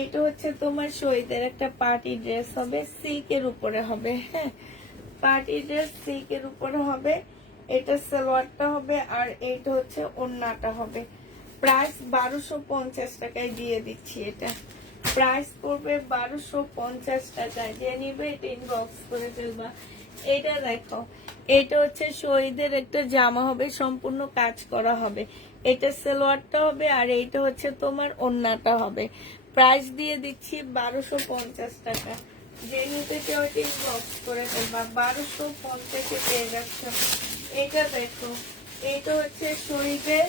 এটা হচ্ছে তোমার শহীদের একটা পার্টি ড্রেস হবে, সিল্কের উপরে হবে। হ্যাঁ পার্টি ড্রেস সিল্কের উপরে হবে। এটা সালোয়ারটা হবে, আর এইটা হচ্ছে ওড়নাটা হবে। প্রাইস 1250 টাকায় দিয়ে দিচ্ছি। এটা প্রাইস পড়বে 1250 টাকায়। যে নিবে এটা ইনবক্স করে ফেলবা। এটা দেখো, এটা হচ্ছে শহীদের একটা জামা হবে, সম্পূর্ণ কাজ করা হবে। এটা সালোয়ারটা হবে, আর এইটা হচ্ছে তোমার ওড়নাটা হবে। প্রাইস দিয়ে দিচ্ছি 1250 টাকা। যে নিতে কেউ ইনবক্স করে ফেলবা। 1250-এ পেয়ে যাচ্ছ। এটা দেখো, এটা হচ্ছে শহীদের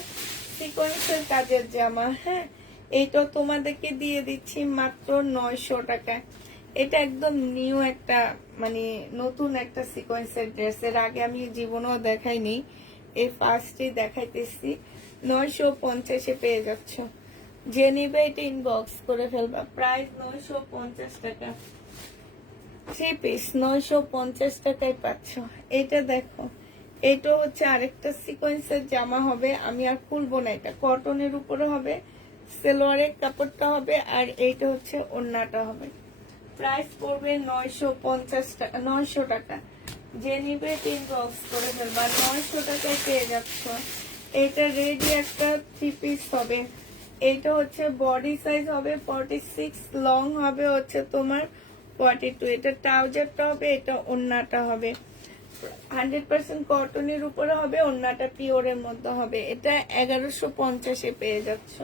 সিকোয়েন্সের কাজের জামা। হ্যাঁ এইটা তোমাদেরকে দিয়ে দিচ্ছি মাত্র 900 টাকায়। এটা একদম নিউ একটা মানে নতুন একটা সিকোয়েন্সের ড্রেস। এর আগে আমি জীবনেও দেখাইনি, এই ফার্স্টই দেখাইতেছি। 950-এ পেয়ে যাচ্ছ। যে নিবে এটা ইনবক্স করে ফেলবা। প্রাইস 950 টাকা। থ্রি পিস 950 টাকায় পাচ্ছ। এটা দেখো, এটা হচ্ছে আরেকটা সিকোয়েন্সের জামা হবে, আমি আর খুলবো না, এটা কটনের উপরে হবে, সেলোয়ারের কাপড়টা হবে, আর এইটা হচ্ছে ওড়নাটা হবে। প্রাইস পড়বে 950 টাকা, 900 টাকা। যে নিবে 3 বক্স করে ফেলবা, 900 টাকায় পেয়ে যাচ্ছ। এটা রেডি একটা থ্রি পিস হবে। এটা হচ্ছে বডি সাইজ হবে 46, লং হবে হচ্ছে তোমার 42। এটা ট্রাউজারটা হবে, এটা ওড়নাটা হবে 100% কটনের উপরে হবে, ওড়নাটা পিওরের মধ্যে হবে। এটা 1150-এ পেয়ে যাচ্ছ,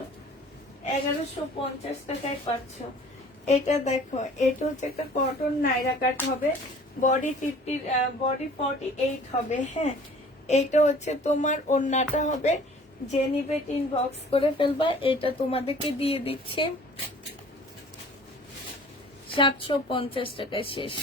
1150 টাকায় পাচ্ছ। এটা দেখো, এটা হচ্ছে একটা কটন নাইরা কাট হবে, বডি 48 হবে। হ্যাঁ, এইটা হচ্ছে তোমার ওড়নাটা হবে। যে নিবে 3 বক্স করে ফেলবা। এটা তোমাদেরকে দিয়ে দিচ্ছি 750 টাকায় শেষ।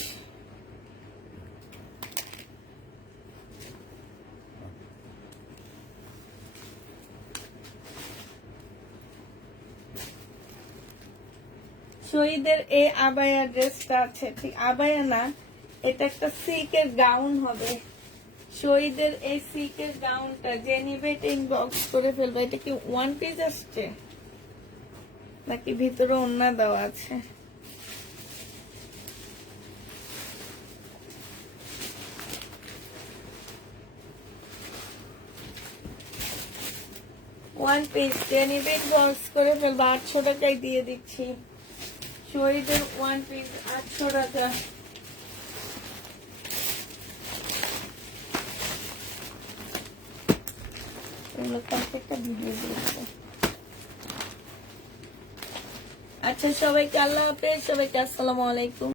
শহীদের এই আবায়া ড্রেসটা আছে, ঠিক আবায়া না, এটা একটা সিল্কের গাউন হবে। শহীদের এই সিল্কের গাউনটা যে নিবে 3 বক্স করে ফেলবে। এটা কি ওয়ান পিস আসছে নাকি ভিতরে ওড়না দেওয়া আছে? ওয়ান পিস, যে নিবে বক্স করে ফেলবে। 800 টাকায় দিয়ে দিচ্ছি শহীদের ওয়ান পিস, 800 টাকা। আচ্ছা, সবাইকে আল্লাহ হাফেজ, সবাইকে আসসালামু আলাইকুম।